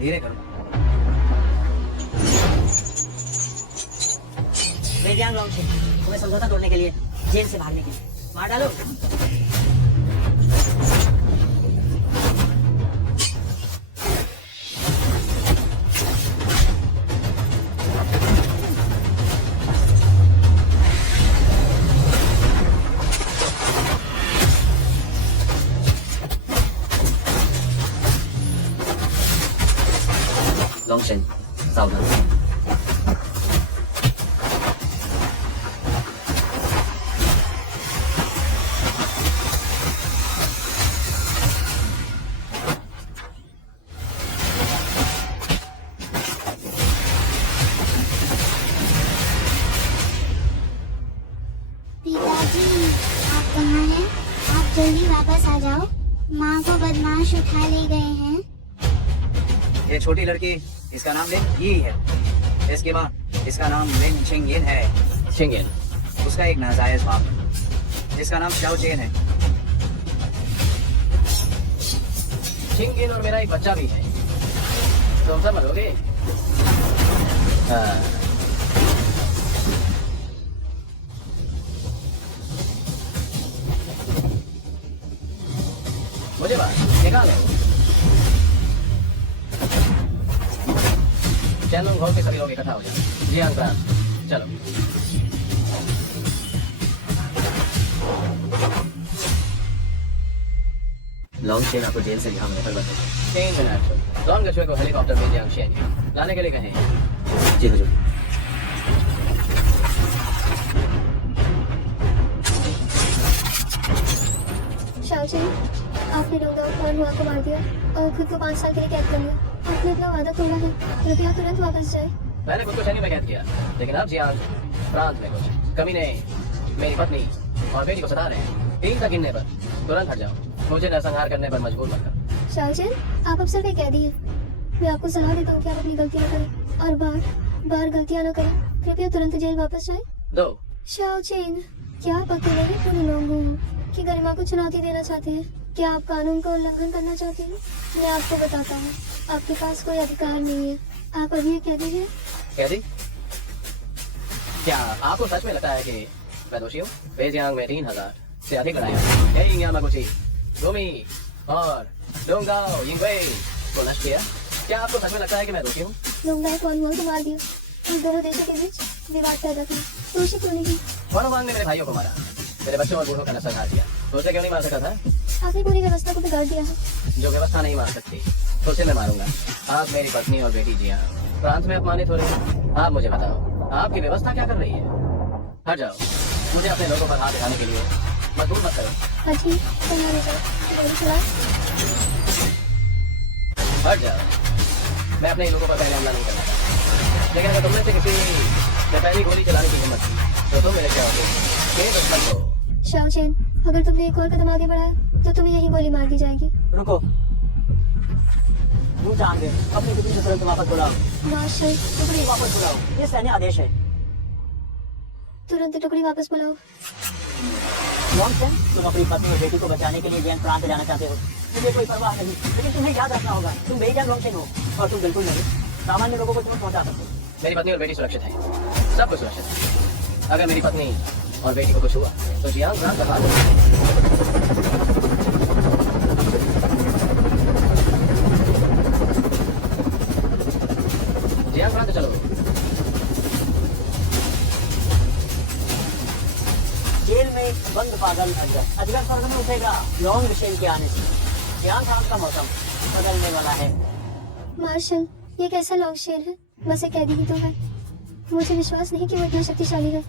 धीरे करो। बेजियांग लोंगशेन, तुम्हें समझौता तोड़ने के लिए, जेल से भागने के लिए मार डालो। लोंगशेन, सावधान। पिताजी, आप कहाँ हैं? आप जल्दी वापस आ जाओ। माँ को बदमाश उठा ले गए हैं। ये छोटी लड़की, इसका नाम लिन यी है। इसके बाद इसका नाम लिन छिंगिन है। छिंगिन उसका एक नाजायज बाप है, जिसका नाम शाओ चेन है। छिंगिन और मेरा एक बच्चा भी है। तुम सब मरोगे। मुझे बात निकालो। चैनल घोर के सभी लोग इकट्ठा हो जाए। जी हाँ प्राण, चलो। लोंगशेन आपको जेल से रिहा होने पर बताएं। 3 मिनट। लॉन्ग गशुए को हेलीकॉप्टर भेजे अंशेन लाने के लिए कहें। जी हुजूर। शाओचेन, आपने लोंगदाओ और हुआ को मार दिया और खुद को 5 साल के लिए कैद कर लिया। आपने अपना वादा तोड़ा है। कृपया तुरंत वापस जाए। मैंने खुद को शनि में कैद किया, लेकिन अब जियान प्रांत में कुछ कमीने मेरी पत्नी और बेटी को सता रहे हैं। 3 तक गिनने पर तुरंत हट जाओ। मुझे नरसंहार करने पर मजबूर मत करो। शाओचेन, आप अफसर के कैदी हैं। मैं आपको सलाह देता हूँ कि आप अपनी गलतियाँ न करें और बार बार गलतियाँ न करें। कृपया तुरंत जेल वापस जाए। 2 शाओचेन, क्या आप अकेले ही पूरे लोगों की गरिमा को चुनौती देना चाहते हैं? क्या आप कानून का उल्लंघन करना चाहते हैं? मैं आपको बताता हूँ, आपके पास कोई अधिकार नहीं है। आप अभी एक कैदी हैं। कैदी? क्या आपको सच में लगता है कि मैं दोषी हूँ? बेजियांग में 3000 से अधिक लड़ाइयाँ यही यामागुची, गुमी और डोंगाओ यिंगवेई को नष्ट किया। क्या आपको सच में लगता है कि मैं दोषी हूँ? लोंगदाई कॉर्नवॉल को मार दिया। इन दोनों देशों के बीच विवाद पैदा किया। दोषी क्यों नहीं? वांग ने मेरे भाइयों को मारा, मेरे बच्चों और बूढ़ों का नरसंहार किया। तो उसे क्यों नहीं मार सकता था? आपने पूरी व्यवस्था को बिगाड़ दिया है। जो व्यवस्था नहीं मार सकती तो उसे मैं मारूंगा। आप मेरी पत्नी और बेटी जिया प्रांत में अपमानित हो रहे हैं। आप मुझे बताओ, आपकी व्यवस्था क्या कर रही है? हट जाओ। मुझे अपने लोगों पर हाथ दिखाने के लिए मजबूर मत करो। हाजी, तैयार हो जाओ। गोली चलाओ। हट जाओ। मैं अपने लोगों पर पहले हमला नहीं करना था, लेकिन अगर तुमने से किसी ने पहली गोली चलाने की हिम्मत की तो तुम मेरे क्या होगे? शाओचेन, अगर तुमने एक और कदम आगे बढ़ाया तो तुम्हें यही गोली मार दी जाएगी। रुको, मुंह चांद अपनी टुकड़ी से तुरंत वापस बुलाओ। मार्शल, टुकड़ी वापस बुलाओ, ये सैन्य आदेश है। तुरंत टुकड़ी वापस बुलाओ। लोंगशेन, तुम अपनी पत्नी और बेटी को बचाने के लिए जैन प्रांत जाना चाहते हो। मुझे कोई परवाह नहीं, लेकिन तुम्हें याद रखना होगा, तुम बेजियांग लोंगशेन हो और तुम बिल्कुल नहीं सामान्य लोगों को तुम पहुंचा सकते हो। मेरी पत्नी और बेटी सुरक्षित है, सब कुछ सुरक्षित है। अगर मेरी पत्नी और बेटी को कुछ हुआ तो जियांग प्रांत बता दो। जियांग प्रांत चलो। जेल में एक बंद पागल अजगर स्वर्ग में उठेगा लोंगशेन के आने से। जियांग प्रांत का मौसम बदलने वाला है। मार्शल, ये कैसा लोंगशेन है? बस एक कैदी ही तो है। मुझे विश्वास नहीं कि वो इतना शक्तिशाली है।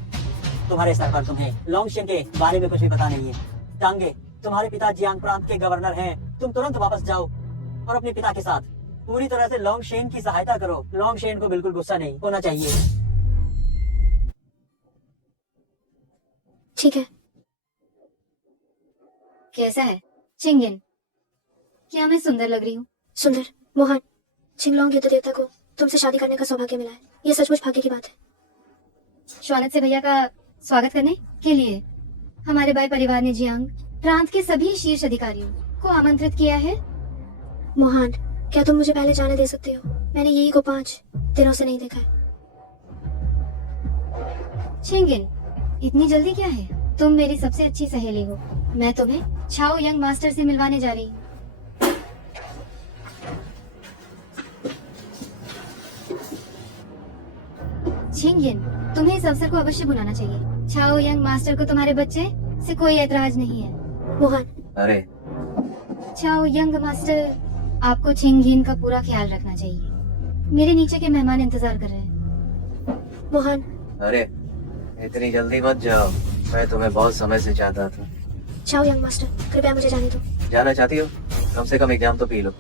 तुम्हारे सर पर तुम्हें लोंगशेन के बारे में कुछ भी पता नहीं है। टांगे, तुम्हारे पिता जियांग प्रांत के गवर्नर हैं। तुम तुरंत वापस जाओ और अपने पिता के साथ पूरी तरह से लोंगशेन की सहायता करो। लोंगशेन को बिल्कुल गुस्सा नहीं होना चाहिए। ठीक है। कैसा है चिंगिन? क्या मैं सुंदर लग रही हूँ? सुंदर, मोहन, छिंगलोंग युद्ध देवता को तुमसे शादी करने का सौभाग्य मिला है। ये सचमुच भाग्य की बात है। शौनक से भैया का स्वागत करने के लिए हमारे भाई परिवार ने जियांग प्रांत के सभी शीर्ष अधिकारियों को आमंत्रित किया है। मोहन, क्या तुम मुझे पहले जाने दे सकते हो? मैंने यही को 5 दिनों से नहीं देखा है। छिंगिन, इतनी जल्दी क्या है? तुम मेरी सबसे अच्छी सहेली हो। मैं तुम्हें छाओ यंग मास्टर से मिलवाने जा रही हूँ। छिंगिन, तुम्हें इस अवसर को अवश्य बुलाना चाहिए। छाओ यंग मास्टर को तुम्हारे बच्चे से कोई ऐतराज नहीं है। मोहन, अरे छाओ यंग मास्टर, आपको छिंगिन का पूरा ख्याल रखना चाहिए। मेरे नीचे के मेहमान इंतजार कर रहे हैं। मोहन, अरे इतनी जल्दी मत जाओ, मैं तुम्हें बहुत समय से चाहता था। चाओ यंग मास्टर, कृपया मुझे जाने दो। जाना चाहती हो? कम से कम एग्जाम तो पी लो।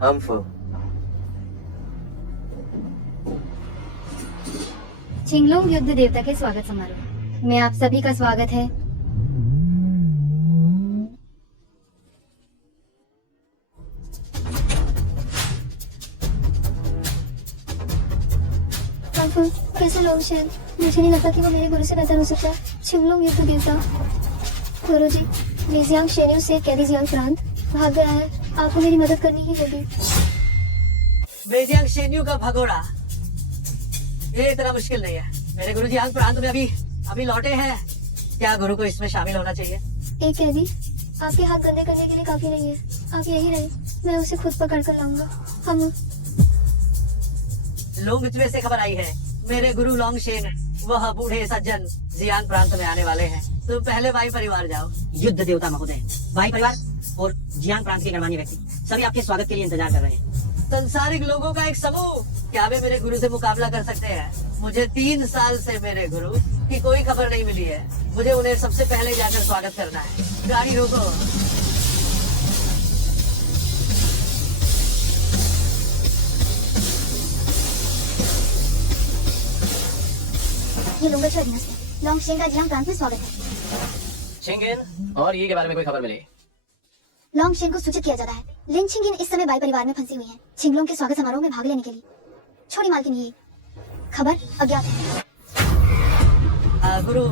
हम छिंगलोंग युद्ध देवता के स्वागत समारोह में आप सभी का स्वागत है। अंकल, कैसे लोग शायद मुझे नहीं लगता कि वो मेरे गुरु से बेहतर हो सकता है। छिंगलोंग युद्ध देवता गुरुजी, लेजियांग शेन्यू से कैदिजियांग प्रांत भाग गया है। आपको मेरी मदद करनी ही होगी। बेजियांग शेन्यू का भगोड़ा, ये इतना मुश्किल नहीं है। मेरे गुरुजी आंग प्रांत में अभी लौटे हैं। क्या गुरु को इसमें शामिल होना चाहिए? एक कैदी आपके हाथ गंदे करने के लिए काफी नहीं है। आप यही रहे, मैं उसे खुद पकड़ कर लाऊंगा। हम लोंगचुए से खबर आई है, मेरे गुरु लोंगशेन वह बूढ़े सज्जन जियांग प्रांत में आने वाले हैं। तुम पहले भाई परिवार जाओ। युद्ध देवता महोदय, भाई परिवार और जियांग प्रांत के गणमान्य व्यक्ति सभी आपके स्वागत के लिए इंतजार कर रहे हैं। संसारिक लोगों का एक समूह क्या वे मेरे गुरु से मुकाबला कर सकते हैं? मुझे 3 साल से मेरे गुरु की कोई खबर नहीं मिली है। मुझे उन्हें सबसे पहले जाकर स्वागत करना है। गाड़ी रोको। ये लोंगचुए दिनस्ते लोंगशेन का जियांग प्रांत में स्वागत है। छिंगिन और ये के बारे में कोई खबर मिली? लोंगशेन को सूचित किया जाता है लिन छिंगिन इस समय बाई परिवार में फंसी हुई है, छिंगलोंग के स्वागत समारोह में भाग लेने के लिए। छोटी मालकिन, ये खबर अज्ञात है। गुरु,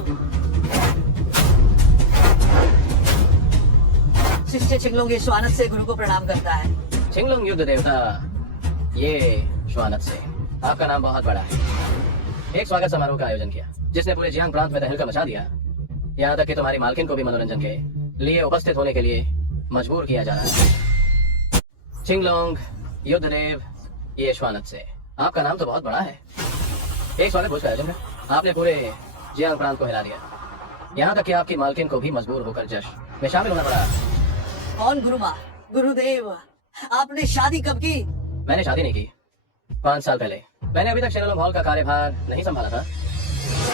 शिष्य छिंगलोंग ये श्वानत से गुरु को प्रणाम करता है। छिंगलोंग युद्ध देवता, ये श्वानत से आपका नाम बहुत बड़ा है। एक स्वागत समारोह का आयोजन किया जिसने पूरे जियांग प्रांत में तहलका मचा दिया। यहाँ तक कि तुम्हारी मालकिन को भी मनोरंजन के लिए उपस्थित होने के लिए मजबूर किया जा रहा है। छिंगलोंग युद्धदेव, ये श्वानत से आपका नाम तो बहुत बड़ा है। एक स्वागत भोज का आयोजन है, आपने पूरे जियांग प्रांत को हिला दिया। यहाँ तक कि आपकी मालकिन को भी मजबूर होकर जश्न में शामिल होना पड़ा। कौन गुरु माँ? गुरुदेव, आपने शादी कब की? मैंने शादी नहीं की, 5 साल पहले। मैंने अभी तक शेनलोंग हॉल का कार्यभार नहीं संभाला था।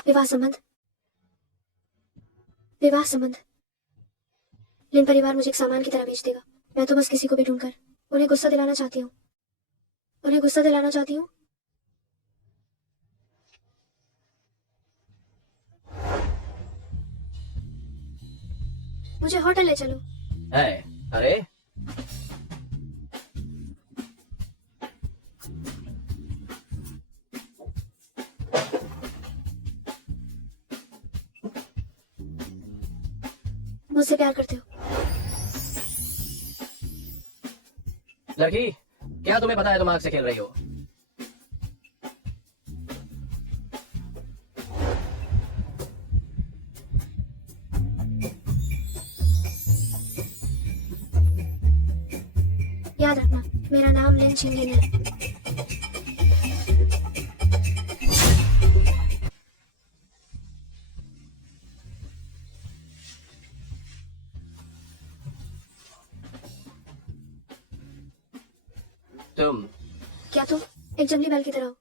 विवाह संबंध, विवाह संबंध। लिन परिवार मुझे एक सामान की तरह बेच देगा। मैं तो बस किसी को भी ढूंढकर उन्हें गुस्सा दिलाना चाहती हूँ, उन्हें गुस्सा दिलाना चाहती हूँ। मुझे होटल ले चलो। है? अरे मुझसे प्यार करते हो? लड़की, क्या तुम्हें पता है तुम आग से खेल रही हो? याद रखना, मेरा नाम लिन छिंगिन है। तुम क्या तुम एक जंगली बैल की तरह हो?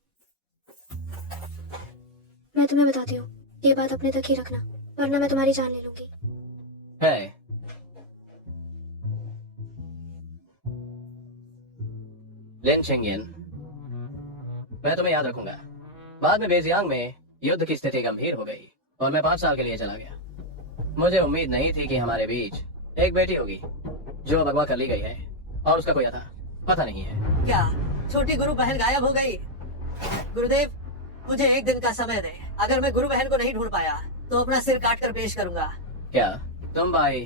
मैं तुम्हें बताती हूँ, ये बात अपने तक ही रखना, वरना मैं तुम्हारी जान ले लूंगी। है? लिन छिंगिन, मैं तुम्हें याद रखूंगा। बाद में बेजियांग में युद्ध की स्थिति गंभीर हो गई और मैं 5 साल के लिए चला गया। मुझे उम्मीद नहीं थी कि हमारे बीच एक बेटी होगी जो अगवा कर ली गई है और उसका कोई पता नहीं है। क्या छोटी गुरु बहन गायब हो गई। गुरुदेव, मुझे एक दिन का समय दे। अगर मैं गुरु बहन को नहीं ढूंढ पाया तो अपना सिर काट कर पेश करूंगा। क्या तुम भाई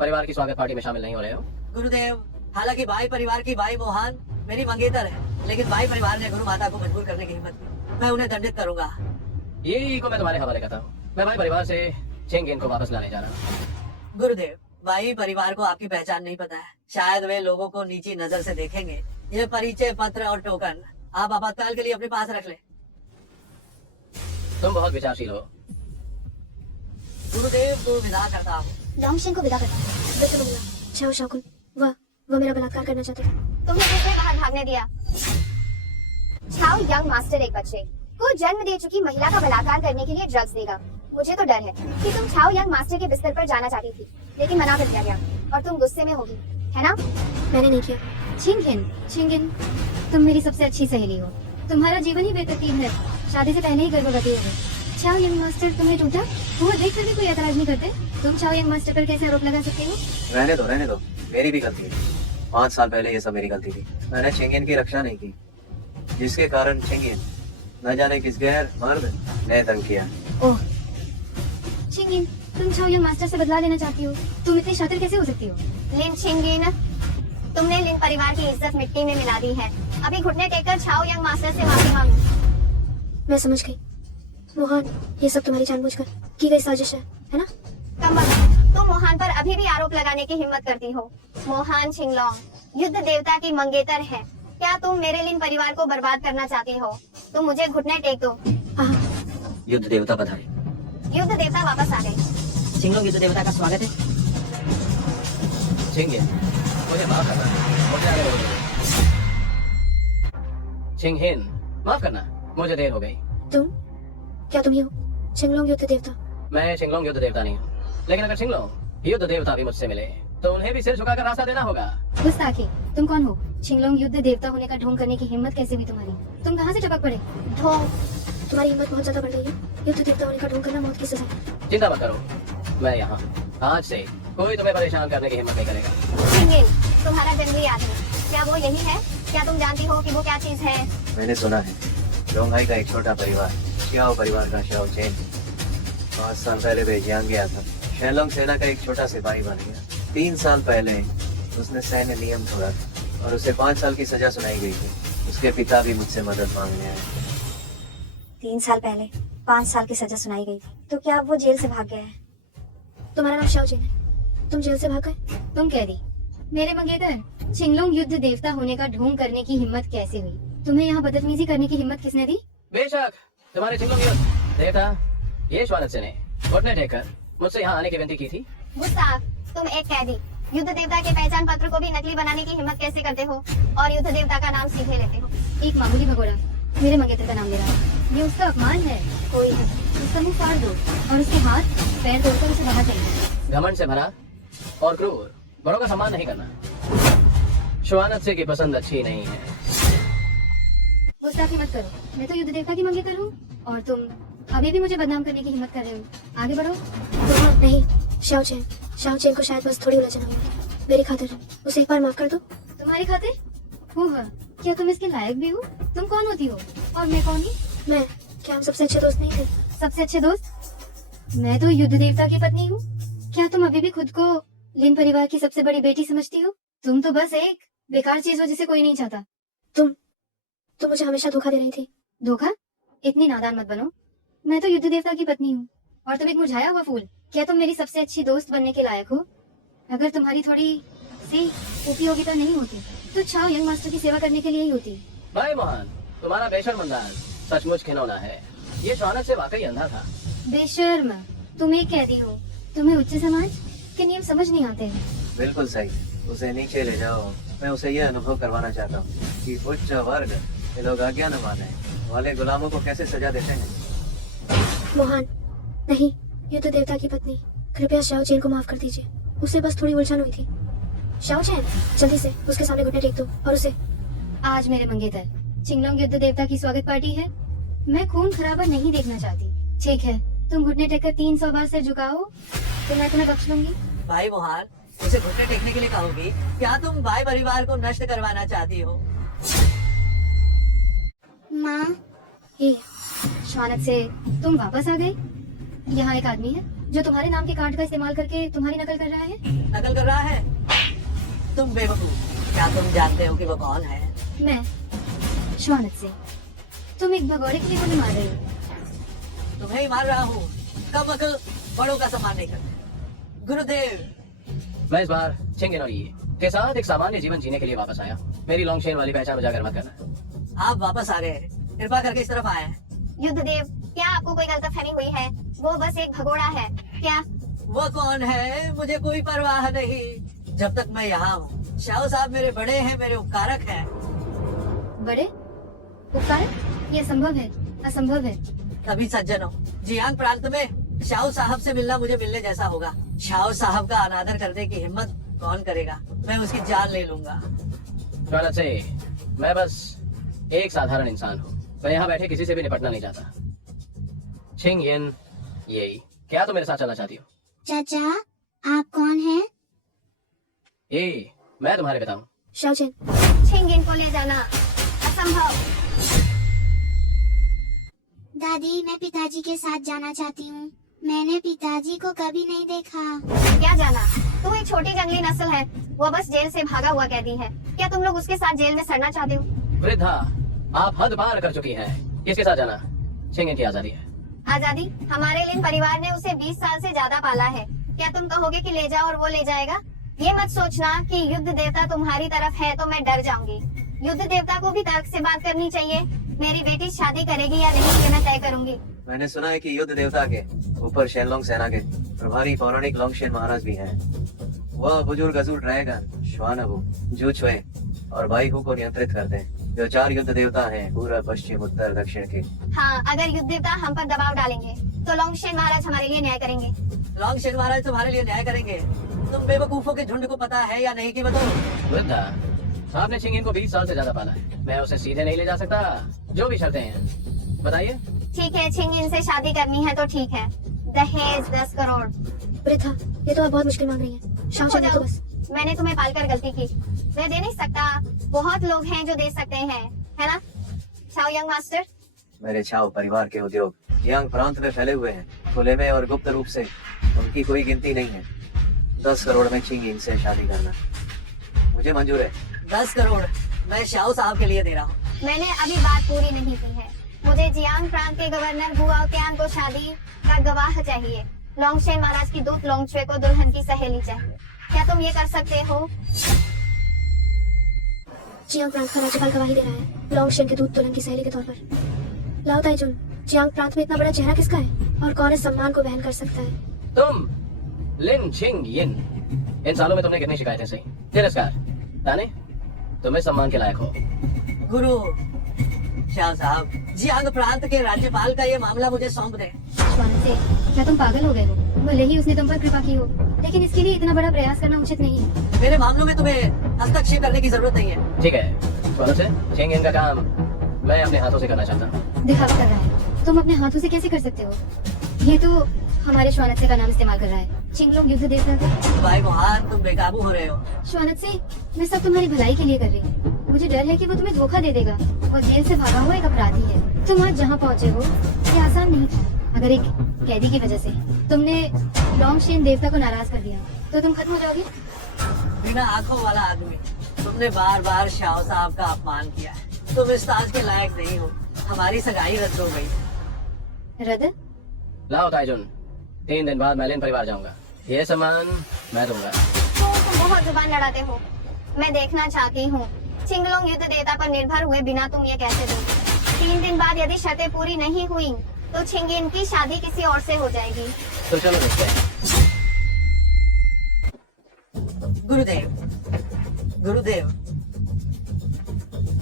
परिवार की स्वागत पार्टी में शामिल नहीं हो रहे हो? गुरुदेव, हालांकि भाई परिवार की भाई मोहन मेरी मंगेतर है, लेकिन भाई परिवार ने गुरु माता को मजबूर करने की हिम्मत की। मैं उन्हें दंडित करूंगा। यही को मैं तुम्हारे हवाले करता हूँ। मैं भाई परिवार से चेंगिन को वापस लाने जा रहा हूँ। गुरुदेव, भाई परिवार को आपकी पहचान नहीं पता है। शायद वे लोगों को नीची नजर से देखेंगे। ये परिचय पत्र और टोकन आप आपातकाल के लिए अपने पास रख ले। तुम बहुत विचारशील हो। गुरुदेव को विदा करता हूँ। लॉन्गशेन को विदा करता हूँ। बिल्कुल बोला। छाओ शाकुन, वह मेरा बलात्कार करना चाहते थे। तुमने किसे बाहर भागने दिया? छाओ यंग मास्टर एक बच्चे को जन्म दे चुकी महिला का बलात्कार करने के लिए ड्रग्स देगा। मुझे तो डर है कि तुम छाओ यंग मास्टर के बिस्तर पर जाना चाहती थी, लेकिन मना कर दिया गया और तुम गुस्से में होगी, है ना? मैंने नहीं किया। छिंगिन, तुम मेरी सबसे अच्छी सहेली हो। तुम्हारा जीवन ही बेतरतीब है। शादी से पहले ही गर्भवती हो गई। छाओ यंग मास्टर तुम्हें टूटा वो देख कर भी कोई एतराज नहीं करते। तुम छाओ यंग मास्टर पर कैसे आरोप लगा सकते हो? रहने दो, मेरी भी गलती है। 5 साल पहले ये सब मेरी गलती थी। मैंने चेंगियन की रक्षा नहीं की, जिसके कारण चेंगियन न जाने किस गैर मर्द ने तंग किया। ओह छिंगिन, तुम छाओ यंग मास्टर से बदला लेना चाहती हो? तुम इतनी शातिर कैसे हो सकती हो? लिन छिंगिन, तुमने लिन परिवार की इज्जत मिट्टी में मिला दी है। अभी घुटने टेककर छाओ यंग मास्टर से माफी मांगो। मैं समझ गई। मोहन, ये सब तुम्हारी जानबूझकर की गई साजिश है ना? तुम मोहन पर अभी भी आरोप लगाने की हिम्मत करती हो। मोहन छिंगलोंग युद्ध देवता की मंगेतर है। क्या तुम मेरे लिन परिवार को बर्बाद करना चाहती हो? तुम मुझे घुटने टेक दो। युद्ध देवता पधारे। युद्ध देवता वापस आ गए। सिंगलों युद्ध देवता का स्वागत है। चेंगिन, मुझे माफ करना। मुझे आगे बढ़ो। चिंगहिन, माफ करना, मुझे देर हो गई। क्या तुम ही हो छिंगलोंग युद्ध देवता? मैं छिंगलोंग युद्ध देवता नहीं हूँ, लेकिन अगर छिंगलोंग युद्ध देवता भी मुझसे मिले तो उन्हें भी सिर झुकाकर रास्ता देना होगा। गुस्ताखी, तुम कौन हो? छिंगलोंग युद्ध देवता होने का ढोंग करने की हिम्मत कैसे हुई तुम्हारी? तुम कहाँ से टपक पड़े? ढोंग, तुम्हारी हिम्मत बहुत ज्यादा बढ़ गई है। युद्ध देवता होने का ढोंग करना मौत की सजा है। चिंता मत करो, मैं यहाँ हूँ। आज से कोई तुम्हें परेशान करने की हिम्मत नहीं करेगा। छिंगिन, तुम्हारा जंगली आदमी, क्या वो यही है? क्या तुम जानती हो कि वो क्या चीज है? मैंने सुना है डोंगहाई का एक छोटा परिवार, श्याओ परिवार का श्याओ चेन 5 साल पहले बेजियांग गया था। शेलोंग सेना का एक छोटा सिपाही बन गया। 3 साल पहले उसने सैन्य नियम तोड़ा था और उसे 5 साल की सजा सुनाई गई थी। उसके पिता भी मुझसे मदद मांगने आए। 3 साल पहले 5 साल की सजा सुनाई गई थी, तो क्या वो जेल से भाग गया है? तुम्हारा नाम शाओ चेन है, तुम जेल से भाग गए? तुम कह दी मेरे मंगेतर, छिंगलोंग युद्ध देवता होने का ढोंग करने की हिम्मत कैसे हुई? तुम्हें यहाँ बदतमीजी करने की हिम्मत किसने दी? बेशक तुम्हारे छिंगलोंग युद्ध देवता ये श्वानत से ने घुटने टेककर मुझसे यहाँ आने की विनती की थी। गुस्ताख, तुम एक कैदी युद्ध देवता के पहचान पत्र को भी नकली बनाने की हिम्मत कैसे करते हो और युद्ध देवता का नाम सीधे लेते हो? एक मामूली भगोड़ा मेरे मंगेतर का नाम ले रहा है। ये उसका अपमान है। कोई है, उसका मुंह फाड़ दो और उसके हाथ पैर तोड़कर उसे बाहर चाहिए। घमंड से भरा और क्रूर, बड़ों का सम्मान नहीं करना। श्वानत से की पसंद अच्छी नहीं है। गुस्ताखी मत करो, मैं तो युद्ध देवता की मंगेतर हूँ और तुम अभी भी मुझे बदनाम करने की हिम्मत कर रहे हो। आगे बढ़ो। नहीं, शाओ चेन को शायद बस थोड़ी उलझन हुई है। मेरी खातिर उसे एक बार माफ कर दो। तुम्हारी खातिर? ओह, क्या तुम इसके लायक भी हो? तुम कौन होती हो और मैं कौन ही? मैं, क्या हम सबसे अच्छे दोस्त नहीं थे? सबसे अच्छे दोस्त? मैं तो युद्ध देवता की पत्नी हूँ। क्या तुम अभी भी खुद को लिन परिवार की सबसे बड़ी बेटी समझती हो? तुम तो बस एक बेकार चीज हो जिसे कोई नहीं चाहता। तुम मुझे हमेशा धोखा दे रही थी। धोखा? इतनी नादान मत बनो। मैं तो युद्ध देवता की पत्नी हूँ और तुम एक मुरझाया हुआ फूल। क्या तुम मेरी सबसे अच्छी दोस्त बनने के लायक हो? अगर तुम्हारी थोड़ी सी उपयोगिता नहीं होती तो छाओ यंग मास्टर की सेवा करने के लिए ही होती। भाई मोहन, तुम्हारा बेशर्म अंदाज सचमुच खिलौना है। ये श्वानत से वाकई अंधा था। बेशर्म, तुम एक कैदी हो। तुम्हें उच्च समाज के नियम समझ नहीं आते। बिल्कुल सही, उसे नीचे ले जाओ। मैं उसे यह अनुभव करवाना चाहता हूँ कि उच्च वर्ग ये लोग आज्ञा न माने वाले गुलामों को कैसे सजा देते हैं। मोहन, नहीं, युद्ध देवता की पत्नी, कृपया शाओ चेन को माफ कर दीजिए। उसे बस थोड़ी उलझन हुई थी। शाओ चेन, जल्दी से उसके सामने घुटने टेक दो और उसे। आज मेरे मंगेतर छिंगलोंग युद्ध देवता की स्वागत पार्टी है। मैं खून खराबा नहीं देखना चाहती। ठीक है, तुम घुटने टेककर 300 बार सिर झुकाओ तो मैं तुम्हें बख्श लूंगी। भाई मोहन, उसे घुटने टेकने के लिए कहोगी? क्या तुम भाई परिवार को नष्ट करवाना चाहती हो? माँ। हे श्वानत से तुम वापस आ गए। यहाँ एक आदमी है जो तुम्हारे नाम के कार्ड का इस्तेमाल करके तुम्हारी नकल कर रहा है। नकल कर रहा है? तुम बेवकूफ, क्या तुम जानते हो कि वो कौन है? मैं श्वानत से। तुम एक भगोड़े के लिए मुझे मार रहे हो। तुम्हें ही मार रहा हूँ। कम अकल बड़ों का सम्मान नहीं करते। गुरुदेव, मैं इस बार छिंगेन और ये के साथ एक सामान्य जीवन जीने के लिए वापस आया। मेरी लॉन्गशेन वाली पहचान उजागर मत करना। आप वापस आ गए, कृपा करके इस तरफ आए। युद्धदेव, क्या आपको कोई गलतफहमी हुई है? वो बस एक भगोड़ा है। क्या? वो कौन है मुझे कोई परवाह नहीं, जब तक मैं यहाँ हूँ। शाह साहब मेरे बड़े हैं, मेरे उपकारक हैं। बड़े उपकारक? ये संभव है? असंभव है। कभी सज्जनों, जियांग प्रांत में शाह साहब से मिलना मुझे मिलने जैसा होगा। शाह साहब का अनादर करने की हिम्मत कौन करेगा? मैं उसकी जान ले लूंगा। श्वानत से मैं बस एक साधारण इंसान हूँ। मैं यहाँ बैठे किसी से भी निपटना नहीं चाहता। छिंगेन ये, क्या तुम मेरे साथ चलना चाहती हो? चाचा, आप कौन हैं? ये मैं तुम्हारे पिता हूँ। शाओचेन, छिंगिन को ले जाना असंभव। दादी, मैं पिताजी के साथ जाना चाहती हूँ। मैंने पिताजी को कभी नहीं देखा। क्या जाना? तू एक छोटी जंगली नस्ल है। वो बस जेल से भागा हुआ कैदी है। क्या तुम लोग उसके साथ जेल में सड़ना चाहते हो? वृद्धा, आप हद पार कर चुकी हैं। किसके साथ जाना? छिंगेन की आजादी है। आजादी? हमारे लिन परिवार ने उसे 20 साल से ज्यादा पाला है। क्या तुम कहोगे कि ले जाओ और वो ले जाएगा? ये मत सोचना कि युद्ध देवता तुम्हारी तरफ है तो मैं डर जाऊंगी। युद्ध देवता को भी तर्क से बात करनी चाहिए। मेरी बेटी शादी करेगी या नहीं ये मैं तय करूंगी। मैंने सुना है कि युद्ध देवता के ऊपर शेनलोंग सेना के प्रभारी पौराणिक लोंगशेन महाराज भी हैं। वह बुजुर्ग अजूर ड्रैगन, श्वानहु, जूचुए और बाईहु को नियंत्रित करते हैं, जो 4 युद्ध देवता हैं पूर्व, पश्चिम, उत्तर, दक्षिण के। हाँ, अगर युद्ध देवता हम पर दबाव डालेंगे तो लोंगशेन महाराज हमारे लिए न्याय करेंगे। लोंगशेन महाराज तुम्हारे लिए न्याय करेंगे। तुम बेवकूफों के झुंड को पता है या नहीं कि बताओ? वृद्धा, आपने छिंगेन को 20 साल से ज्यादा पाला है। मैं उसे सीधे नहीं ले जा सकता। जो भी शर्तें हैं बताइए। ठीक है, छिंगिन से शादी करनी है तो ठीक है। दहेज 10 करोड़। वृद्धा, ये तो आप बहुत मुश्किल मांग रही हैं। शाओचेन, ये तो बस। मैंने तुम्हें पालकर गलती की। मैं दे नहीं सकता। बहुत लोग हैं जो दे सकते हैं, है ना? छाओ यंग मास्टर। मेरे छाओ परिवार के उद्योग जियांग प्रांत में फैले हुए हैं। खुले में और गुप्त रूप से उनकी कोई गिनती नहीं है। 10 करोड़ में छिंगिन से शादी करना मुझे मंजूर है। 10 करोड़ मैं शाह साहब के लिए दे रहा हूँ। मैंने अभी बात पूरी नहीं की है। मुझे जियांग प्रांत के गवर्नर बुआओतियान को शादी का गवाह चाहिए। लोंगशेन महाराज की दूत लोंगचुए को दुल्हन की सहेली चाहिए। क्या तुम ये कर सकते हो? जियांग प्रांत का राज्यपाल गवाही दे रहा है लोंगशेन के दूत दुल्हन की सहेली के तौर पर। लाओ ताइजुन, जियांग प्रांत में इतना बड़ा चेहरा किसका है और कौन इस सम्मान को वहन कर सकता है? तुम लिन छिंगयिन, इन सालों में तुमने कितनी शिकायतें सही? तिरस्कार, ताने, तुम इस सम्मान के लायक हो। गुरु शाह साहब, जियांग प्रांत के राज्यपाल का ये मामला मुझे सौंप दे। श्वानत से, क्या तुम पागल हो गए हो? भले ही उसने तुम पर कृपा की हो, लेकिन इसके लिए इतना बड़ा प्रयास करना उचित नहीं है। मेरे मामलों में तुम्हें हस्तक्षेप करने की जरूरत नहीं है। ठीक है, श्वानत से, छिंगयिन का काम मैं अपने हाथों से करना चाहता हूँ। दिखावा कर रहा है। तुम अपने हाथों से कैसे कर सकते हो? ये तो हमारे श्वानत से का नाम इस्तेमाल कर रहा है। छिंगलोंग युद्ध देवता का। भाई मोहन, तुम बेकाबू हो रहे हो। श्वानत से, मैं सब तुम्हारी भलाई के लिए कर रही हूँ। मुझे डर है कि वो तुम्हें धोखा दे देगा और जेल से भागा हुआ एक अपराधी है। तुम आज जहाँ पहुँचे हो ये आसान नहीं था। अगर एक कैदी की वजह से तुमने लोंगशेन देवता को नाराज कर दिया तो तुम खत्म हो जाओगे। बिना आंखों वाला आदमी, तुमने बार बार शाह साहब का अपमान किया है। तुम इस ताज के लायक नहीं हो। हमारी सगाई रद्द हो गई। रद्द? लाओ ताइजुन, 3 दिन बाद मैं लिन परिवार जाऊंगा। ये सम्मान मैं दूंगा। तुम बहुत जुबान लड़ाते हो। मैं देखना चाहती हूँ छिंगलोंग युद्ध देवता पर निर्भर हुए बिना तुम ये कैसे दोगे। 3 दिन बाद यदि शर्तें पूरी नहीं हुई तो छिंगिन की शादी किसी और से हो जाएगी। तो चलो देखते हैं। गुरुदेव, गुरुदेव,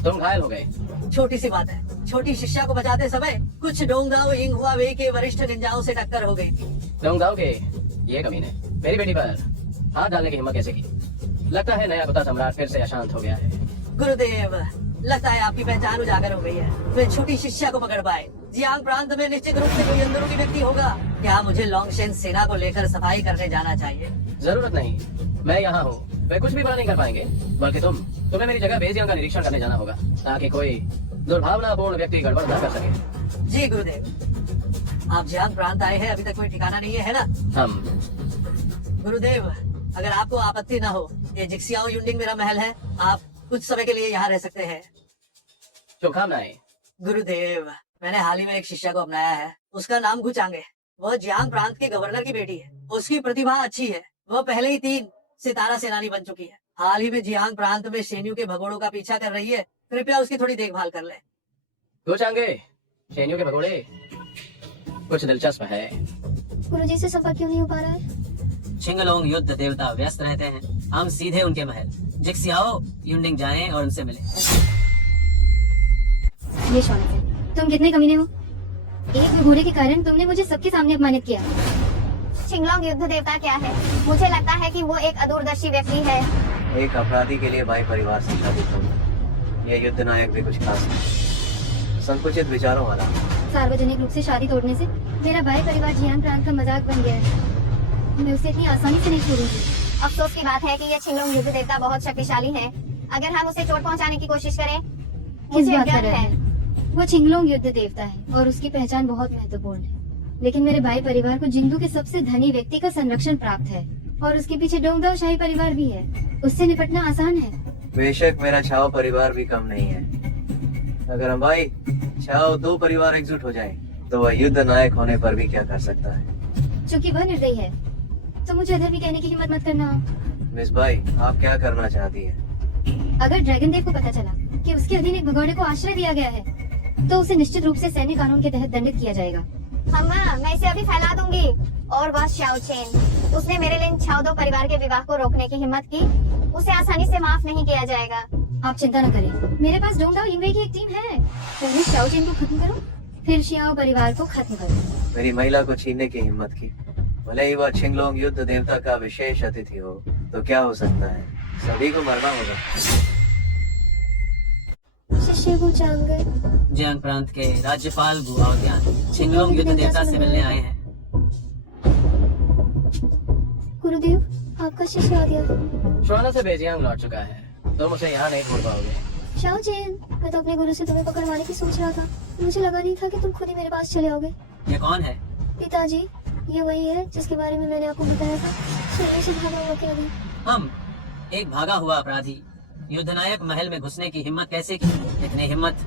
तुम घायल हो गए। छोटी सी बात है। छोटी शिष्या को बचाते समय कुछ डोंगदाओ यिंग हुआवेई के वरिष्ठ निंजाओं से टक्कर हो गई थी। डोंगदाओ के ये कमीने मेरी बेटी पर हाथ डालने की हिम्मत कैसे की? लगता है नया कुत्ता सम्राट फिर से अशांत हो गया है। गुरुदेव, लगता है आपकी पहचान उजागर हो गई है। वे छोटी शिष्या को पकड़ पाए। जियांग प्रांत में निश्चित रूप से कोई अंदरूनी व्यक्ति होगा। क्या मुझे लोंगशेन सेना को लेकर सफाई करने जाना चाहिए? जरूरत नहीं, मैं यहाँ हूँ। वे कुछ भी बड़ा नहीं कर पाएंगे, बल्कि तुम्हें मेरी जगह बेजियांग का निरीक्षण करने जाना होगा ताकि कोई दुर्भावनापूर्ण व्यक्ति गड़बड़ न कर सके। जी गुरुदेव, आप जियांग प्रांत आए हैं, अभी तक कोई ठिकाना नहीं है ना? हम गुरुदेव, अगर आपको आपत्ति ना हो, ये जिक्सियाओ युंडिंग मेरा महल है, आप कुछ समय के लिए यहाँ रह सकते हैं। शुभकामनाएं। गुरुदेव, मैंने हाल ही में एक शिष्या को अपनाया है, उसका नाम गुचांग है। वह जियांग प्रांत के गवर्नर की बेटी है। उसकी प्रतिभा अच्छी है, वह पहले ही 3 सितारा सेनानी बन चुकी है। हाल ही में जियांग प्रांत में शेन्यू के भगोड़ों का पीछा कर रही है। कृपया उसकी थोड़ी देखभाल कर लें। गोचांगे, शेन्यू के भगोड़े कुछ दिलचस्प है। गुरुजी से संपर्क क्यों नहीं हो पा रहा है? छिंगलोंग युद्ध देवता व्यस्त रहते हैं। हम सीधे उनके महल जिक्सियाओ युंडिंग जाएं और उनसे मिलें। ये शौनक है, तुम कितने कमीने हो। एक भगोड़े के कारण तुमने मुझे सबके सामने अपमानित किया। छिंगलोंग युद्ध देवता क्या है? मुझे लगता है कि वो एक अदूरदर्शी व्यक्ति है। एक अपराधी के लिए भाई परिवार से शादी करना, ये युद्ध नायक भी कुछ खास नहीं, संकुचित विचारों वाला। सार्वजनिक रूप से शादी तोड़ने से मेरा भाई परिवार जियांग प्रांत का मजाक बन गया है। मैं उसे इतनी आसानी से नहीं छोड़ूंगी। अफसोस की बात है कि यह छिंगलोंग युद्ध देवता बहुत शक्तिशाली है। अगर हम उसे चोट पहुंचाने की कोशिश करें, मुझे डर है। वो छिंगलोंग युद्ध देवता है और उसकी पहचान बहुत महत्वपूर्ण है। लेकिन मेरे भाई परिवार को जिंगदू के सबसे धनी व्यक्ति का संरक्षण प्राप्त है और उसके पीछे डोंगदाओ शाही परिवार भी है। उससे निपटना आसान है। बेशक मेरा छाओ परिवार भी कम नहीं है। अगर हम भाई छाओ 2 परिवार एकजुट हो जाएं, तो वह युद्ध नायक होने पर भी क्या कर सकता है। चूंकि वह निर्दयी है, तो मुझे अधर भी कहने की हिम्मत मत करना। मिस भाई, आप क्या करना चाहती है? अगर ड्रैगन देव को पता चला कि उसके अधीन एक भगोड़े को आश्रय दिया गया है, तो उसे निश्चित रूप से सैन्य कानून के तहत दंडित किया जाएगा। मैं इसे अभी फैला दूंगी। और वह शाओ चेन, उसने मेरे लिन छाओदो परिवार के विवाह को रोकने की हिम्मत की। उसे आसानी से माफ नहीं किया जाएगा। आप चिंता न करें, मेरे पास डोंगदाओ यिंगवे की एक टीम है। पहले शाओ चेन को खत्म करो, फिर शियाओ परिवार को खत्म करो। मेरी महिला को छीनने की हिम्मत की, भले ही वह छिंगलोंग युद्ध देवता का विशेष अतिथि हो, तो क्या हो सकता है, सभी को मरना होगा। शिष्य गुचांग, जियांग प्रांत के राज्यपाल गुआओद्यान छिंगलोंग युद्ध देवता से मिलने आए हैं। गुरुदेव, आपका शिष्य आ गया। श्वाना से बेजियांग लौट चुका है, तुम उसे यहाँ नहीं छोड़ पाओगे। शाओ चेन, मैं तो अपने गुरु से तुम्हें पकड़वाने की सोच रहा था। मुझे लगा नहीं था कि तुम खुद ही मेरे पास चले आओगे। ये कौन है? पिताजी, ये वही है जिसके बारे में मैंने आपको बताया था, शरीर से भागा हुआ कैदी। हम एक भागा हुआ अपराधी युद्ध नायक महल में घुसने की हिम्मत कैसे की? इतनी हिम्मत।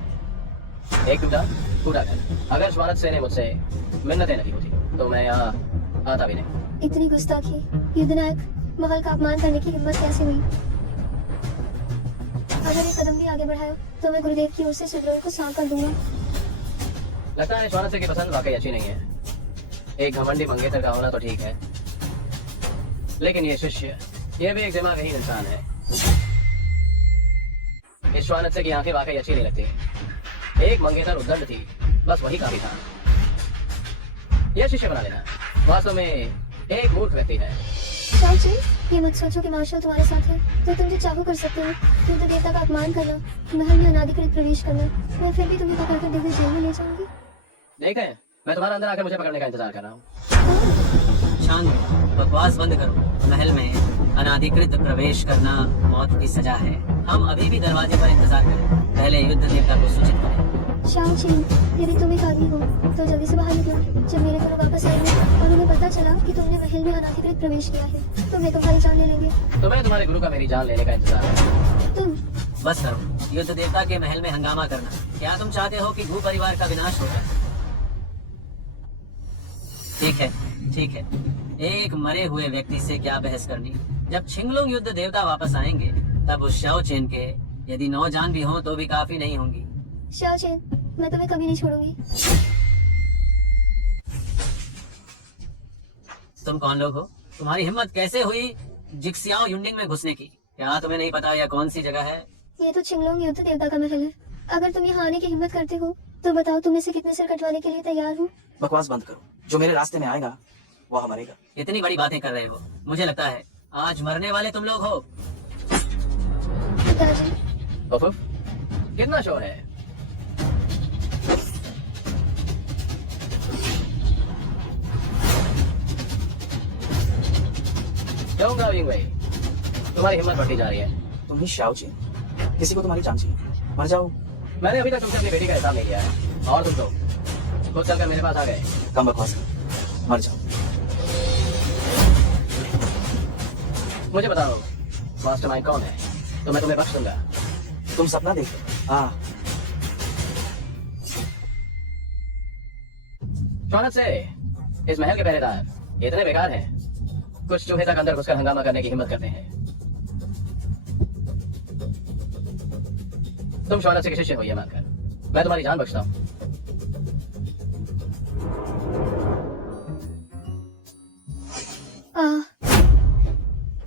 एक टूटा पूरा घर। अगर श्वानत से ने मुझसे मिन्नतें नहीं होती, तो मैं यहाँ आता भी नहीं। इतनी गुस्ताखी, युद्ध नायक महल का अपमान करने की हिम्मत कैसे हुई? अगर एक कदम भी आगे बढ़ाया, तो मैं गुरुदेव की ओर से सुद्रोह को सांप कर दूंगा। लगता है श्वानत से की पसंद वाकई अच्छी नहीं है। एक घमंडी मंगेतर का होना तो ठीक है, लेकिन ये शिष्य, ये भी एक दिमागहीन इंसान है। इस श्वानत से की आंखें वाकई अच्छी नहीं लगती। एक मंगेतर उद्दंड थी, बस वही काफी था। यह शिष्य बना लेना वास्तव में एक मूर्ख व्यक्ति है। शाओ चेन, ये मत सोचो कि मार्शल तुम्हारे साथ है तो तुम जो चाहो कर सकते हो। युद्ध देवता का अपमान करना, महल में अनाधिकृत प्रवेश करना, मैं फिर भी तुम्हें पकड़कर दिव्य जेल में ले जाऊंगी। देखें, मैं तुम्हारा अंदर आकर मुझे पकड़ने का इंतजार कर रहा हूँ। शांत, बकवास बंद करो। महल में अनाधिकृत प्रवेश करना मौत की सजा है। हम अभी भी दरवाजे पर इंतजार करें, पहले युद्ध देवता को सूचित करें। शाओ चेन, यदि तुम एक आदमी हो तो जल्दी से बाहर निकलो। जब मेरे गुरु वापस आएंगे और उन्हें पता चला कि तुमने महल में अनाधिकृत प्रवेश किया है, तो वे तुम्हारी जान ले लेंगे। तो मैं तुम्हारे गुरु का मेरी जान लेने का इंतजार है। तुम बस करो युद्ध देवता के महल में हंगामा करना। क्या तुम चाहते हो कि घू परिवार का विनाश हो जाए? ठीक है, ठीक है। एक मरे हुए व्यक्ति से क्या बहस करनी। जब छिंगलोंग युद्ध देवता वापस आएंगे, तब उस शाओ चेन के यदि 9 जान भी हों तो भी काफी नहीं होंगी। शाओ चेन, मैं तुम्हें कभी नहीं छोड़ूंगी। तुम कौन लोग हो? तुम्हारी हिम्मत कैसे हुई जिक्सियाओ युंडिंग में घुसने की? क्या तुम्हें नहीं पता यह कौन सी जगह है? ये तो छिंगलोंग युद्ध देवता का महल है। अगर तुम यहाँ आने की हिम्मत करते हो, तो बताओ तुम इसे कितने सिर कटवाने के लिए तैयार हो? बकवास बंद करो। जो मेरे रास्ते में आएगा वह मरेगा। इतनी बड़ी बातें कर रहे हो। मुझे लगता है आज मरने वाले तुम लोग हो। पिताजी, उफ, कितना शोर है। जाऊंगा विंगवे, तुम्हारी हिम्मत बढ़ती जा रही है। तुम ही शाओ चेन, किसी को तुम्हारी जान चाहिए। मर जाओ मैंने अभी तक तुमसे अपनी बेटी का हिसाब नहीं लिया है, और तुम तो खुद चलकर मेरे पास आ गए। कम बकवास कर, मर जाओ। मुझे बताओ मास्टरमाइंड कौन है, तो मैं तुम्हें बख्श दूंगा। तुम सपना देखो। हाँ, शौनक से इस महल के पहरेदार इतने बेकार हैं, कुछ चूहे तक अंदर घुसकर हंगामा करने की हिम्मत करते हैं। तुम शौनक से के शिष्य हो ये मानकर मैं तुम्हारी जान बख्शता हूँ।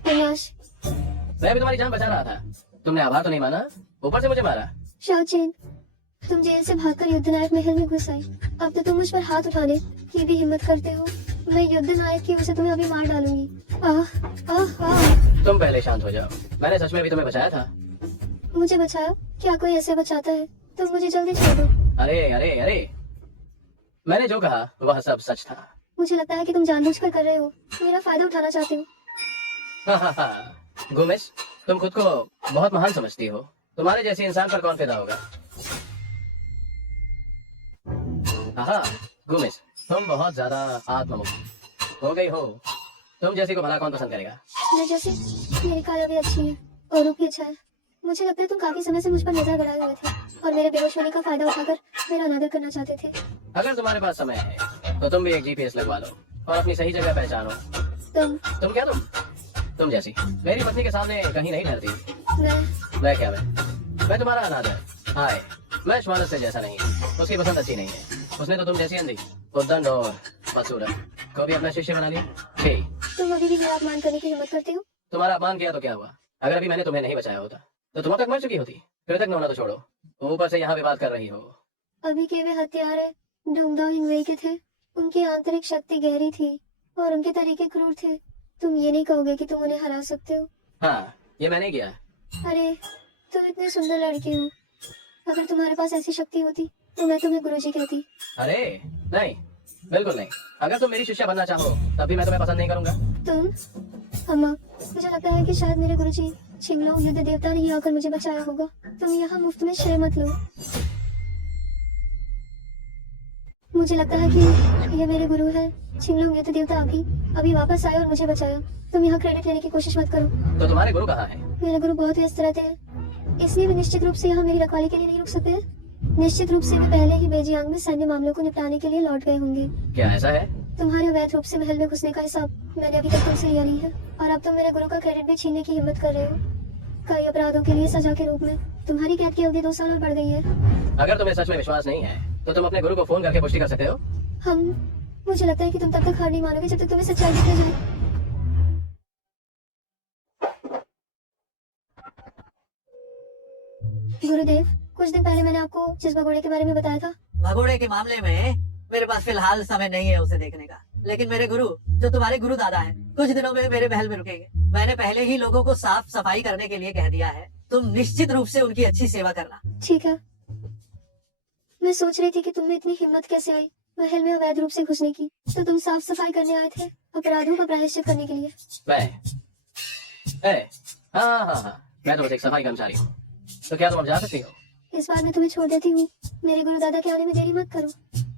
विनाश, मैं भी तुम्हारी जान बचा रहा था, तुमने आभार तो नहीं माना, ऊपर से मुझे मारा। शाओ चेन, तुम जेल से भागकर युद्ध नायक महल में घुस आई। अब तो तुम मुझ पर हाथ उठाने की भी हिम्मत करते हो। मैं युद्ध नायक की वजह से तुम्हें अभी मार डालूंगी। आह आह आह। तुम पहले शांत हो जाओ, मैंने सच में भी तुम्हें बचाया था। मुझे बचाया? क्या कोई ऐसे बचाता है? तुम मुझे जल्दी छोड़ दो। अरे अरे अरे, मैंने जो कहा वह सब सच था। मुझे लगता है कि तुम जानबूझकर कर रहे हो, मेरा फायदा उठाना चाहते हो। गुमिस, तुम खुद को बहुत महान समझती हो, तुम्हारे जैसे इंसान पर कौन फिदा होगा। हाँ गुमिस, तुम बहुत ज्यादा आत्ममुक्त हो गई हो। तुम जैसी को भला कौन पसंद करेगा। मैं जैसे, मेरी काया भी अच्छी है और रूप भी अच्छा है। मुझे लगता है तुम काफी समय से मुझ पर नजर गड़ाए हुए थे और मेरे बेहोश होने का फायदा उठाकर मेरा अनादर करना चाहते थे। अगर तुम्हारे पास समय है तो तुम भी एक जीपीएस लगवा लो और अपनी सही जगह पहचानो। तुम क्या तुम जैसी मेरी पत्नी के सामने कहीं नहीं ठहरती। मैं क्या मैं तुम्हारा अनादर। हाय, मैं श्वानस से जैसा नहीं, उसकी पसंद अच्छी नहीं है। उसने तो तुम जैसी अंधी, उद्दंड और बदसूरत को भी अपना शिष्य बना लिया। ठीक, तुम अभी भी मेरा अपमान करने की हिम्मत करते हो। तुम्हारा अपमान किया तो क्या हुआ? अगर अभी मैंने तुम्हें नहीं बचाया होता तो तुम अब तक मर चुकी होती। कृतज्ञ होना तो छोड़ो, ऊपर से यहाँ विवाद कर रही हो। अभी के वे हत्यारे डोंगदाओ यिंगवेई के थे। उनकी आंतरिक शक्ति गहरी थी और उनके तरीके क्रूर थे। तुम ये नहीं कहोगे कि तुम उन्हें हरा सकते हो? हाँ, ये मैंने किया। अरे, तुम इतनी सुंदर लड़की हो। अगर तुम्हारे पास ऐसी शक्ति होती तो मैं तुम्हें गुरुजी कहती। अरे नहीं, बिल्कुल नहीं। अगर तुम मेरी शिष्या बनना चाहो तब भी मैं तुम्हें पसंद नहीं करूंगा। तुम अम्मा, मुझे लगता है कि शायद मेरे गुरुजी छिंगलोंग युद्ध देवता ने ही आकर मुझे बचाया होगा। तुम यहाँ मुफ्त में श्रेय मत लो। मुझे लगता है कि ये मेरे गुरु है। छिंगलोंग युद्ध देवता अभी वापस आए और मुझे बचाया। तुम यहाँ क्रेडिट लेने की कोशिश मत करो। तो तुम्हारे गुरु कहाँ हैं? मेरे गुरु बहुत व्यस्त रहते हैं, इसलिए वे निश्चित रूप से यहाँ मेरी रखवाली के लिए नहीं रुक सकते हैं। निश्चित रूप से वे पहले ही बेजियांग में सैन्य मामलों को निपटाने के लिए लौट गए होंगे। क्या ऐसा है? तुम्हारे अवैध रूप से महल में घुसने का हिसाब मैंने अभी तक तुमसे लिया नहीं है और अब तुम मेरे गुरु का क्रेडिट भी छीनने की हिम्मत कर रहे हो। कई अपराधों के लिए सजा के रूप में तुम्हारी कैद की अवधि 2 साल और बढ़ गई है। अगर तुम्हें सच में विश्वास नहीं है तो तुम अपने गुरु को फोन करके पुष्टि कर सकते हो। मुझे लगता है कि तुम तब तक हार नहीं मानोगे जब तक तुम्हें सच्चाई दिख न जाए। गुरुदेव, कुछ दिन पहले मैंने आपको जिस भगोड़े के बारे में बताया था। भगोड़े के मामले में मेरे पास फिलहाल समय नहीं है उसे देखने का, लेकिन मेरे गुरु जो तुम्हारे गुरु दादा हैं कुछ दिनों में मेरे महल में रुकेंगे। मैंने पहले ही लोगों को साफ सफाई करने के लिए कह दिया है। तुम निश्चित रूप से उनकी अच्छी सेवा करना। ठीक है। मैं सोच रही थी कि तुम्हें इतनी हिम्मत कैसे आई महल में अवैध रूप से घुसने की। तो तुम साफ सफाई करने आए थे अपराधों का प्रायश्चित करने के लिए। हाँ, मैं तो बस एक सफाई कर्मचारी हूँ। तो क्या तुम अब जा सकती हो? इस बार मैं तुम्हें छोड़ देती हूँ। मेरे गुरु दादा के आने में देरी मत करो।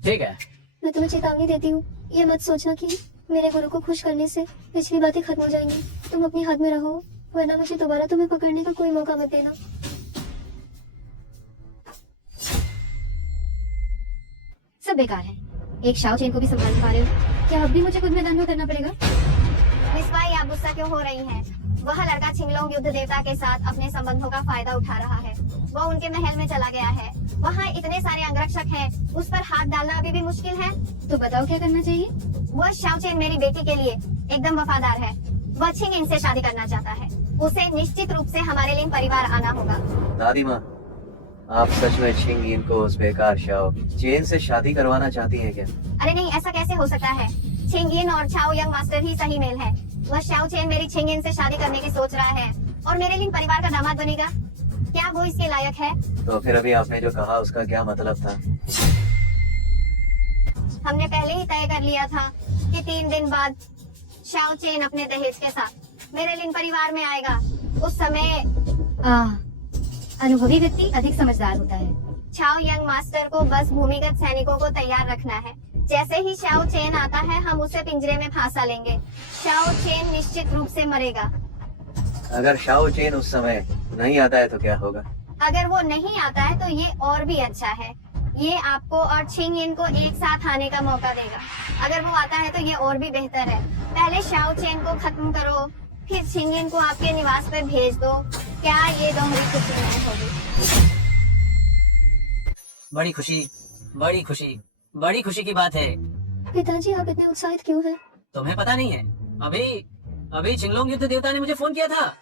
ठीक है। मैं तुम्हें चेतावनी देती हूँ, ये मत सोचना कि मेरे गुरु को खुश करने से पिछली बातें खत्म हो जाएंगी। तुम अपनी हद में रहो, वरना मुझे दोबारा तुम्हें पकड़ने का कोई मौका मत देना। सब बेकार है। एक शाओ चेन को भी संभाल नहीं पा रहे हो। क्या अब भी मुझे खुद मैदान में उतरना पड़ेगा? मिसबाई, आप गुस्सा क्यों हो रही हैं? वह लड़का छिंगलोंग युद्ध देवता के साथ अपने संबंधों का फायदा उठा रहा है। वो उनके महल में चला गया है। वहाँ इतने सारे अंगरक्षक हैं, उस पर हाथ डालना अभी भी मुश्किल है। तो बताओ क्या करना चाहिए? वह शाओ चेन मेरी बेटी के लिए एकदम वफादार है। वह छिंग इनसे शादी करना चाहता है। उसे निश्चित रूप से हमारे लिंग परिवार आना होगा। दादी माँ, आप सच में छिंग इनको उस बेकार शाओ चेन से शादी करवाना चाहती है क्या? अरे नहीं, ऐसा कैसे हो सकता है? छिंगिन और छाओ यंग मास्टर ही सही मेल है। वह शाओ चेन मेरी छिंगिन से शादी करने की सोच रहा है और मेरे लिंग परिवार का दामाद बनेगा। क्या वो इसके लायक है? तो फिर अभी आपने जो कहा उसका क्या मतलब था? हमने पहले ही तय कर लिया था कि 3 दिन बाद शाओ चेन अपने दहेज के साथ मेरे लिंग परिवार में आएगा। उस समय अनुभवी व्यक्ति अधिक समझदार होता है। छाओ यंग मास्टर को बस भूमिगत सैनिकों को तैयार रखना है। जैसे ही शाओ चेन आता है हम उसे पिंजरे में फांसा लेंगे। शाओ चेन निश्चित रूप से मरेगा। अगर शाओ चेन उस समय नहीं आता है तो क्या होगा? अगर वो नहीं आता है तो ये और भी अच्छा है। ये आपको और छिंग को एक साथ आने का मौका देगा। अगर वो आता है तो ये और भी बेहतर है। पहले शाओ चेन को खत्म करो, फिर छिंग को आपके निवास पर भेज दो। क्या ये दोहरी खुशी नहीं होगी? बड़ी खुशी, बड़ी खुशी, बड़ी खुशी की बात है। पिताजी आप इतने उत्साहित क्यों हैं? तुम्हें पता नहीं है, अभी छिंगलोंग युद्ध देवता ने मुझे फोन किया था।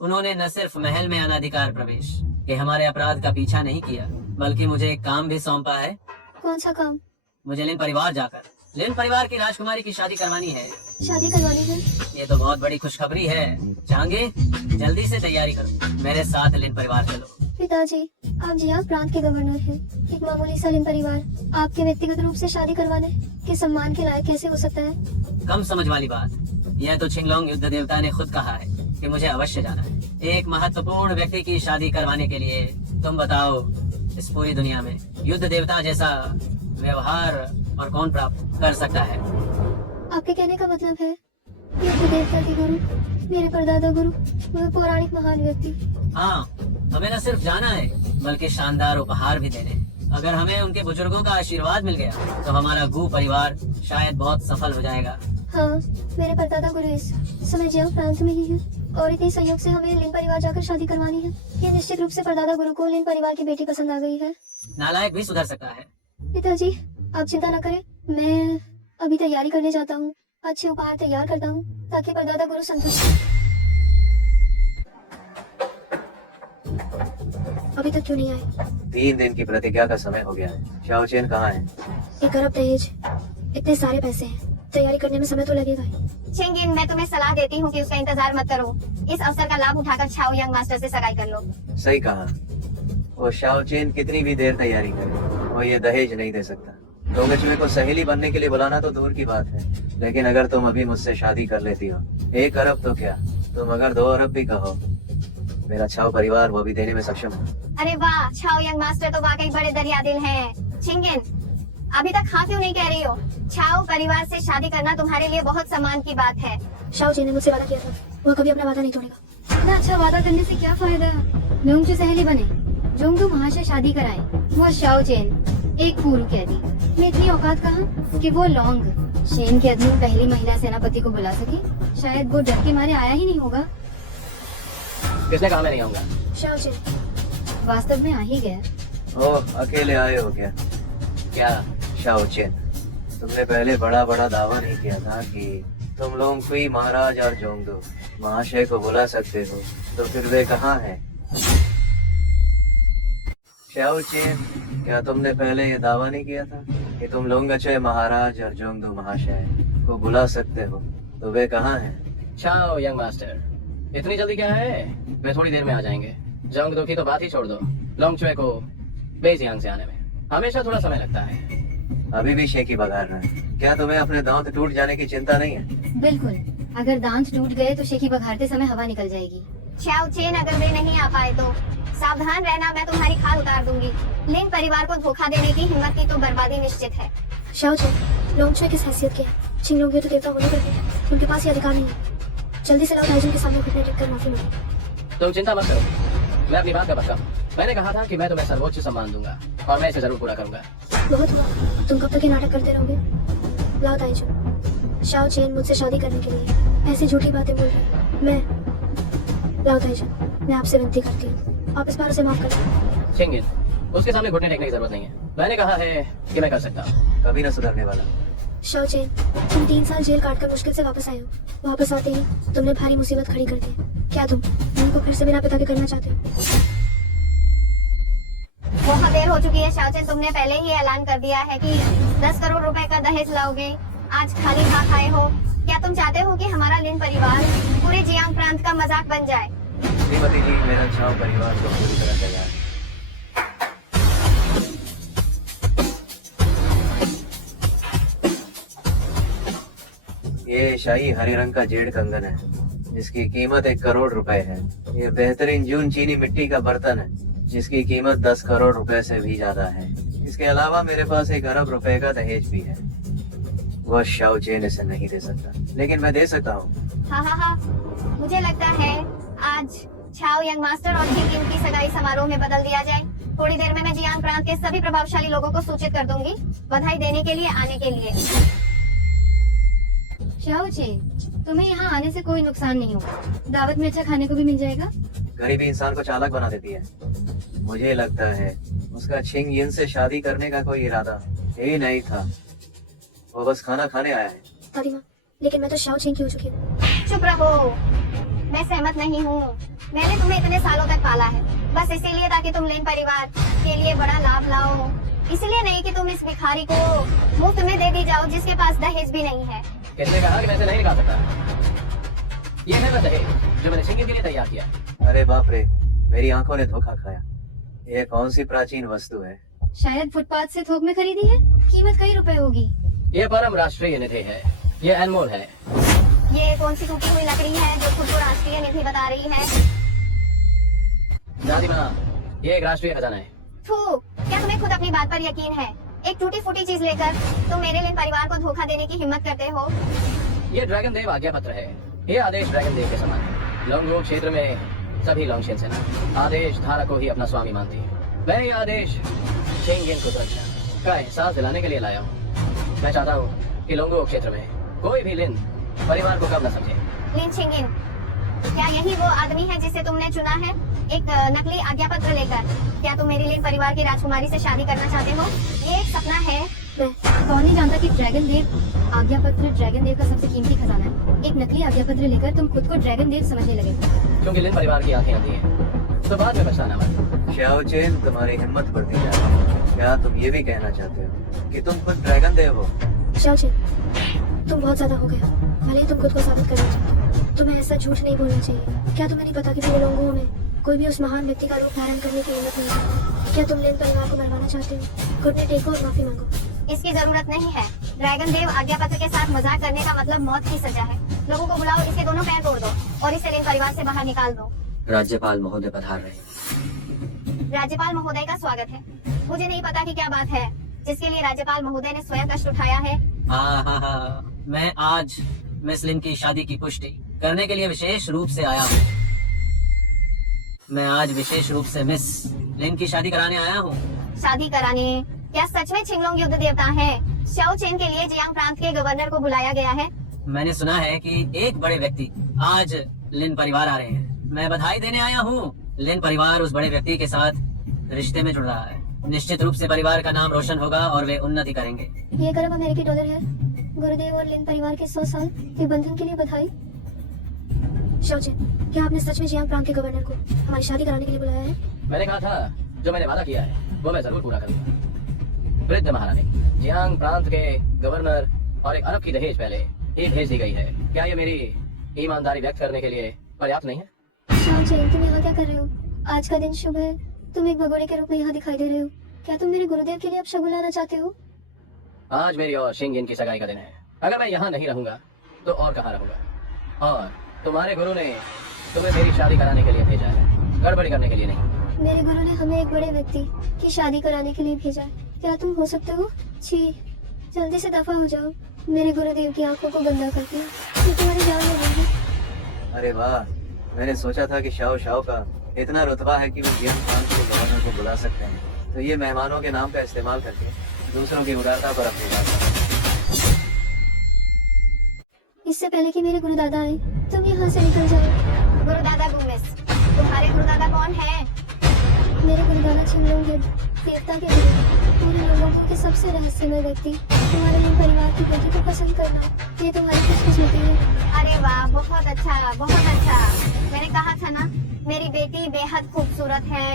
उन्होंने न सिर्फ महल में अनाधिकार प्रवेश के हमारे अपराध का पीछा नहीं किया, बल्कि मुझे एक काम भी सौंपा है। कौन सा काम? मुझे लिन परिवार जाकर लिन परिवार की राजकुमारी की शादी करवानी है। शादी करवानी है? ये तो बहुत बड़ी खुशखबरी है। चांगे, जल्दी से तैयारी करो, मेरे साथ लिन परिवार चलो। पिताजी आप जियांग प्रांत के गवर्नर हैं। एक मामूली सा लिन परिवार आपके व्यक्तिगत रूप से शादी करवाने के सम्मान के लायक कैसे हो सकता है? कम समझ वाली बात, यह तो छिंगलोंग युद्ध देवता ने खुद कहा है कि मुझे अवश्य जाना है। एक महत्वपूर्ण व्यक्ति की शादी करवाने के लिए तुम बताओ, इस पूरी दुनिया में युद्ध देवता जैसा व्यवहार और कौन प्राप्त कर सकता है? आपके कहने का मतलब है युद्ध देवता के गुरु, मेरे परदादा गुरु, वह पौराणिक महान व्यक्ति। हाँ, हमें न सिर्फ जाना है बल्कि शानदार उपहार भी देने। अगर हमें उनके बुजुर्गों का आशीर्वाद मिल गया तो हमारा गु परिवार शायद बहुत सफल हो जाएगा। हाँ, मेरे परदादा गुरु इस समय जियांग प्रांत में ही है और इतने संयोग से हमें लिन परिवार जाकर शादी करवानी है। ये निश्चित रूप से परदादा गुरु को लिन परिवार की बेटी पसंद आ गई है। नालायक भी सुधर सकता है। पिताजी आप चिंता न करें, मैं अभी तैयारी करने जाता हूँ। अच्छे उपहार तैयार करता हूँ ताकि परदादा गुरु संतुष्ट हो। अभी तक क्यों नहीं आए? 3 दिन की प्रतिज्ञा का समय हो गया है। शाओ चेन कहाँ है? 1 अरब दहेज, इतने सारे पैसे हैं, तैयारी करने में समय तो लगेगा ही। छिंग मैं तुम्हें सलाह देती हूँ कि उसका इंतजार मत करो। इस अवसर का लाभ उठाकर छाओ यंग मास्टर से सगाई कर लो। सही कहा। वो शाओ चेन कितनी भी देर तैयारी करे, वो ये दहेज नहीं दे सकता। दोगचुए को सहेली बनने के लिए बुलाना तो दूर की बात है, लेकिन अगर तुम अभी मुझसे शादी कर लेती हो, 1 अरब तो क्या, तुम अगर 2 अरब भी कहो, मेरा छाओ परिवार वो भी देने में सक्षम है। अरे वाह, छाओ यंग मास्टर तो वाकई बड़े दरिया दिल हैं। छिंगेन, अभी तक हाँ क्यों नहीं कह रही हो? छाओ परिवार से शादी करना तुम्हारे लिए बहुत सम्मान की बात है। शाओ चेन ने मुझसे वादा किया था, वह कभी अपना वादा नहीं तोड़ेगा। इतना अच्छा वादा करने से क्या फायदा? लोंगचू सहेली बने, जोंगदू महाशय शादी कराए, वो शाओ चेन एक पूर्व कैदी में इतनी औकात कहाँ कि वो लॉन्ग शेन के अधीन पहली महिला सेनापति को बुला सके? शायद वो डर के मारे आया ही नहीं होगा। किसने कहा मैं नहीं आऊंगा? शाओ चेन वास्तव में आ ही गया। ओह, अकेले आए हो क्या? क्या? शाओ चेन, तुमने पहले बड़ा दावा नहीं किया था कि तुम लोग कोई महाराज और जोंगदू महाशय को बुला सकते हो, तो फिर वे कहाँ हैं? शाओ चेन, क्या तुमने पहले ये दावा नहीं किया था कि तुम लोंगचे महाराज और जोंगदू महाशय को बुला सकते हो, तो वे कहाँ हैं? छाओ यंग मास्टर, इतनी जल्दी क्या है? वे थोड़ी देर में आ जाएंगे। जोंगदू की तो बात ही छोड़ दो, लोंगचुए को बेजियांग से आने में हमेशा थोड़ा समय लगता है। अभी भी शेकी बघार रहा है। क्या तुम्हें अपने दांत टूट जाने की चिंता नहीं है? बिल्कुल, अगर दांत टूट गए तो शेखी बघारते समय हवा निकल जाएगी। छाओ चेन, अगर वे नहीं आ पाए तो सावधान रहना, मैं तुम्हारी खाल उतार दूंगी। लिन परिवार को धोखा देने की हिम्मत की तो बर्बादी निश्चित है। शाओ चेन, लोंगचुए किस हैसियत के हैं? छिंगलोंग युद्ध देवता होने पर भी उनके पास ये अधिकार नहीं है। जल्दी से लाओ ताइजुन के सामने घुटने टेक कर माफी मांगो। तुम चिंता मत करो, मैं अपनी बात का पक्का हूँ। मैंने कहा था कि मैं तुम्हें सर्वोच्च सम्मान दूंगा और मैं इसे जरूर पूरा करूंगा। बहुत हुआ, तुम कब तक ये नाटक करते रहोगे? लाओ ताइजुन, शाओ चेन मुझसे शादी करने के लिए ऐसी झूठी बातें बोल रही है। मैं लाओ ताइजुन, मैं आपसे विनती करती हूँ, आप इस बार उसे माफ कर दो। छिंगिन, उसके सामने घुटने टेकने की जरूरत नहीं है। मैंने कहा है कि मैं कर सकता हूँ। कभी ना सुधरने वाला। शाओ चेन, तुम 3 साल जेल काटकर मुश्किल से वापस आए हो। वापस आते ही तुमने भारी मुसीबत खड़ी कर दी। क्या तुम उनको फिर से बिना पिता के करना चाहते हो? बहुत देर हो चुकी है शाओ चेन, तुमने पहले ही ऐलान कर दिया है कि 10 करोड़ रुपए का दहेज लाओगे। आज खाली हाथ आए हो। क्या तुम चाहते हो कि हमारा लिन परिवार पूरे जियांग प्रांत का मजाक बन जाए? श्रीमती जी, मेरा छाओ परिवार को पूरी तरह तैयार है। ये शाही हरे रंग का जेड कंगन है, जिसकी कीमत 1 करोड़ रुपए है। ये बेहतरीन जून चीनी मिट्टी का बर्तन है, जिसकी कीमत 10 करोड़ रुपए से भी ज्यादा है। इसके अलावा मेरे पास 1 अरब रुपए का दहेज भी है। वह शाओ चेन इसे नहीं दे सकता, लेकिन मैं दे सकता हूँ। हाँ, मुझे लगता है आज छाओ यंग मास्टर और किंग की सगाई समारोह में बदल दिया जाए। थोड़ी देर में मैं जियांग प्रांत के सभी प्रभावशाली लोगों को सूचित कर दूंगी बधाई देने के लिए आने के लिए। शाओ चेन, तुम्हें यहाँ आने से कोई नुकसान नहीं होगा। दावत में अच्छा खाने को भी मिल जाएगा। गरीबी इंसान को चालाक बना देती है। मुझे लगता है उसका छिंग यिन से शादी करने का कोई इरादा ही नहीं था। वो बस खाना खाने आया है। दादी माँ, लेकिन मैं तो शाओ चेन की हो चुकी हूँ। चुप रहो, मैं सहमत नहीं हूँ। मैंने तुम्हें इतने सालों तक पाला है बस इसीलिए ताकि तुम लेन परिवार के लिए बड़ा लाभ लाओ, इसलिए नहीं कि तुम इस भिखारी को मुफ्त में दे दी जाओ जिसके पास दहेज भी नहीं है। किसने कहा कि मैं इसे नहीं निकाल सकता? ये है वह दहेज जो मैंने छिंग के लिए तैयार किया। अरे बाप रे, मेरी आंखों ने धोखा खाया। ये कौन सी प्राचीन वस्तु है? शायद फुटपाथ से थोक में खरीदी है। कीमत कई रुपए होगी। ये परम राष्ट्रीय निधि है, ये अनमोल है। ये कौन सी टूटी हुई लकड़ी है जो खुद को राष्ट्रीय निधि बता रही है? दादी माँ, ये एक राष्ट्रीय खजाना है। थू, क्या तुम्हें खुद अपनी बात पर यकीन है? एक टूटी फूटी चीज लेकर तुम मेरे लिए परिवार को धोखा देने की हिम्मत करते हो? ये ड्रैगन देव आज्ञा पत्र है। ये आदेश ड्रैगन देव के समान है। लोंगवू क्षेत्र में सभी लोंगशेन सेना आदेश धारक को ही अपना स्वामी मानती है। मैं ये आदेश छिंग यिन को सुरक्षा का एहसास दिलाने के लिए लाया हूँ। मैं चाहता हूँ कि लोंगवू क्षेत्र में कोई भी लिन परिवार को कम न समझे। लिन छिंगिन, क्या यही वो आदमी है जिसे तुमने चुना है एक नकली आज्ञा पत्र लेकर? क्या तुम मेरे लिए परिवार की राजकुमारी से शादी करना चाहते हो? ये एक सपना है। मैं कौन नहीं जानता कि ड्रैगन देव आज्ञा पत्र ड्रैगन देव का सबसे कीमती खजाना है। एक नकली आज्ञा पत्र लेकर तुम खुद को ड्रैगन देव समझने लगे। क्योंकि लिन परिवार की आंखें आती हैं तो बाद में पछताना मत। शाओ चेन, तुम्हारी हिम्मत बढ़ती जा रही है। क्या तुम ये भी कहना चाहते हो कि तुम खुद ड्रैगन देव हो? शाओ चेन, तुम बहुत ज्यादा हो गया। भले ही तुम खुद को साबित करना चाहते हो, तुम्हें ऐसा झूठ नहीं बोलना चाहिए। क्या तुम्हें नहीं पता कि पूरे लोगों में कोई भी उस महान व्यक्ति का रूप धारण करने की हिम्मत नहीं है? क्या तुम लिन परिवार को मरवाना चाहते हो? घुटने टेको और माफी मांगो। इसकी जरूरत नहीं है। ड्रैगन देव आज्ञा पत्र के साथ मजाक करने का मतलब मौत की सजा है। लोगों को बुलाओ, इसके दोनों पैर तोड़ दो और इसे लिन परिवार से बाहर निकाल दो। राज्यपाल महोदय पधार रहे हैं। राज्यपाल महोदय का स्वागत है। मुझे नहीं पता कि क्या बात है जिसके लिए राज्यपाल महोदय ने स्वयं कष्ट उठाया है। हाँ, मैं आज मिस लिन की शादी की पुष्टि करने के लिए विशेष रूप से आया हूँ। मैं आज विशेष रूप से मिस लिन की शादी कराने आया हूँ। शादी कराने? क्या सच में छिंगलोंग युद्ध देवता है? शाओ चेन के लिए जियांग प्रांत के गवर्नर को बुलाया गया है। मैंने सुना है कि एक बड़े व्यक्ति आज लिन परिवार आ रहे हैं। मैं बधाई देने आया हूँ। लिन परिवार उस बड़े व्यक्ति के साथ रिश्ते में जुड़ रहा है। निश्चित रूप से परिवार का नाम रोशन होगा और वे उन्नति करेंगे। ये $1 अरब अमेरिकी डॉलर है। गुरुदेव और लिन परिवार के 100 साल के बंधन के लिए बधाई। शाओ चेन, क्या आपने सच में जियांग प्रांत के गवर्नर को हमारी शादी कराने के लिए बुलाया है? मैंने कहा था जो मैंने वादा किया है वो मैं जरूर पूरा करूंगा। वृद्ध महारानी, जियांग प्रांत के गवर्नर और 1 अरब की दहेज पहले ही भेज दी गई है। क्या ये मेरी ईमानदारी व्यक्त करने के लिए पर्याप्त नहीं है? शाओ चेन, तुम यहाँ क्या कर रहे हो? आज का दिन शुभ है। तुम एक भगोड़े के रूप में यहाँ दिखाई दे रहे हो। क्या तुम मेरे गुरुदेव के लिए अब शगुन लाना चाहते हो? आज मेरी और छिंग यिन की सगाई का दिन है। अगर मैं यहाँ नहीं रहूंगा तो और कहाँ रहूंगा? और तुम्हारे गुरु ने तुम्हें मेरी शादी कराने के लिए भेजा है, गड़बड़ी करने के लिए नहीं। मेरे गुरु ने हमें एक बड़े व्यक्ति की शादी कराने के लिए भेजा है। क्या तुम हो सकते हो? छी, जल्दी से दफा हो जाओ। मेरे गुरुदेव की आंखों को गंदा करती है। ये तुम्हारी जान ले लेंगे। अरे वाह, मैंने सोचा था कि शाओ का इतना रुतबा है कि वो जियांग प्रांत के गवर्नर को बुला सकते हैं। तो ये मेहमानों के नाम का इस्तेमाल करके दूसरों की उदारता पर अपनी बात करते हैं। इससे पहले कि मेरे गुरुदादा आए, तुम यहाँ से निकल जाओ। गुरुदादा गुमिस, तुम्हारे गुरुदादा कौन है? मेरे गुरुदादा छिंगलोंग युद्ध देवता के गुरु, पूरे लोगों के सबसे रहस्यमय व्यक्ति। तुम्हारे लिए परिवार की बेटी को पसंद करना, ये तुम्हारी खुशकिस्मती है। अरे वाह, बहुत अच्छा, बहुत अच्छा। मैंने कहा था ना, मेरी बेटी बेहद खूबसूरत है।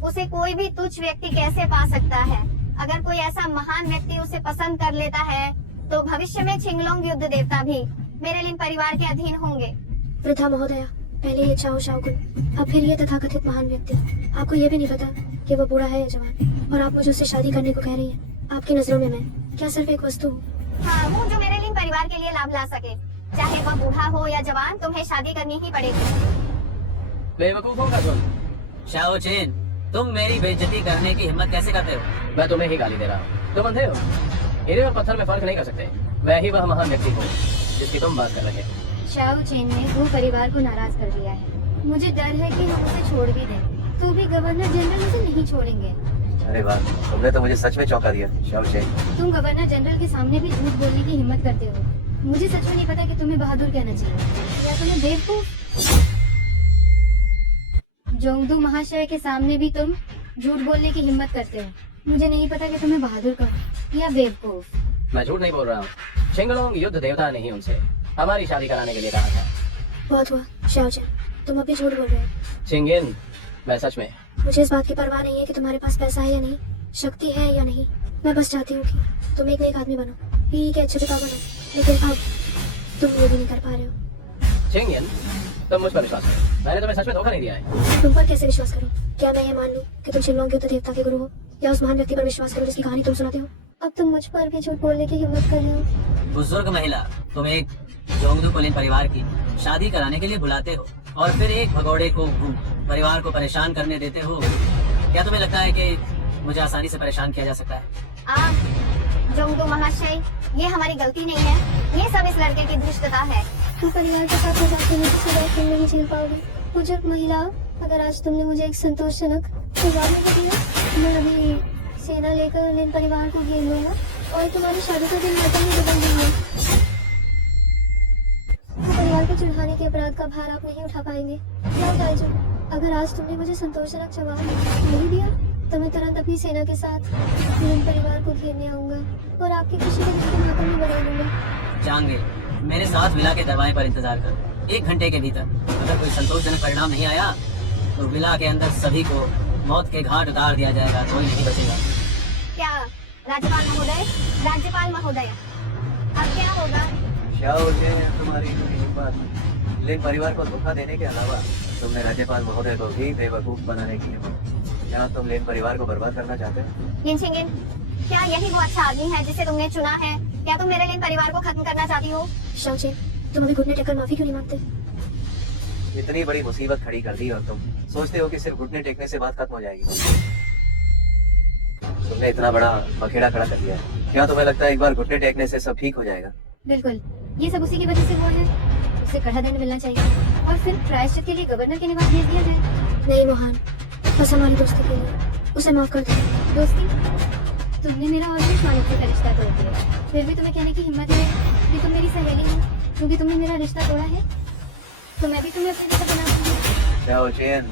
उसे कोई भी तुच्छ व्यक्ति कैसे पा सकता है? अगर कोई ऐसा महान व्यक्ति उसे पसंद कर लेता है तो भविष्य में छिंगलोंग युद्ध देवता भी मेरे लिन परिवार के अधीन होंगे। वृद्धा महोदया, पहले ये चाओ शाओगुन, अब फिर ये तथाकथित महान व्यक्ति। आपको ये भी नहीं पता कि वो बूढ़ा है या जवान, और आप मुझे उससे शादी करने को कह रही हैं। आपकी नजरों में मैं क्या सिर्फ एक वस्तु हूँ? हाँ, वो जो मेरे लिन परिवार के लिए लाभ ला सके। चाहे वह बूढ़ा हो या जवान, तुम्हें शादी करनी ही पड़ेगी। बेवकूफों का सुन। शाओ चेन, तुम मेरी बेइज्जती करने की हिम्मत कैसे करते हो? मैं तुम्हें ही गाली दे रहा हूँ। तुम अंधे हो, हीरे और पत्थर में फर्क नहीं कर सकते। मैं ही वह महान व्यक्ति हूँ जिसकी तुम बात कर रहे हो। शाओ चेन ने वो परिवार को नाराज कर दिया है। मुझे डर है कि हम उसे छोड़ भी दें तो भी गवर्नर जनरल उसे नहीं छोड़ेंगे। अरे वाह, तुमने तो मुझे सच में चौंका दिया शाओ चेन। तुम गवर्नर जनरल के सामने भी झूठ बोलने की हिम्मत करते हो। मुझे सच में नहीं पता कि तुम्हें बहादुर कहना चाहिए या तुम्हें बेवकूफ। जोंगदू महाशय के सामने भी तुम झूठ बोलने की हिम्मत करते हो। मुझे नहीं पता कि तुम्हें बहादुर कहो या बेवकूफ। मैं झूठ नहीं बोल रहा हूँ। छिंगलोंग युद्ध देवता ने ही उनसे हमारी शादी कराने के लिए कहा था। बहुत हुआ शाओ चेन, तुम अभी झूठ बोल रहे हो। छिंगिन, मैं सच में। मुझे इस बात की परवाह नहीं है कि तुम्हारे पास पैसा है या नहीं, शक्ति है या नहीं। मैं बस चाहती हूँ कि तुम एक नेक आदमी बनो, पी के अच्छे पिता बनो। लेकिन अब तुम ये भी नहीं कर पा रहे हो। छिंगिन, तुम मुझ पर विश्वास करो। मैंने तुम्हें सच में धोखा नहीं दिया है। तुम पर कैसे विश्वास करूं? क्या मैं ये मान लूं कि तुम छिंगलोंग युद्ध देवता के गुरु हो, या उस महान व्यक्ति पर विश्वास करो जिसकी कहानी तुम सुनाते हो? अब तुम मुझ पर भी झूठ बोलने की हिम्मत कर रहे हो। बुजुर्ग महिला, तुम एक जोंगदू कुलीन परिवार की शादी कराने के लिए बुलाते हो और फिर एक भगोड़े को परिवार को परेशान करने देते हो। क्या तुम्हें लगता है कि मुझे आसानी से परेशान किया जा सकता है? आप जोंगदू महाशय, ये हमारी गलती नहीं है। ये सब इस लड़के की दुष्टता है। तुम परिवार के साथ मजाक करने की सिवाय तुम नहीं झेल पाओगे। बुजुर्ग महिला, अगर आज तुमने मुझे एक संतोषजनक जवाब नहीं दिया, मैं अभी सेना लेकर लिन परिवार को घेर लूंगा और तुम्हारी शादी का दिन आता ही बदल दूंगा। परिवार को चिढ़ाने के अपराध का भार आप नहीं उठा पाएंगे। क्या ताइजू, अगर आज तुमने मुझे संतोषजनक जवाब नहीं दिया तो मैं तुरंत अपनी सेना के साथ लिन परिवार को घेरने आऊंगा और आपकी खुशी का दिन मातम ही बना दूंगा। जाएंगे, मेरे साथ विला के दरवाजे पर इंतजार करो। 1 घंटे के भीतर अगर कोई संतोषजनक परिणाम नहीं आया तो विला के अंदर सभी को मौत के घाट उतार दिया जाएगा। कोई नहीं बचेगा। क्या राज्यपाल महोदय, राज्यपाल महोदय, अब क्या होगा? शाओ चेन, तुम्हारी पूरी हिम्मत लिन परिवार को धोखा देने के अलावा तुमने राज्यपाल महोदय को भी बेवकूफ बनाने की हिम्मत। क्या तुम लिन परिवार को बर्बाद करना चाहते हो? लिन छिंगिन, क्या यही वो अच्छा आदमी है जिसे तुमने चुना है? क्या तुम मेरे लिन परिवार को खत्म करना चाहती हो? शाओ चेन, तुम अभी घुटने टेककर माफी क्यों नहीं मांगते? इतनी बड़ी मुसीबत खड़ी कर दी और तुम सोचते हो कि सिर्फ घुटने टेकने से बात खत्म हो जाएगी। तुमने इतना बड़ा बखेड़ा खड़ा कर दिया है। क्या तुम्हें लगता है एक बार घुटने टेकने से सब ठीक हो जाएगा? बिल्कुल, ये सब उसी की वजह से हुआ है। उसे कड़ा दंड मिलना चाहिए और फिर प्रायश्चित के लिए गवर्नर के निवास भेज दिया जाए। नहीं मोहन, बस हमारी दोस्ती के लिए उसे माफ कर दो। दोस्ती? तुमने मेरा और भी मानवता का रिश्ता तोड़ दिया, फिर भी तुम्हें कहने की हिम्मत है कि तुम मेरी सहेली हो क्योंकि तुमने मेरा रिश्ता तोड़ा है? तो मैं भी तुम्हें अपने जैसा बना दूंगी। शाओ चेन,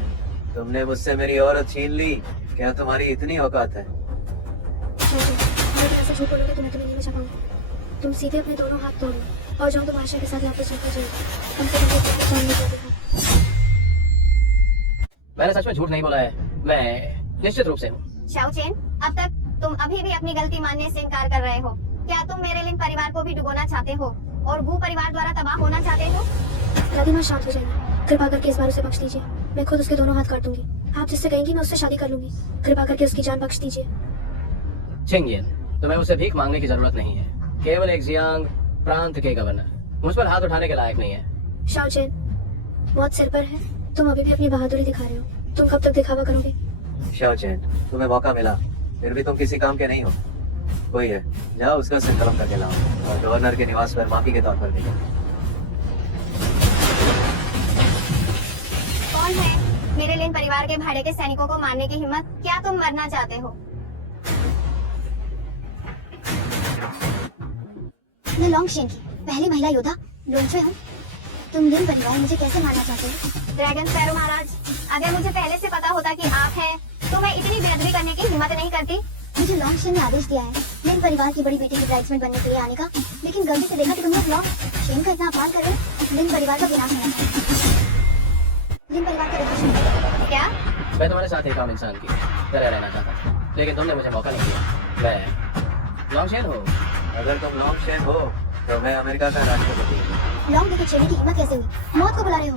तुमने मुझसे मेरी औरत छीन ली। क्या तुम्हारी इतनी औकात है? अगर ऐसे झूठ बोलोगे तो मैं तुम्हें नहीं बचा पाऊंगी। तुम सीधे अपने दोनों हाथ तोड़ो और जाओ तुम आशा के साथ वापस चलते जाओ। कम से कम ये पहचान नहीं पाते। मैंने सच में झूठ नहीं बोला है। मैं निश्चित रूप से हूँ। शाओ चेन, अब तक तुम अभी भी अपनी गलती मानने से इनकार कर रहे हो। क्या तुम मेरे लिन परिवार को भी डुबोना चाहते हो और गू परिवार द्वारा तबाह होना चाहते हो? राधिमा, शांत हो जाइए। कृपा करके इस बार उसे बख्श दीजिए। मैं खुद उसके दोनों हाथ काट दूंगी। आप जिससे कहेंगी मैं उससे शादी कर लूंगी। कृपा करके उसकी जान बख्श दीजिए। छिंगियन, तुम्हें उससे भीख मांगने की जरूरत नहीं है। केवल एक जियांग प्रांत के गवर्नर मुझ पर हाथ उठाने के लायक नहीं है। शाओ चेन, मौत सिर पर है। तुम अभी भी अपनी बहादुरी दिखा रहे हो। तुम कब तक दिखावा करोगे? शाओ चेन, तुम्हें मौका मिला, फिर भी तुम किसी काम के नहीं हो। कोई है, जाओ उसका सिर कलम करके लाओ और गवर्नर के निवास पर माफी के तौर पर भेजो। कौन है मेरे लिन परिवार के भाड़े के सैनिकों को मारने की हिम्मत? क्या तुम मरना चाहते हो? मैं लॉन्गशेन की पहली महिला योद्धा लोंगशे हूँ। तुम लिन परिवार मुझे कैसे मारना चाहते हो? ड्रैगन स्पैरो महाराज, अगर मुझे पहले से पता होता कि आप हैं तो मैं इतनी बेअदबी करने की हिम्मत नहीं करती। मुझे लॉन्गशेन ने आदेश दिया है लिन परिवार की बड़ी बेटी की ब्राइड्समेड बनने के लिए आने का, लेकिन गलती से देखा कि तुम लोग लॉन्गशेन का इतना अपमान कर रहे हो। लिन परिवार का विनाश होना चाहिए। लिन परिवार का विनाश होना चाहिए। क्या? मैं तुम्हारे साथ एक आम इंसान की तरह रहना चाहता, लेकिन तुमने मुझे मौका नहीं दिया। मैं लॉन्गशेन हूँ। अगर तुम लॉन्गशेन हो तो मैं अमेरिका का राष्ट्रपति हूँ। लॉन्ग विकेट छेड़ने की हिम्मत कैसे हुई? मौत को बुला रहे हो।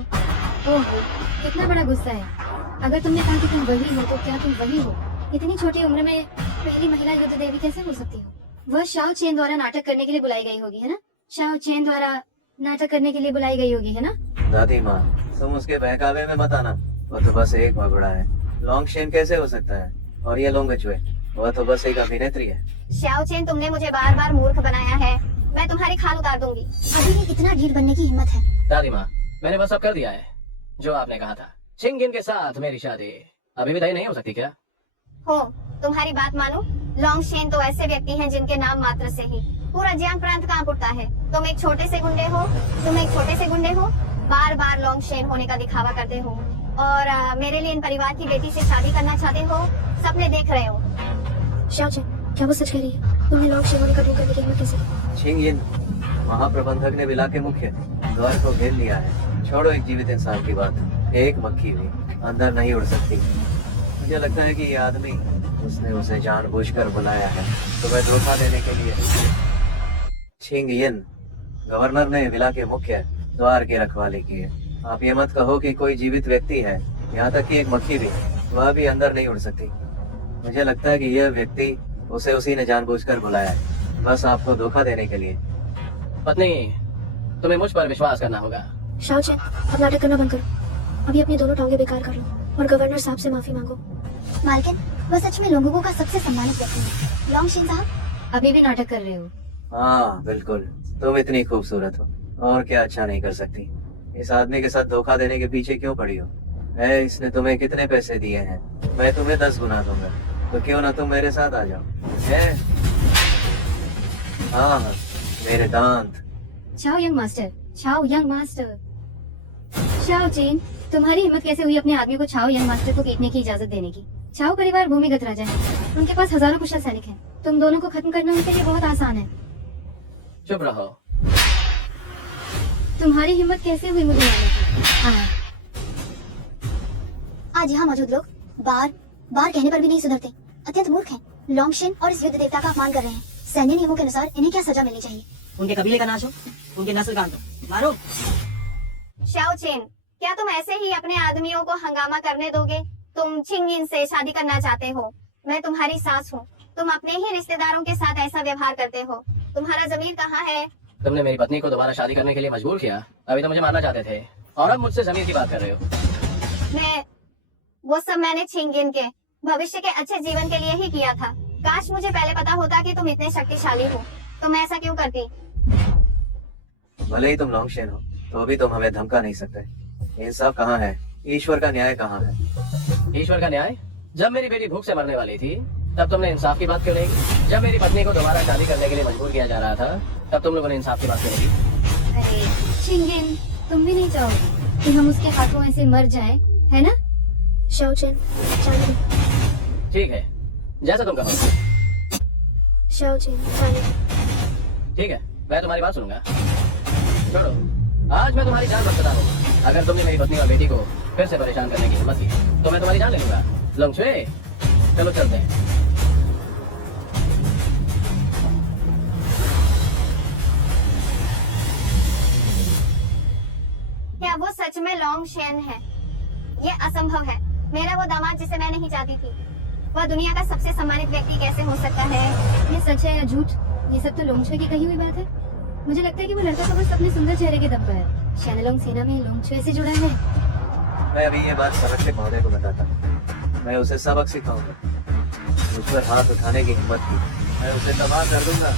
ओहो, कितना बड़ा गुस्सा है। अगर तुमने कहा कि तुम वही हो तो क्या तुम वही हो? इतनी छोटी उम्र में पहली महिला युद्ध देवी कैसे हो सकती हो? वह शाओ चेन द्वारा नाटक करने के लिए बुलाई गई होगी, है ना? शाओ चेन द्वारा नाटक करने के लिए बुलाई गई होगी, है ना? दादी माँ, तुम उसके बहकावे में मत आना। वो तो बस एक भगोड़ा है। लॉन्ग शेन कैसे हो सकता है? और ये लोंगचुए, वह तो बस एक अभिनेत्री है। श्याओ चेन, तुमने मुझे बार बार मूर्ख बनाया है। मैं तुम्हारी खाल उतार दूंगी। अभी भी इतना ढीठ बनने की हिम्मत है? दादी माँ, मैंने बस सब कर दिया है जो आपने कहा था। छिंगिन के साथ मेरी शादी अभी भी तय नहीं हो सकती क्या? हो, तुम्हारी बात मानो, लॉन्ग शेन तो ऐसे व्यक्ति हैं जिनके नाम मात्र से ही पूरा जियांग प्रांत कांप उठता है। तुम एक छोटे से गुंडे हो, बार बार लॉन्ग शेन होने का दिखावा करते हो और मेरे लिए इन परिवार की बेटी से शादी करना चाहते हो, सपने देख रहे हो। शाओ चेन, क्या वो सच कह रही है? तुमने लॉन्ग शेन होने का धोखा करने की हिम्मत कैसे की? छिंगिन, महाप्रबंधक ने विला के मुख्य द्वार को घेर लिया है। छोड़ो एक जीवित इंसान की बात, एक मक्खी भी अंदर नहीं उड़ सकती। मुझे लगता है कि ये आदमी, उसने उसे जानबूझकर बुलाया है तुम्हें धोखा देने के लिए। छिंगिन, गवर्नर ने विला के मुख्य द्वार की रखवाली की है। आप ये मत कहो कि कोई जीवित व्यक्ति है, यहाँ तक कि एक मक्खी भी, वह भी अंदर नहीं उड़ सकती। मुझे लगता है कि यह व्यक्ति, उसे उसी ने जानबूझकर बुलाया है, बस आपको धोखा देने के लिए। पत्नी, तुम्हें मुझ पर विश्वास करना होगा। शाओ चेन, अब नाटक करना बंद करो। अभी अपनी दोनों टांगे बेकार कर लो और गवर्नर साहब से माफी मांगो। मालकिन, वह सच में लोगों का सबसे सम्मानित व्यक्ति है। लॉन्ग शेन साहब, अभी भी नाटक कर रहे हो? हाँ बिल्कुल, तुम इतनी खूबसूरत हो और क्या अच्छा नहीं कर सकती। इस आदमी के साथ धोखा देने के पीछे क्यों पड़ी हो? इसने तुम्हें कितने पैसे दिए हैं? मैं तुम्हें 10 गुना दूंगा, तो क्यों ना तुम मेरे साथ आ जाओ? है? हाँ, मेरे दांत। चाओ यंग मास्टर। चाओ चेन, तुम्हारी हिम्मत कैसे हुई अपने आदमी को चाओ यंग मास्टर को पीटने की इजाजत देने की? चाओ परिवार भूमिगत राजा है, उनके पास हजारों कुशल सैनिक हैं। तुम दोनों को खत्म करना उनके लिए बहुत आसान है। चुप रहो। तुम्हारी हिम्मत कैसे हुई मुझे मारने की? हाँ, आज यहाँ मौजूद लोग बार बार कहने पर भी नहीं सुधरते। अत्यंत मूर्ख हैं। लॉन्ग शेन और इस युद्ध देवता का अपमान कर रहे हैं। सैन्य नियमों के अनुसार इन्हें क्या सजा मिलनी चाहिए? उनके कबीले का नाश हो, उनकी नस्ल काट दो, मारो। शाओ चेन, क्या तुम ऐसे ही अपने आदमियों को हंगामा करने दोगे? तुम छिंगिन से शादी करना चाहते हो, मैं तुम्हारी सास हूँ। तुम अपने ही रिश्तेदारों के साथ ऐसा व्यवहार करते हो, तुम्हारा जमीर कहाँ है? तुमने मेरी पत्नी को दोबारा शादी करने के लिए मजबूर किया। अभी तो मुझे मारना चाहते थे और अब मुझसे जमीन की बात कर रहे हो। वो सब मैंने छिंगिन के भविष्य के अच्छे जीवन के लिए ही किया था। काश मुझे पहले पता होता कि तुम इतने शक्तिशाली हो, तो मैं ऐसा क्यों करती? भले ही तुम लॉन्ग शेन हो, तो भी तुम हमें धमका नहीं सकते। इंसाफ कहाँ है? ईश्वर का न्याय कहाँ है? ईश्वर का न्याय? जब मेरी बेटी भूख से मरने वाली थी, तब तुमने इंसाफ की बात क्यों नहीं की? जब मेरी पत्नी को दोबारा शादी करने के लिए मजबूर किया जा रहा था, तब तुम लोगों ने इंसाफ की बात क्यों नहीं की? अरे छिंगिन, तुम भी नहीं चाहोगे कि हम उसके हाथों ऐसे मर जाएं, है ना? शाओ चेन, जाने दो। ठीक है, जैसा तुम कहो। शाओ चेन, जाने दो। ठीक है, मैं तुम्हारी बात सुनूंगा। छोड़ो, आज मैं तुम्हारी जान बख्शता हूँ। अगर तुमने मेरी पत्नी और बेटी को फिर से परेशान करने की हिम्मत की, तो मैं तुम्हारी जान ले लूंगा। लोंगचुए, चलो चलते हैं। क्या वो सच में लॉन्ग शेन है? ये असंभव है। मेरा वो दामाद जिसे मैं नहीं चाहती थी, वह दुनिया का सबसे सम्मानित व्यक्ति कैसे हो सकता है? ये सच है या झूठ, ये सब तो लोंगचुए की कही हुई बात है। मुझे लगता है कि वो लड़का तो बस अपने सुंदर चेहरे के दम पर है। शैनलोंग सेना में लोंगचुए से जुड़ा है। मैं अभी ये बात संरक्षक महोदय को बताता हूँ। मैं उसे सबक सिखाऊंगा। मुझ पर हाथ उठाने की हिम्मत की, मैं उसे तबाह कर दूंगा।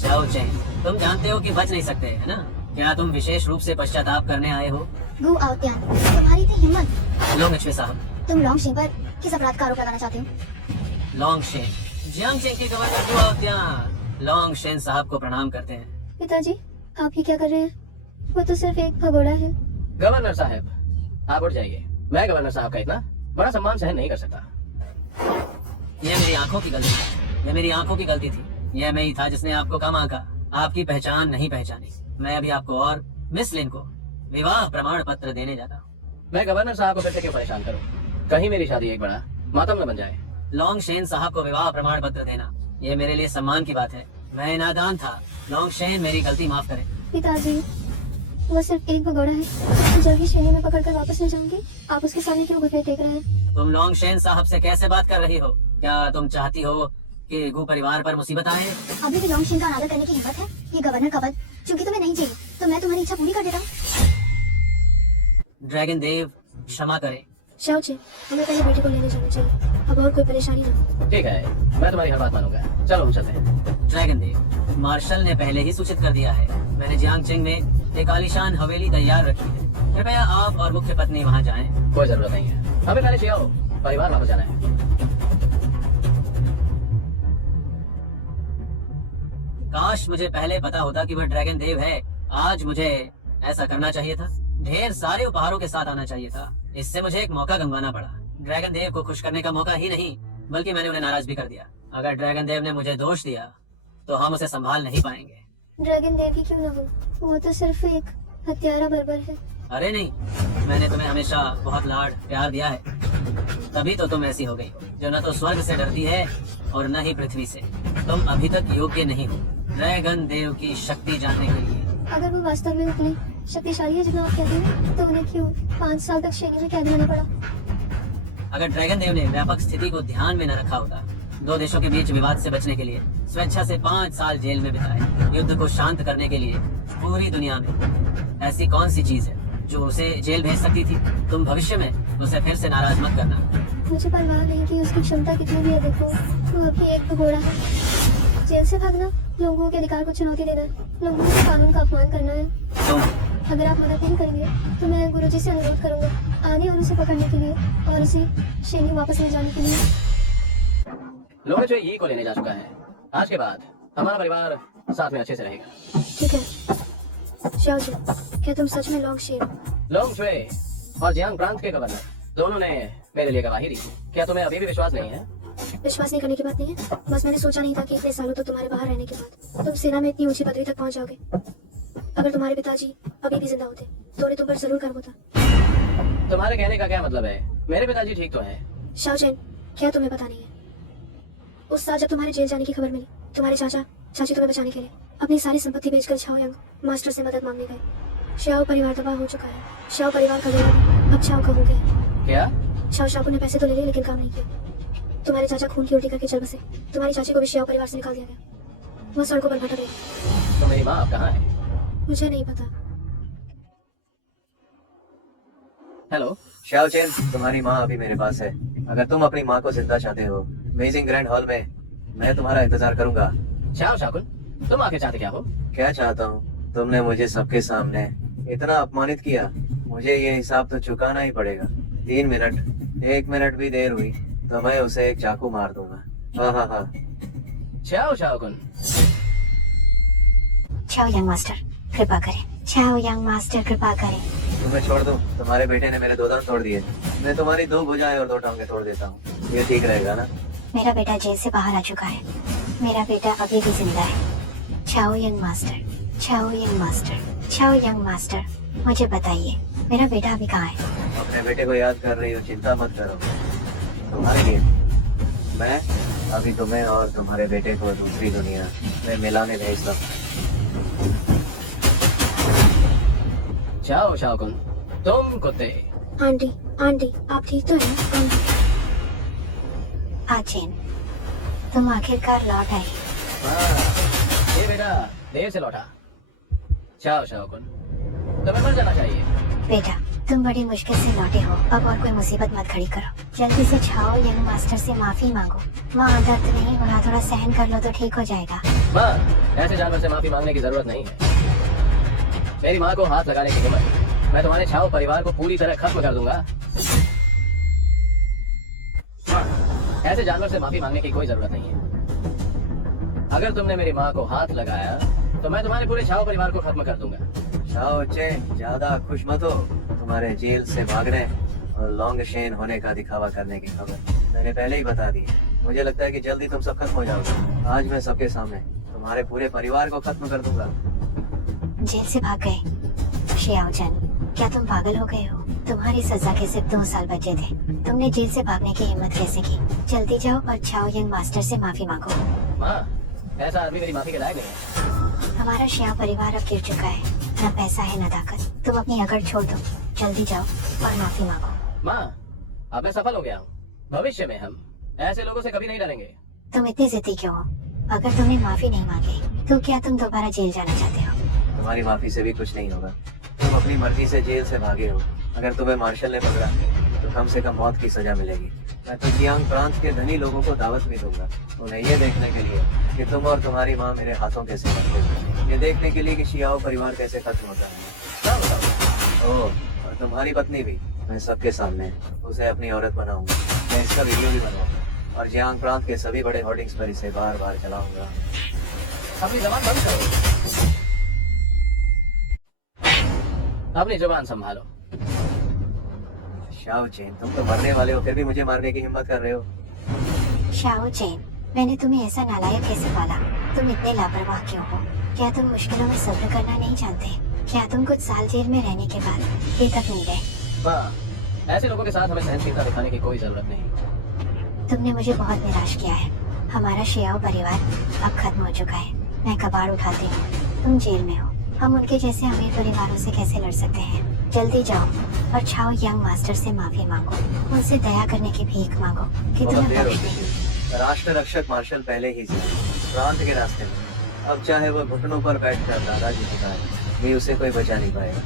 शाओ चेन, तुम जानते हो कि बच नहीं सकते, है ना? क्या तुम विशेष रूप से पश्चाताप करने आए हो? गु आउत्यान, तुम्हारी इतनी हिम्मत। लोंगचुए साहब, तुम लॉन्ग शेन पर किस अपराध का आरोप लगाना चाहते हो? लॉन्ग शेन, जियांग चेन के गवर्नर गु आउत्यान लॉन्ग शेन साहब को प्रणाम करते हैं। पिताजी, आप ये क्या कर रहे हैं? वो तो सिर्फ एक भगोड़ा है। गवर्नर साहब, आप उठ जाइए। मैं गवर्नर साहब का इतना बड़ा सम्मान सहन नहीं कर सकता। यह मेरी आंखों की गलती थी। यह मेरी आंखों की गलती थी। यह मैं ही था जिसने आपको कम आंका, आपकी पहचान नहीं पहचानी। मैं अभी आपको और मिस लिन को विवाह प्रमाण पत्र देने जाता हूँ। मैं गवर्नर साहब को फिर से क्यों परेशान करूं? कहीं मेरी शादी एक बड़ा मातम न बन जाए। लॉन्ग शेन साहब को विवाह प्रमाण पत्र देना, ये मेरे लिए सम्मान की बात है। मैं नादान था। लॉन्ग शेन, मेरी गलती माफ करें। पिताजी, वो सिर्फ एक भगोड़ा है। जब ही शेने में पकड़कर वापस ले जाऊंगी, आप उसके सामने क्यों घुटने टेक रहे हैं? तुम लॉन्ग शेन साहब से कैसे बात कर रही हो? क्या तुम चाहती हो कि गु परिवार पर मुसीबत आए? अभी भी लॉन्ग शेन का अनादर करने की हिम्मत है? ये गवर्नर का पद चूंकि तुम्हें नहीं चाहिए, तो मैं तुम्हारी इच्छा पूरी कर देता हूँ। ड्रैगन देव क्षमा करे। शाओ चेन, हमें पहले बेटे को लेने जाना चाहिए। अब और कोई परेशानी ना हो। ठीक है, मैं तुम्हारी हर बात मानूंगा। चलो हम चलते हैं। ड्रैगन देव, मार्शल ने पहले ही सूचित कर दिया है। मैंने जियांगचिंग में एक आलीशान हवेली तैयार रखी है। कृपया आप और मुख्य पत्नी वहाँ जाएं। कोई जरूरत नहीं है, हमें पहले शियाओ परिवार वापस जाना है। काश मुझे पहले पता होता कि वह ड्रैगन देव है। आज मुझे ऐसा करना चाहिए था। ढेर सारे उपहारों के साथ आना चाहिए था। इससे मुझे एक मौका गंवाना पड़ा। ड्रैगन देव को खुश करने का मौका ही नहीं, बल्कि मैंने उन्हें नाराज भी कर दिया। अगर ड्रैगन देव ने मुझे दोष दिया तो हम उसे संभाल नहीं पाएंगे। ड्रैगन देव ही क्यों ना हो, वो तो सिर्फ एक हत्यारा बर्बर है। अरे नहीं, मैंने तुम्हें हमेशा बहुत लाड प्यार दिया है, तभी तो तुम ऐसी हो गई हो, जो न तो स्वर्ग से डरती है और न ही पृथ्वी से। तुम अभी तक योग्य नहीं हो ड्रैगन देव की शक्ति जानने के लिए। अगर वो वास्तव में उतनी शक्तिशाली है जितना आप कहते हैं, तो उन्हें क्यों 5 साल तक श्रेणी में कैद रहना पड़ा? अगर ड्रैगन देव ने व्यापक स्थिति को ध्यान में न रखा होता, दो देशों के बीच विवाद से बचने के लिए स्वेच्छा से 5 साल जेल में बिताए, युद्ध को शांत करने के लिए पूरी दुनिया में ऐसी कौन सी चीज है जो उसे जेल भेज सकती थी? तुम भविष्य में उसे फिर से नाराज मत करना। मुझे परवाह नहीं कि उसकी क्षमता कितनी भी अधिक हो, वो अभी एक घोड़ा है। जेल से भागना लोगों के अधिकार को चुनौती देना है, लोगों के कानून का अपमान करना है। तुम अगर आप मदद नहीं करेंगे तो मैं गुरुजी से अनुरोध करूंगा आने और उसे पकड़ने के लिए और उसे श्रेणी वापस ले जाने के लिए। लोग जो ये को लेने जा चुका है। आज के बाद हमारा परिवार साथ में अच्छे से रहेगा। ठीक है शाओ जी, क्या तुम सच में लॉन्ग शेन? लोंग छुए और जियांग प्रांत के गवर्नर दोनों ने मेरे लिए गवाही दी। क्या तुम्हें अभी भी विश्वास नहीं है? विश्वास नहीं करने की बात नहीं है, बस मैंने सोचा नहीं था कि इतने सालों तक तुम्हारे बाहर रहने के बाद तुम सेना में इतनी ऊंची पदवी तक पहुंच जाओगे। अगर तुम्हारे पिताजी अभी भी जिंदा होते तो उन्हें तुम पर जरूर गर्व होता। तुम्हारे कहने का क्या मतलब है? मेरे पिताजी ठीक तो हैं। शाओ चैन, क्या तुम्हें पता नहीं है, उस साल जब तुम्हारे जेल जाने की खबर मिली, तुम्हारे चाचा चाची तुम्हें बचाने के लिए अपनी सारी संपत्ति बेचकर शाओ यंग मास्टर से मदद मांगने गए। शाओ परिवार तबाह हो चुका है। शाओ परिवार का गया अब शाओ का हो गया। क्या? शाओ ने पैसे तो ले लिए लेकिन काम नहीं किया। तुम्हारे चाचा खून की उल्टी करके चल बसे। तुम्हारी चाची को भी शाओ परिवार से निकाल दिया गया। वो सड़कों पर भटक गई। तो मेरी माँ अब कहाँ है? मुझे नहीं पता। हेलो शाओ चेन, तुम्हारी माँ अभी मेरे पास है। अगर तुम अपनी माँ को जिंदा चाहते हो, अमेजिंग ग्रैंड हॉल में मैं तुम्हारा इंतजार करूंगा। शाओ शाकुन, तुम आके चाहते क्या हो? क्या चाहता हूँ? तुमने मुझे सबके सामने इतना अपमानित किया, मुझे ये हिसाब तो चुकाना ही पड़ेगा। 3 मिनट 1 मिनट भी देर हुई तो मैं उसे एक चाकू मार दूंगा। हाँ। शाओ शाकुन, चाओ यंग मास्टर कृपा करें। चाओ यंग मास्टर कृपा करें। तुम्हें छोड़ दूं? तुम्हारे बेटे ने मेरे 2 दांत तोड़ दिए, मैं तुम्हारी 2 भुजाएं और 2 टांगे तोड़ देता हूँ। ये ठीक रहेगा ना? मेरा बेटा जेल से बाहर आ चुका है। मेरा बेटा अभी भी जिंदा है। चाओ यंग मास्टर, चाओ यंग मास्टर, चाओ यंग मास्टर, मुझे बताइए मेरा बेटा अभी कहाँ है? अपने बेटे को याद कर रही हो? चिंता मत करो, तुम्हारे लिए मैं अभी तुम्हें और तुम्हारे बेटे को दूसरी दुनिया में मिलाने भेजता हूँ। शाओ शाकुन, तुम कुत्ते। आंटी आंटी आप ठीक तो हैं? आंटी आचेन, तुम आखिरकार लौट आई। हाँ, ये बेटा देर से लौटा। शाओ शाकुन, तुम्हें मर जाना चाहिए। बेटा तुम बड़ी मुश्किल से लौटे हो, अब और कोई मुसीबत मत खड़ी करो। जल्दी से चाओ यंग मास्टर से माफी मांगो। माँ दर्द नहीं हो रहा, थोड़ा सहन कर लो तो ठीक हो जाएगा। माँ, ऐसे जानवर से माफी मांगने की जरूरत नहीं है। मेरी माँ को हाथ लगाने की हिम्मत, मैं तुम्हारे छाओ परिवार को पूरी तरह खत्म कर दूंगा। ऐसे जानवर से माफी मांगने की कोई जरूरत नहीं है। अगर तुमने मेरी माँ को हाथ लगाया तो मैं तुम्हारे पूरे छाओ परिवार को खत्म कर दूंगा। शाओ चेन, ज्यादा खुश मत हो। तुम्हारे जेल से भागने और लॉन्ग शेन होने का दिखावा करने की खबर मैंने पहले ही बता दी है। मुझे लगता है कि जल्दी तुम सब खत्म हो जाओगे। आज मैं सबके सामने तुम्हारे पूरे परिवार को खत्म कर दूंगा। जेल से भाग गए? शियाओचन, क्या तुम पागल हो गए हो? तुम्हारी सजा के सिर्फ 2 साल बचे थे। तुमने जेल से भागने की हिम्मत कैसे की? जल्दी जाओ और चाओ यंग मास्टर से माफी मांगो। माँ, ऐसा आदमी मेरी माफी के लायक नहीं है। हमारा शियाओ परिवार अब गिर चुका है, न पैसा है न ताकत। तुम अपनी अकड़ छोड़ दो, जल्दी जाओ और माफी मांगो। माँ, अब मैं सफल हो गया हूँ। भविष्य में हम ऐसे लोगों से कभी नहीं डरेंगे। तुम इतनी जिद्दी क्यों हो? अगर तुमने माफी नहीं मांगी तो क्या तुम दोबारा जेल जाना चाहते हो? तुम्हारी माफी से भी कुछ नहीं होगा। तुम अपनी मर्जी से जेल से भागे हो, अगर तुम्हें मार्शल ने पकड़ा तो कम से कम मौत की सजा मिलेगी। मैं तो जियांग प्रांत के धनी लोगों को दावत भी दूंगा, उन्हें ये देखने के लिए कि तुम और तुम्हारी माँ मेरे हाथों कैसे मरते हो, ये देखने के लिए कि शियाओ परिवार कैसे खत्म होता है। क्या बताओ? ओह, और तुम्हारी पत्नी भी, मैं सबके सामने उसे अपनी औरत बनाऊंगा। मैं इसका वीडियो भी बनवाऊंगा और जियांग प्रांत के सभी बड़े होर्डिंग्स पर इसे बार बार चलाऊंगा। अपनी जबान बंद करो, अपनी जबान संभालो। शाओ चेन, तुम तो मरने वाले हो, फिर भी मुझे मारने की हिम्मत कर रहे हो। शाओ चेन, मैंने तुम्हें ऐसा नालायक कैसे पाला? तुम इतने लापरवाह क्यों हो? क्या तुम मुश्किलों में सब्र करना नहीं जानते? क्या तुम कुछ साल जेल में रहने के बाद ये तक नहीं गए? हाँ, ऐसे लोगों के साथ हमें सहनशीलता दिखाने की कोई जरूरत नहीं। तुमने मुझे बहुत निराश किया है। हमारा शियाओ परिवार अब खत्म हो चुका है। मैं कबाड़ उठाती हूँ, तुम जेल में हो। हम उनके जैसे अमीर परिवारों से कैसे लड़ सकते हैं? जल्दी जाओ और छाओ यंग मास्टर से माफी मांगो, उनसे दया करने की भीख मांगो कि बहुत तुम्हें देर हो बख्श चुकी दें। है। राष्ट्र रक्षक मार्शल पहले ही से प्रांत के रास्ते में, अब चाहे वो घुटनों पर बैठकर दादाजी दिखाए, भी उसे कोई बचा नहीं पाएगा।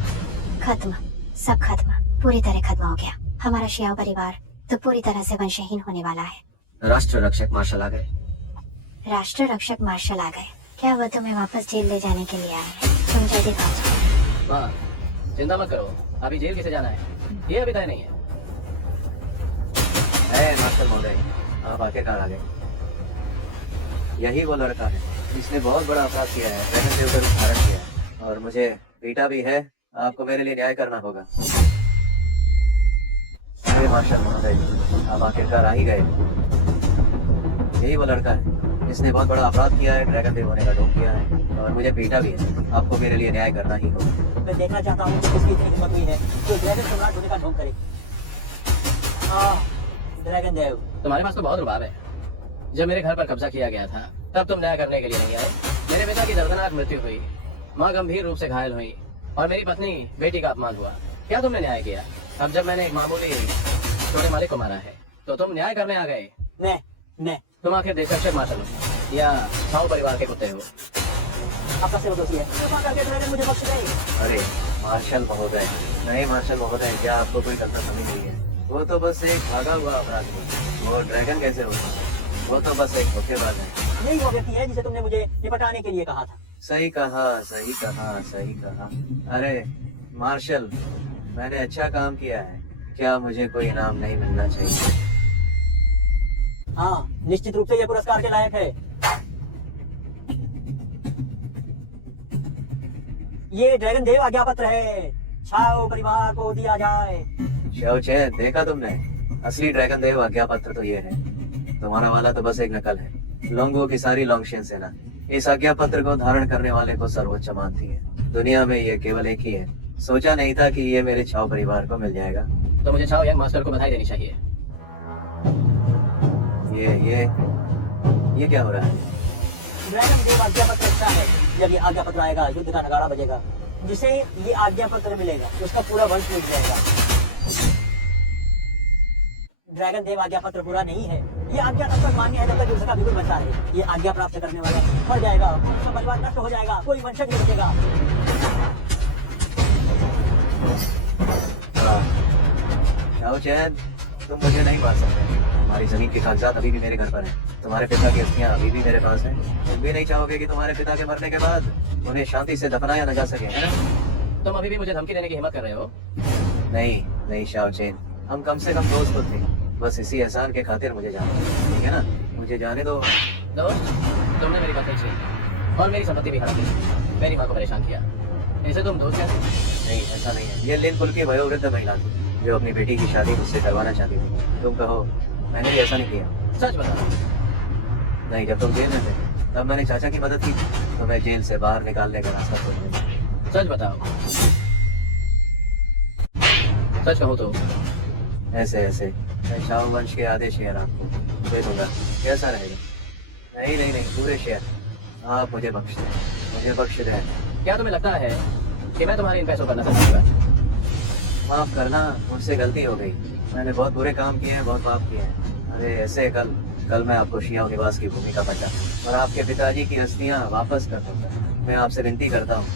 खत्म, सब खत्म, पूरी तरह खत्म हो गया। हमारा शियाओ परिवार तो पूरी तरह से वंशहीन होने वाला है। राष्ट्र रक्षक मार्शल आ गए। राष्ट्र रक्षक मार्शल आ गए। क्या वो तुम्हें वापस जेल ले जाने के लिए आए हैं? तुम जल्दी पहुंचो। हाँ, चिंता मत करो, अभी जेल किसे जाना है ये अभी तय नहीं है। मार्शल महोदय, आप आखिरकार आ गए। यही वो लड़का है जिसने बहुत बड़ा अपराध किया है, ड्रैगन देव का रूप धारण किया है और मुझे पीटा भी है। आपको मेरे लिए न्याय करना होगा। अरे मार्शल महोदय, आप आखिरकार आ ही गए। यही वो लड़का है जिसने बहुत बड़ा अपराध किया है, ड्रैगन देव होने का ढोंग किया है और मुझे पीटा भी है। आपको मेरे लिए न्याय करना ही होगा। मैं देखना चाहता हूँ कि किसकी इतनी हिम्मत हुई है जो ड्रैगन सम्राट होने का ढोंग करे। ड्रैगन देव, तुम्हारे पास तो बहुत रुबाब है। जब मेरे घर पर कब्जा किया गया था तब तुम न्याय करने के लिए नहीं आए। मेरे पिता की दर्दनाक मृत्यु हुई, माँ गंभीर रूप से घायल हुई और मेरी पत्नी बेटी का अपमान हुआ। क्या तुमने न्याय किया? अब जब मैंने एक मामूली छोटे मालिक को मारा है तो तुम न्याय करने आ गए। मैं तुम आखिर देशरक्षक मार्शल हो या छाओ परिवार के कुत्ते हो? आपका सेवक दोषी है। कृपा करके ड्रैगन मुझे बख्श दे। अरे मार्शल महोदय, नहीं मार्शल महोदय, क्या आपको कोई गलत समझ नहीं है? वो तो बस एक भागा हुआ अपराधी है। वो ड्रैगन कैसे हो? वो तो बस एक धोखेबाज है। यही वो व्यक्ति है जिसे तुमने मुझे निपटाने के लिए कहा था। सही कहा, सही कहा, सही कहा। अरे मार्शल, मैंने अच्छा काम किया है, क्या मुझे कोई इनाम नहीं मिलना चाहिए? हाँ, निश्चित रूप से ये पुरस्कार के लायक है। ये ड्रैगन देव आज्ञा पत्र है, छाओ परिवार को दिया जाए। शाओ चैन, देखा तुमने? असली ड्रैगन देव आज्ञा पत्र तो ये है, तुम्हारा वाला तो बस एक नकल है। लोंगो की सारी लोंगशियन सेना इस आज्ञा पत्र को धारण करने वाले को सर्वोच्च मानती है। दुनिया में ये केवल एक ही है। सोचा नहीं था कि ये मेरे छाओ परिवार को मिल जाएगा। तो मुझे छाओ यंग मास्टर को बधाई देनी चाहिए। ये क्या हो रहा है? ड्रैगन देव आज्ञा पत्र अच्छा है। जब ये आज्ञा पत्र आएगा, युद्ध का नगाड़ा बजेगा। जिसे ये आज्ञा पत्र मिलेगा उसका पूरा वंश मिट जाएगा। ड्रैगन देव आज्ञा पत्र पूरा नहीं है। ये आज्ञा तब तक मान्य है जब तक युद्ध का बिल्कुल बचा है। ये आज्ञा प्राप्त करने वाला मर जाएगा, उसका परिवार नष्ट हो जाएगा, कोई वंशज नहीं बचेगा। शाओ चैन, तुम मुझे नहीं मार सकते। तुम्हारी जमीन के कागजात अभी भी मेरे घर पर हैं। तुम्हारे पिता की अस्थियां अभी भी मेरे पास हैं। तुम भी नहीं चाहोगे कि तुम्हारे पिता के मरने के बाद उन्हें शांति से दफनाया न जा सके, है ना? तुम अभी भी मुझे धमकी देने की हिम्मत कर रहे हो? नहीं शाओ चैन, हम कम से कम दोस्त तो थे। बस इसी एहसान के खातिर मुझे जाना है, ठीक है ना? मुझे जाने दो। दोस्त, तुमने मेरी पत्नी छीनी और मेरी संपत्ति भी हड़प ली, मेरी माँ को परेशान किया। इसे तुम दोस्त कहते? नहीं, ऐसा नहीं है। ये लिन कुल की वयोवृद्ध महिला थी जो अपनी बेटी की शादी मुझसे करवाना चाहती थी। तुम कहो मैंने भी ऐसा नहीं किया? सच बताओ। नहीं, जब तुम जेल में थे तब मैंने चाचा की मदद की, तुम्हें जेल से बाहर निकालने का रास्ता खोज दिया। सच बताओ। सच कहूँ तो ऐसे मैं शाओ वंश के आधे शेयर आपको दे दूंगा, कैसा रहेगा? नहीं, पूरे शेयर आप मुझे बख्श दें। क्या तुम्हें लगता है कि मैं तुम्हारे इन पैसों पर नजर रखूंगा? माफ करना, मुझसे गलती हो गई। मैंने बहुत बुरे काम किए हैं, बहुत पाप किए हैं। अरे ऐसे कल मैं आपको शियाओ निवास की भूमिका बचा और आपके पिताजी की अस्थियां वापस कर दूंगा। मैं आपसे विनती करता हूँ,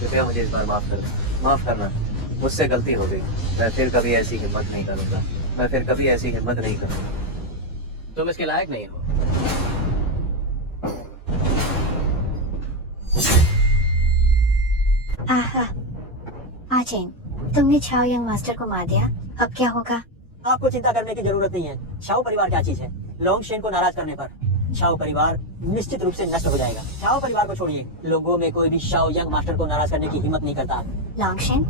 कृपया मुझे इस बार माफ करना। मुझसे गलती हो गई। मैं फिर कभी ऐसी हिम्मत नहीं करूंगा। मैं फिर कभी ऐसी हिम्मत नहीं करूंगा। तुम इसके लायक नहीं हो। आहा, आचेन, तुमने छाओ यंग मास्टर को मार दिया, अब क्या होगा? आपको चिंता करने की जरूरत नहीं है। शाओ परिवार क्या चीज है? लोंगशेन को नाराज करने पर शाओ परिवार निश्चित रूप से नष्ट हो जाएगा। शाओ परिवार को छोड़िए, लोगों में कोई भी शाओ यंग मास्टर को नाराज करने की हिम्मत नहीं करता। लॉन्गशेन,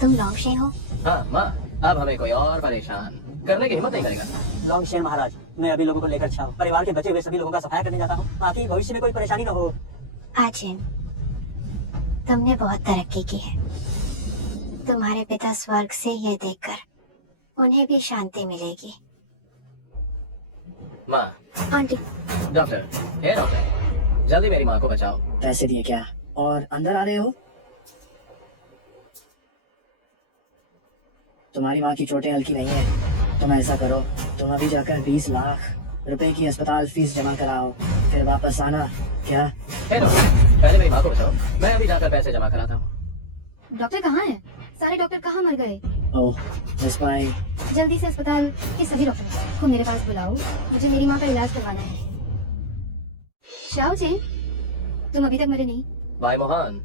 तुम लॉन्गशेन हो? हाँ माँ, अब हमें कोई और परेशान करने की हिम्मत नहीं करेगा। लॉन्गशेन महाराज, मैं अभी लोगों को लेकर छाओ परिवार के बचे हुए सभी लोगों का सफाया करने जाता हूँ, ताकि भविष्य में कोई परेशानी न हो। आचेन, तुमने बहुत तरक्की की है। तुम्हारे पिता स्वर्ग से ये देखकर उन्हें भी शांति मिलेगी। माँ, आंटी, डॉक्टर, हे डॉक्टर, जल्दी मेरी माँ को बचाओ। पैसे दिए क्या? और अंदर आ रहे हो? तुम्हारी माँ की चोटें हल्की नहीं है। तुम ऐसा करो, तुम अभी जाकर 20 लाख रुपए की अस्पताल फीस जमा कराओ, फिर वापस आना। क्या? हे डॉक्टर, पहले मेरी माँ को बचाओ, मैं अभी जाकर पैसे जमा कराता हूँ। डॉक्टर कहाँ है? सारे डॉक्टर कहाँ मर गए? ओह मिस पाई, जल्दी से अस्पताल के सभी डॉक्टर को मेरे पास बुलाओ, मुझे मेरी माँ का इलाज करवाना है। शाओ चेन, तुम अभी तक मरे नहीं। भाई मोहन,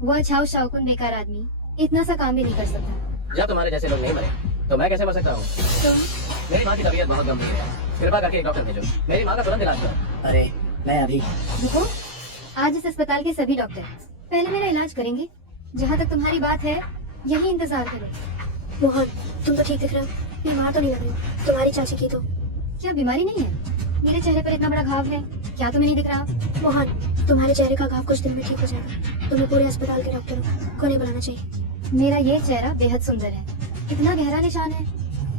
वह छाओ शाओकुन बेकार आदमी इतना सा काम भी नहीं कर सकता। जब तुम्हारे जैसे लोग नहीं मरे तो मैं कैसे मर सकता हूँ? तो मेरी माँ की तबीयत बहुत गंभीर है, कृपा करके एक डॉक्टर भेजो, मेरी माँ का तुरंत इलाज करो। अरे मैं अभी। रुको, आज इस अस्पताल के सभी डॉक्टर पहले मेरा इलाज करेंगे। जहाँ तक तुम्हारी बात है, यही इंतजार करो। मोहन, तुम तो ठीक दिख रहे हो, बीमार तो नहीं लग रहे हो। तुम्हारी चाची की तो क्या बीमारी नहीं है? मेरे चेहरे पर इतना बड़ा घाव है, क्या तुम्हें नहीं दिख रहा? मोहन, तुम्हारे चेहरे का घाव कुछ दिन में ठीक हो जाएगा। तुम्हें पूरे अस्पताल के डॉक्टरों को नहीं बुलाना चाहिए। मेरा ये चेहरा बेहद सुंदर है, इतना गहरा निशान है।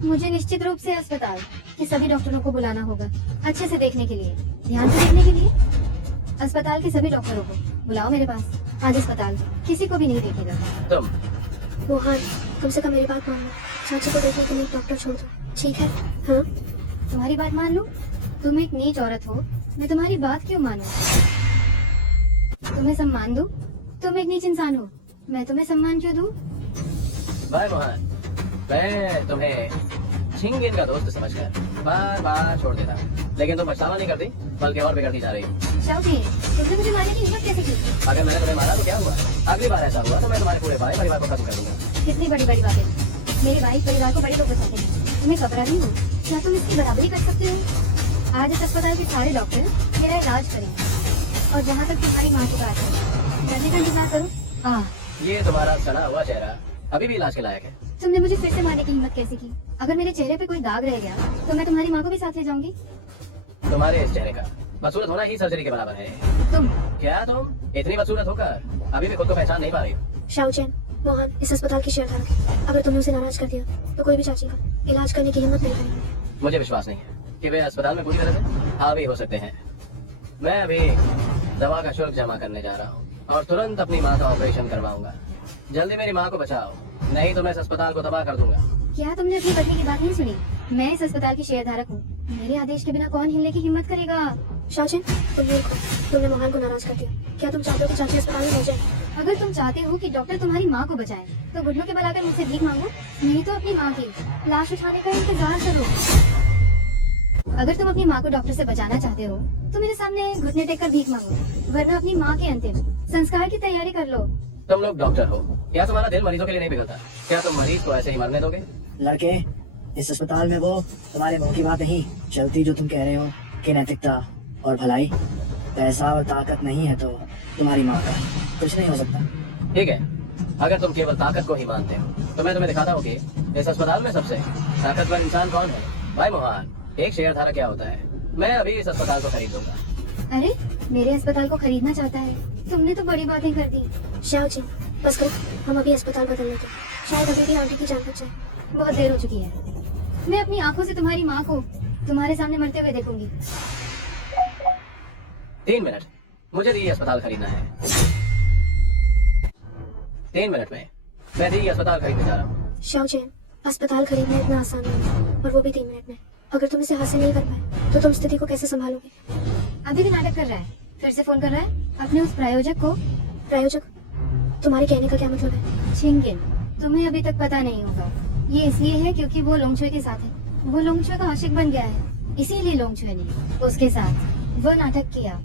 मुझे निश्चित रूप से अस्पताल के सभी डॉक्टरों को बुलाना होगा, अच्छे से देखने के लिए, ध्यान से देखने के लिए। अस्पताल के सभी डॉक्टरों को बुलाओ मेरे पास। आज अस्पताल किसी को भी नहीं देखेगा। तुम मोहन, कम से कम मेरी बात मान लो। चाची को देखने के लिए एक डॉक्टर छोड़ दो, ठीक है? हाँ? तुम्हारी बात मान लूं? तुम एक नीच औरत हो, मैं तुम्हारी बात क्यों मानूं? तुम्हें सम्मान दूं? तुम एक नीच इंसान हो, मैं तुम्हें सम्मान क्यों दूं? भाई मोहन, मैं तुम्हें छिंगिन का दोस्त समझकर बार बार छोड़ देता, लेकिन तुम पछतावा नहीं करती, बल्कि और बिगड़ती जा रही हो। शाओ जी, तुमने मुझे मारने की हिम्मत कैसे की? अगर मैंने तुम्हें मारा तो क्या हुआ? अगली बार ऐसा हुआ तो मैं तुम्हारे पूरे भाई परिवार को खत्म कर दूंगा। कितनी बड़ी बड़ी बातें। मेरे भाई परिवार को बड़े लोग बताते हैं, तुम्हें घबरा नहीं हो? क्या तुम इसकी बराबरी कर सकते हो? आज इस अस्पताल के सारे डॉक्टर मेरा इलाज करेंगे, और जहाँ तक तुम्हारी माँ की बात है, डरने का इंतजार करो। ये तुम्हारा सड़ा हुआ चेहरा अभी भी इलाज के लायक है। तुमने मुझे फिर से मारने की हिम्मत कैसे की? अगर मेरे चेहरे पे कोई दाग रह गया तो मैं तुम्हारी माँ को भी साथ ले जाऊंगी। तुम्हारे इस चेहरे का बदसूरत होना ही सर्जरी के बराबर है। तुम क्या तुम इतनी बदसूरत होकर अभी भी खुद को पहचान नहीं पा रही हो? शाओचेन, मोहन इस अस्पताल की शेयरधारक है। अगर तुमने उसे नाराज कर दिया तो कोई भी चाची का इलाज करने की हिम्मत नहीं करेगी। मुझे विश्वास नहीं है कि वे अस्पताल में पूरी तरह से हावी हो सकते हैं। मैं अभी दवा का शुल्क जमा करने जा रहा हूँ और तुरंत अपनी माँ का ऑपरेशन करवाऊंगा। जल्दी मेरी माँ को बचाओ, नहीं तो मैं इस अस्पताल को तबाह कर दूंगा। क्या तुमने अपनी पत्नी की बात नहीं सुनी? मैं इस अस्पताल की शेयरधारक हूँ, मेरे आदेश के बिना कौन हिलने की हिम्मत करेगा? शाओचेन, तुमने मोहन को नाराज कर दिया। क्या तुम चाहते हो कि चाची अस्पताल में हो जाए? अगर तुम चाहते हो कि डॉक्टर तुम्हारी माँ को बचाए तो घुटनों के बल आकर मुझसे भीख मांगो, नहीं तो अपनी माँ की लाश उठाने का इंतजार करो। अगर तुम अपनी माँ को डॉक्टर से बचाना चाहते हो तो मेरे सामने घुटने टेक कर भीख मांगो, वरना अपनी माँ के अंतिम संस्कार की तैयारी कर लो। तुम लोग डॉक्टर हो, क्या तुम्हारा दिल मरीजों के लिए नहीं पिघलता? क्या तुम मरीज को ऐसे ही मरने दोगे? लड़के, इस अस्पताल में वो तुम्हारे मुंह की बात नहीं चलती जो तुम कह रहे हो कि नैतिकता और भलाई, पैसा और ताकत नहीं है तो तुम्हारी माँ का कुछ नहीं हो सकता। ठीक है, अगर तुम केवल ताकत को ही मानते हो तो मैं तुम्हें दिखाता हूँ कि इस अस्पताल में सबसे ताकतवर इंसान कौन है। भाई मोहन, एक शेयरधारक क्या होता है? मैं अभी इस अस्पताल को खरीद लूंगा। अरे, मेरे अस्पताल को खरीदना चाहता है? तुमने तो बड़ी बातें कर दी। शाओचेन, बस करो, हम अभी अस्पताल बदल लेते हैं। शायद अभी भी आंटी की जान बच जाए। बहुत देर हो चुकी है, मैं अपनी आंखों से तुम्हारी माँ को तुम्हारे सामने मरते हुए देखूंगी। 3 मिनट, मुझे दी अस्पताल खरीदना है। 3 मिनट में मैं दी अस्पताल खरीदने जा रहा हूँ। शाओचेन, अस्पताल खरीदना इतना आसान नहीं है, और वो भी 3 मिनट में। अगर तुम इसे हासिल नहीं कर पाए तो तुम स्थिति को कैसे संभालोगे? अभी भी नाटक कर रहा है, फिर से फोन कर रहा है अपने उस प्रायोजक को। प्रायोजक? तुम्हारे कहने का क्या मतलब है? छिंगिन, तुम्हें अभी तक पता नहीं होगा। ये इसलिए है क्योंकि वो लोंगचुए के साथ है। वो लोंगचुए का आशिक बन गया है, इसीलिए लोंगचुए ने उसके साथ वो नाटक किया।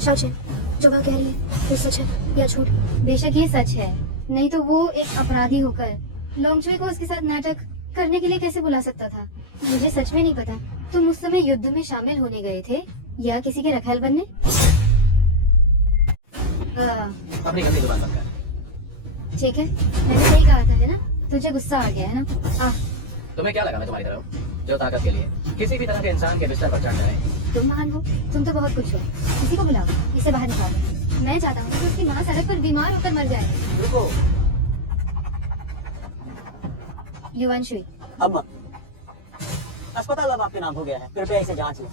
शाओचेन, जो वह कह रही है वो सच है या झूठ? बेशक ये सच है, नहीं तो वो एक अपराधी होकर लोंगचुए को उसके साथ नाटक करने के लिए कैसे बुला सकता था? मुझे सच में नहीं पता। तुम उस समय युद्ध में शामिल होने गए थे या किसी के रखैल बनने? अपनी गंदी जुबान बंद कर। ठीक है, मैंने सही कहा था, है ना? तुझे गुस्सा आ गया है ना? तुम्हें क्या लगा मैं तुम्हारी तरह हूँ जो ताकत के लिए किसी भी तरह के इंसान के बिस्तर पर चढ़ जाए? तुम महान हो, तुम तो बहुत कुछ हो। किसी को बुलाओ, इसे बाहर निकालो। मैं चाहता हूँ कि उसकी माँ सड़क पर बीमार होकर मर जाए। रुको, युवांशु, अब अस्पताल अब आपके नाम हो गया है, कृपया इसे जांच लें।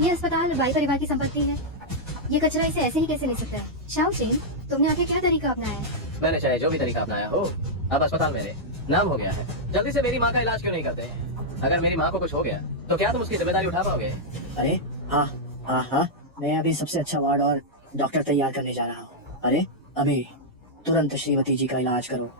ये अस्पताल बाई परिवार की संपत्ति है। ये कचरा इसे ऐसे ही कैसे ले सकता है? शाओचेन, तुमने आगे क्या तरीका अपनाया है? मैंने चाहे जो भी तरीका अपनाया हो, अब अस्पताल मेरे नाम हो गया है। जल्दी से मेरी माँ का इलाज क्यों नहीं करते? अगर मेरी माँ को कुछ हो गया तो क्या तुम उसकी जिम्मेदारी उठा पाओगे? अरे हाँ, मैं अभी सबसे अच्छा वार्ड और डॉक्टर तैयार करने जा रहा हूँ। अरे अभी तुरंत श्रीमती जी का इलाज करो।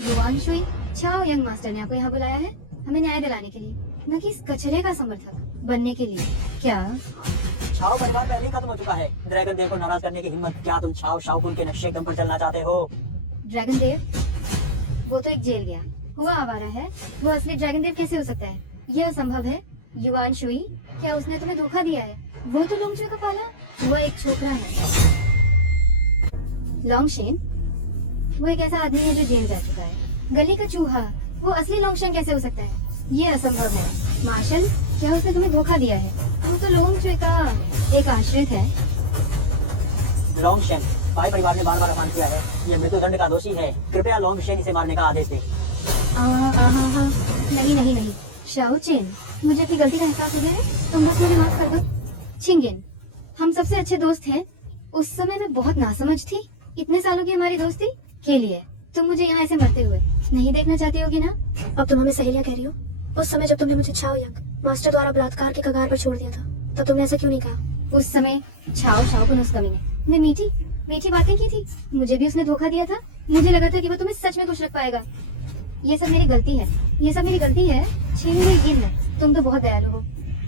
युवांशु, चाओ यंग मास्टर ने आपको यहाँ बुलाया है हमें न्याय दिलाने के लिए, न कि इस कचरे का समर्थक बनने के लिए। क्या छाओ परिवार पहले ही खत्म हो चुका है। ड्रैगन देव को नाराज करने की हिम्मत, क्या तुम छाओ शाओकुन के नक्शे कदम पर चलना चाहते हो? ड्रैगन देव? वो तो एक जेल गया हुआ आवारा है, वो असली ड्रैगन देव कैसे हो सकता है? यह असंभव है। युवांशुई, क्या उसने तुम्हें धोखा दिया है? वो तो लोंगचुए का पाला, वो एक छोकरा है। लोंगशेन, वो एक ऐसा आदमी है जो जेल जा चुका है। गली का चूहा, वो असली लोंगशेन कैसे हो सकता है? ये असंभव है। मार्शल, क्या उसने तुम्हें धोखा दिया है? वो तो लोंगचुए का एक आश्रित है। लोंगशेन, बाई परिवार ने बार-बार अपमान किया है। ये मृत्युदंड का दोषी है। कृपया लोंगशेन इसे मारने का आदेश दे। नहीं। शाओचेन, मुझे अपनी गलती का एहसास हो गया है। तुम बस मुझे माफ कर दो। छिंगेन, हम सबसे अच्छे दोस्त हैं। उस समय मैं बहुत नासमझ थी। इतने सालों की हमारी दोस्ती के लिए तुम मुझे यहाँ ऐसे मरते हुए नहीं देखना चाहती होगी ना? अब तुम हमें सहेलियां कह रही हो? उस समय जब तुमने मुझे छाओ यंग मास्टर द्वारा बलात्कार के कगार पर छोड़ दिया था, तब तुमने ऐसा क्यों नहीं कहा? उस समय शाओकुन उस कमीने ने मीठी बातें की थी। मुझे भी उसने धोखा दिया था। मुझे लगा था कि वो तुम्हें सच में खुश रख पाएगा। ये सब मेरी गलती है। छिंगेन, तुम तो बहुत दयालु हो।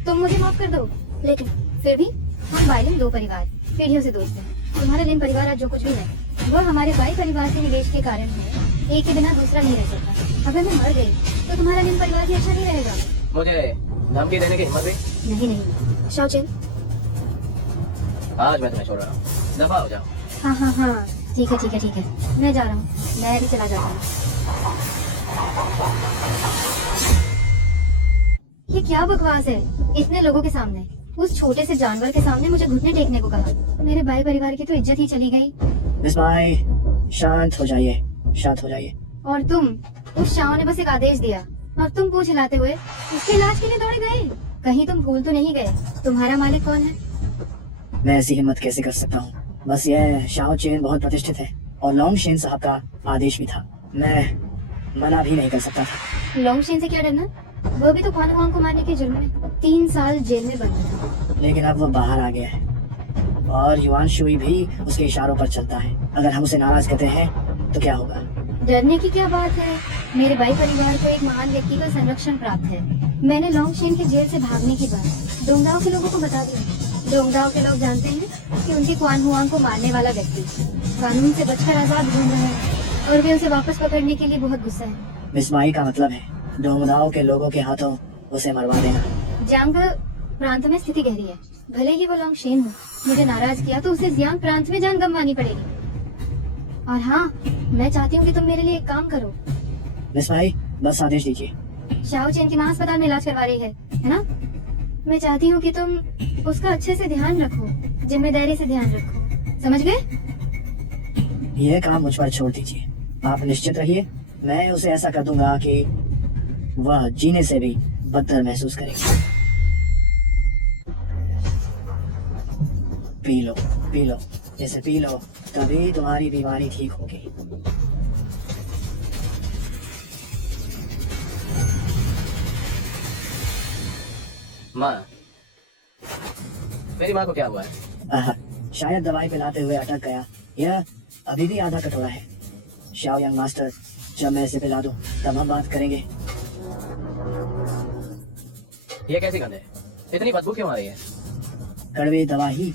तुम मुझे माफ कर दो। लेकिन फिर भी हम बाइलिन दो परिवार पीढ़ियों से दोस्त हैं। तुम्हारा लिन परिवार आज जो कुछ भी है वो हमारे बाई परिवार के निवेश के कारण है। एक के बिना दूसरा नहीं रह सकता। अगर मैं मर गई तो तुम्हारा लिन परिवार भी अच्छा नहीं रहेगा। मुझे धमकी देने की हिम्मत भी? नहीं। शाओचेन, आज मैं तुम्हें छोड़ रहा हूँ, दफा हो जाओ। हाँ, ठीक है। मैं जा रहा हूँ। मैं भी चला जाता हूँ। ये क्या बकवास है? इतने लोगों के सामने, उस छोटे से जानवर के सामने मुझे घुटने टेकने को कहा। मेरे भाई परिवार की तो इज्जत ही चली गई। मिस भाई, शांत हो जाइए। और तुम, उस शाओ ने बस एक आदेश दिया और तुम पूछ हिलाते हुए उसके इलाज के लिए दौड़े गए। कहीं तुम भूल तो नहीं गए तुम्हारा मालिक कौन है? मैं ऐसी हिम्मत कैसे कर सकता हूँ? बस यह शाओचेन बहुत प्रतिष्ठित है और लोंगशेन साहब का आदेश भी था। मैं मना भी नहीं कर सकता था। लोंगशेन से क्या डरना? वो भी तो खान हुआंग को मारने के जुर्म में 3 साल जेल में बंद था। लेकिन अब वो बाहर आ गया है और युवांशुई भी उसके इशारों पर चलता है। अगर हम उसे नाराज करते हैं तो क्या होगा? डरने की क्या बात है? मेरे भाई परिवार को एक महान व्यक्ति का संरक्षण प्राप्त है। मैंने लोंगशेन के जेल से भागने की बात डोंगदाओ के लोगों को बता दी। डोंगदाओ के लोग जानते हैं कि उनके क्वान हुआंग को मारने वाला व्यक्ति कानून से बचकर आजाद घूम रहा है और वे उसे वापस पकड़ने के लिए बहुत गुस्सा है। मिस माई का मतलब है डोंगदाओ के लोगों के हाथों उसे मरवा देना। जियांग प्रांत में स्थिति गहरी है। भले ही वो लोंगशेन हो, मुझे नाराज किया तो उसे जियांग प्रांत में जान गंवानी पड़ेगी। और हाँ, मैं चाहती हूँ कि तुम मेरे लिए एक काम करो। मिस भाई, बस आदेश दीजिए। शाओचेन की माँ अस्पताल में इलाज करवा रही है ना? मैं चाहती हूँ कि तुम उसका अच्छे से ध्यान रखो, जिम्मेदारी से ध्यान रखो। समझ गए? यह काम मुझ पर छोड़ दीजिए। आप निश्चित रहिए, मैं उसे ऐसा कर दूंगा कि वह जीने से भी बदतर महसूस करेगी। पी लो, इसे पी लो, तभी तुम्हारी बीमारी ठीक होगी। माँ, मेरी माँ को क्या हुआ है? शायद दवाई पिलाते हुए अटक गया। यह अभी भी आधा कटोरा है। शाओ यंग मास्टर, जब मैं इसे पिला दूं तब हम बात करेंगे। ये कैसी गंध है? इतनी बदबू क्यों आ रही है? कड़वी दवा ही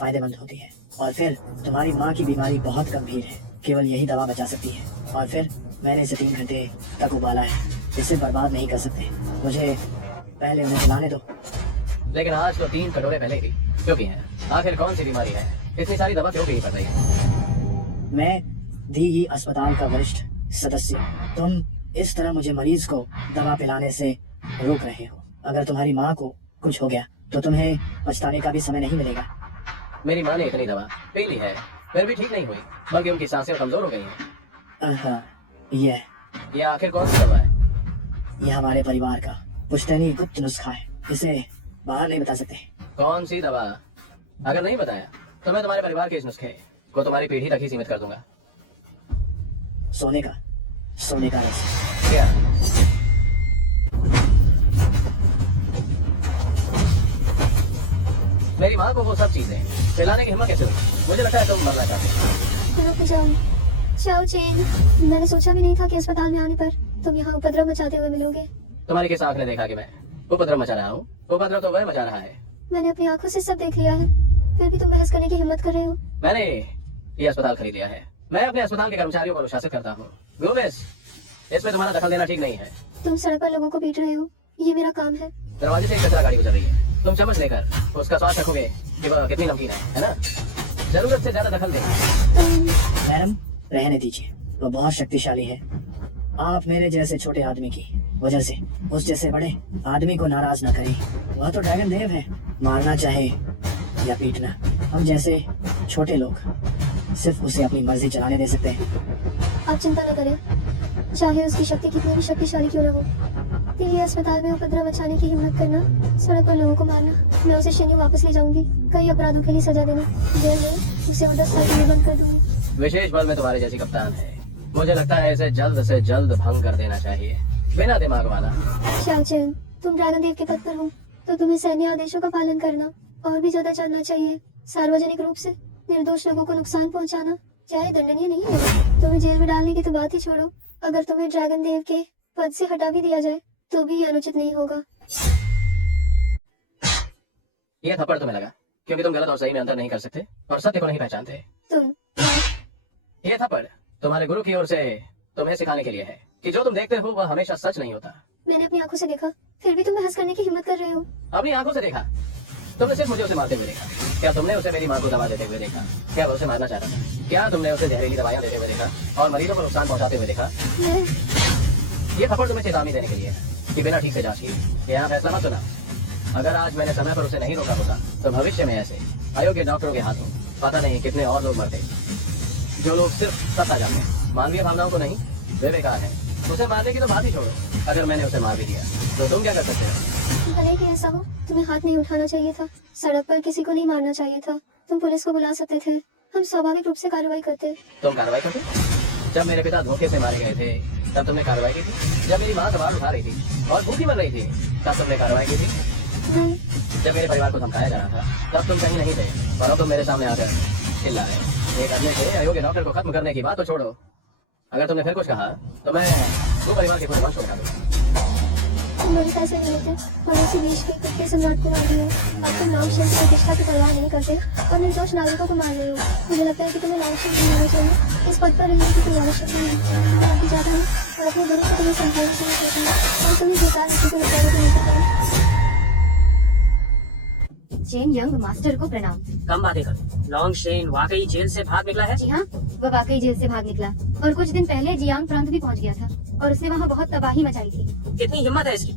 फायदेमंद होती है। और फिर तुम्हारी माँ की बीमारी बहुत गंभीर है, केवल यही दवा बचा सकती है। और फिर मैंने इसे 3 घंटे तक उबाला है, इसे बर्बाद नहीं कर सकते। मुझे पहले उन्हें पिलाने दो। लेकिन आज तो 3 कटोरे पहले ही क्यों की हैं? आखिर कौन सी बीमारी है? इतनी सारी दवा क्यों पीनी पड़ रही है? मैं दी ही अस्पताल का वरिष्ठ सदस्य। तुम इस तरह मुझे मरीज को दवा पिलाने से रोक रहे हो। अगर तुम्हारी माँ को कुछ हो गया तो तुम्हें पछताने का भी समय नहीं मिलेगा। मेरी माँ ने इतनी दवा पी ली है, फिर भी ठीक नहीं हुई, बल्कि उनकी सांसें कमजोर हो गई हैं। ये आखिर कौन सी दवा है? यह हमारे परिवार का पुश्तैनी गुप्त नुस्खा है, इसे बाहर नहीं बता सकते। कौन सी दवा? अगर नहीं बताया तो मैं तुम्हारे परिवार के इस नुस्खे को तुम्हारी पीढ़ी तक ही सीमित कर दूंगा। सोने का रस। क्या? मेरी माँ को वो सब चीजें पिलाने की हिम्मत कैसे हुई? मुझे लगता है तुम मरना चाहते हो। रुक जाओ, शाओ चेन। मैंने सोचा भी नहीं था कि अस्पताल में आने पर तुम यहाँ उपद्रव मचाते हुए मिलोगे। तुम्हारी किस आंख ने देखा कि मैं उपद्रव मचा रहा हूँ? उपद्रव तो वह मचा रहा है। मैंने अपनी आंखों से सब देख लिया है, फिर भी तुम बहस करने की हिम्मत कर रहे हो। मैंने ये अस्पताल खरीद लिया है। मैं अपने अस्पताल के कर्मचारियों को अनुशासित करता हूँ। गोमेस, इसमें तुम्हारा दखल देना ठीक नहीं है। तुम सड़क पर लोगों को पीट रहे हो, ये मेरा काम है। दरवाजे से एक कचरा गाड़ी गुजर रही है, तुम चम्मच लेकर उसका स्वाद रखोगे कि वह कितनी नमकीन है ना? जरूरत से ज्यादा दखल देना। मैडम, रहने दीजिए, वो बहुत शक्तिशाली है। आप मेरे जैसे छोटे आदमी की वजह से उस जैसे बड़े आदमी को नाराज न करें। वह तो ड्रैगन देव है, मारना चाहे या पीटना, हम जैसे छोटे लोग सिर्फ उसे अपनी मर्जी चलाने दे सकते हैं। आप चिंता न करें, चाहे उसकी शक्ति कितनी भी शक्तिशाली क्यों न हो। दिल्ली अस्पताल में उपद्रव मचाने की हिम्मत करना, सड़क पर लोगों को मारना, मैं उसे शेन्यू वापस ले जाऊंगी, कई अपराधों के लिए सजा देना, जेल में उसे 10 साल के लिए बंद कर दूंगी। विशेष बल में तुम्हारे जैसी कप्तान है, मुझे लगता है इसे जल्द से जल्द भंग कर देना चाहिए, बिना दिमाग वाला। शाओ चेन, तुम ड्रैगन देव के पद पर हो तो तुम्हें सैन्य आदेशों का पालन करना और भी ज्यादा जानना चाहिए। सार्वजनिक रूप से निर्दोष लोगों को नुकसान पहुंचाना चाहे दंडनीय नहीं है। तुम्हें जेल में डालने की तो बात ही छोड़ो, अगर तुम्हें ड्रैगन देव के पद से हटा भी दिया जाए तो भी ये अनुचित नहीं होगा। यह थप्पड़ तुम्हें लगा क्योंकि तुम गलत और सही में अंतर नहीं कर सकते और सत्य को नहीं पहचानते। तुम यह थप्पड़ तुम्हारे गुरु की ओर से तुम्हें सिखाने के लिए है कि जो तुम देखते हो वह हमेशा सच नहीं होता। मैंने अपनी आंखों से देखा, फिर भी तुम बहस करने की हिम्मत कर रहे हो। अपनी आंखों से देखा? तुमने सिर्फ मुझे उसे मारते हुए देखा? क्या तुमने उसे मेरी माँ को दवा देते हुए देखा? क्या वो उसे मारना चाह रहा था? क्या तुमने उसे जहरीली दवाइयाँ देते हुए देखा और मरीजों को नुकसान पहुंचाते हुए देखा? ये थप्पड़ तुम्हें चेतावनी देने के लिए है कि बिना ठीक से जांच किए यहाँ फैसला मत सुना। अगर आज मैंने समय पर उसे नहीं रोका होता तो भविष्य में ऐसे अयोग्य डॉक्टरों के हाथों पता नहीं कितने और लोग मरते, जो लोग सिर्फ सत्ता जानते हैं, मानवीय भावनाओं को नहीं। वे बेकार है, उसे मारने की तो बात ही छोड़ो। अगर मैंने उसे मार भी दिया तो तुम क्या कर सकते हो? भले कि ऐसा हो, तुम्हें हाथ नहीं उठाना चाहिए था, सड़क पर किसी को नहीं मारना चाहिए था। तुम पुलिस को बुला सकते थे, हम स्वाभाविक रूप से कार्रवाई करते। तुम कार्रवाई करते? जब मेरे पिता धोखे से मारे गए थे तब तुमने कार्रवाई की थी? जब मेरी माँ सवाल उठा रही थी और भूखी मर रही थी तब तुमने कार्रवाई की थी? नहीं। जब मेरे परिवार को धमकाया जा रहा था तब तुम कहीं नहीं थे, और अब तुम मेरे सामने आकर चिल्ला रहे। एक आदमी के अयोग्य डॉक्टर को खत्म करने की बात तो छोड़ो, अगर तुमने फिर कुछ कहा तो मैं वो परिवार के पूरे वंश को उठा दूंगा। तुम मेरे पैसे नहीं लेते, पड़ोसी देश के कुत्ते सम्राट को मार रहे हो। अब तुम लॉन्गशेन की प्रतिष्ठा की परवाह नहीं करते और निर्दोष नागरिकों को मार रहे हो। मुझे लगता है कि तुम्हें लॉन्गशेन नहीं होना चाहिए, इस पद पर रहने की कोई आवश्यकता नहीं है। मैं अभी जाता हूँ और अपने गुरु से तुम्हें समझाने के लिए कहती हूँ और तुम्हें बेकार किसी को बताने को नहीं पता। चेन यंग मास्टर को प्रणाम। कम बातें कर, लॉन्ग शेन वाकई जेल से भाग निकला है? जी हाँ, वह वाकई जेल से भाग निकला और कुछ दिन पहले जियांग प्रांत भी पहुंच गया था और उसने वहाँ बहुत तबाही मचाई थी। कितनी हिम्मत है इसकी!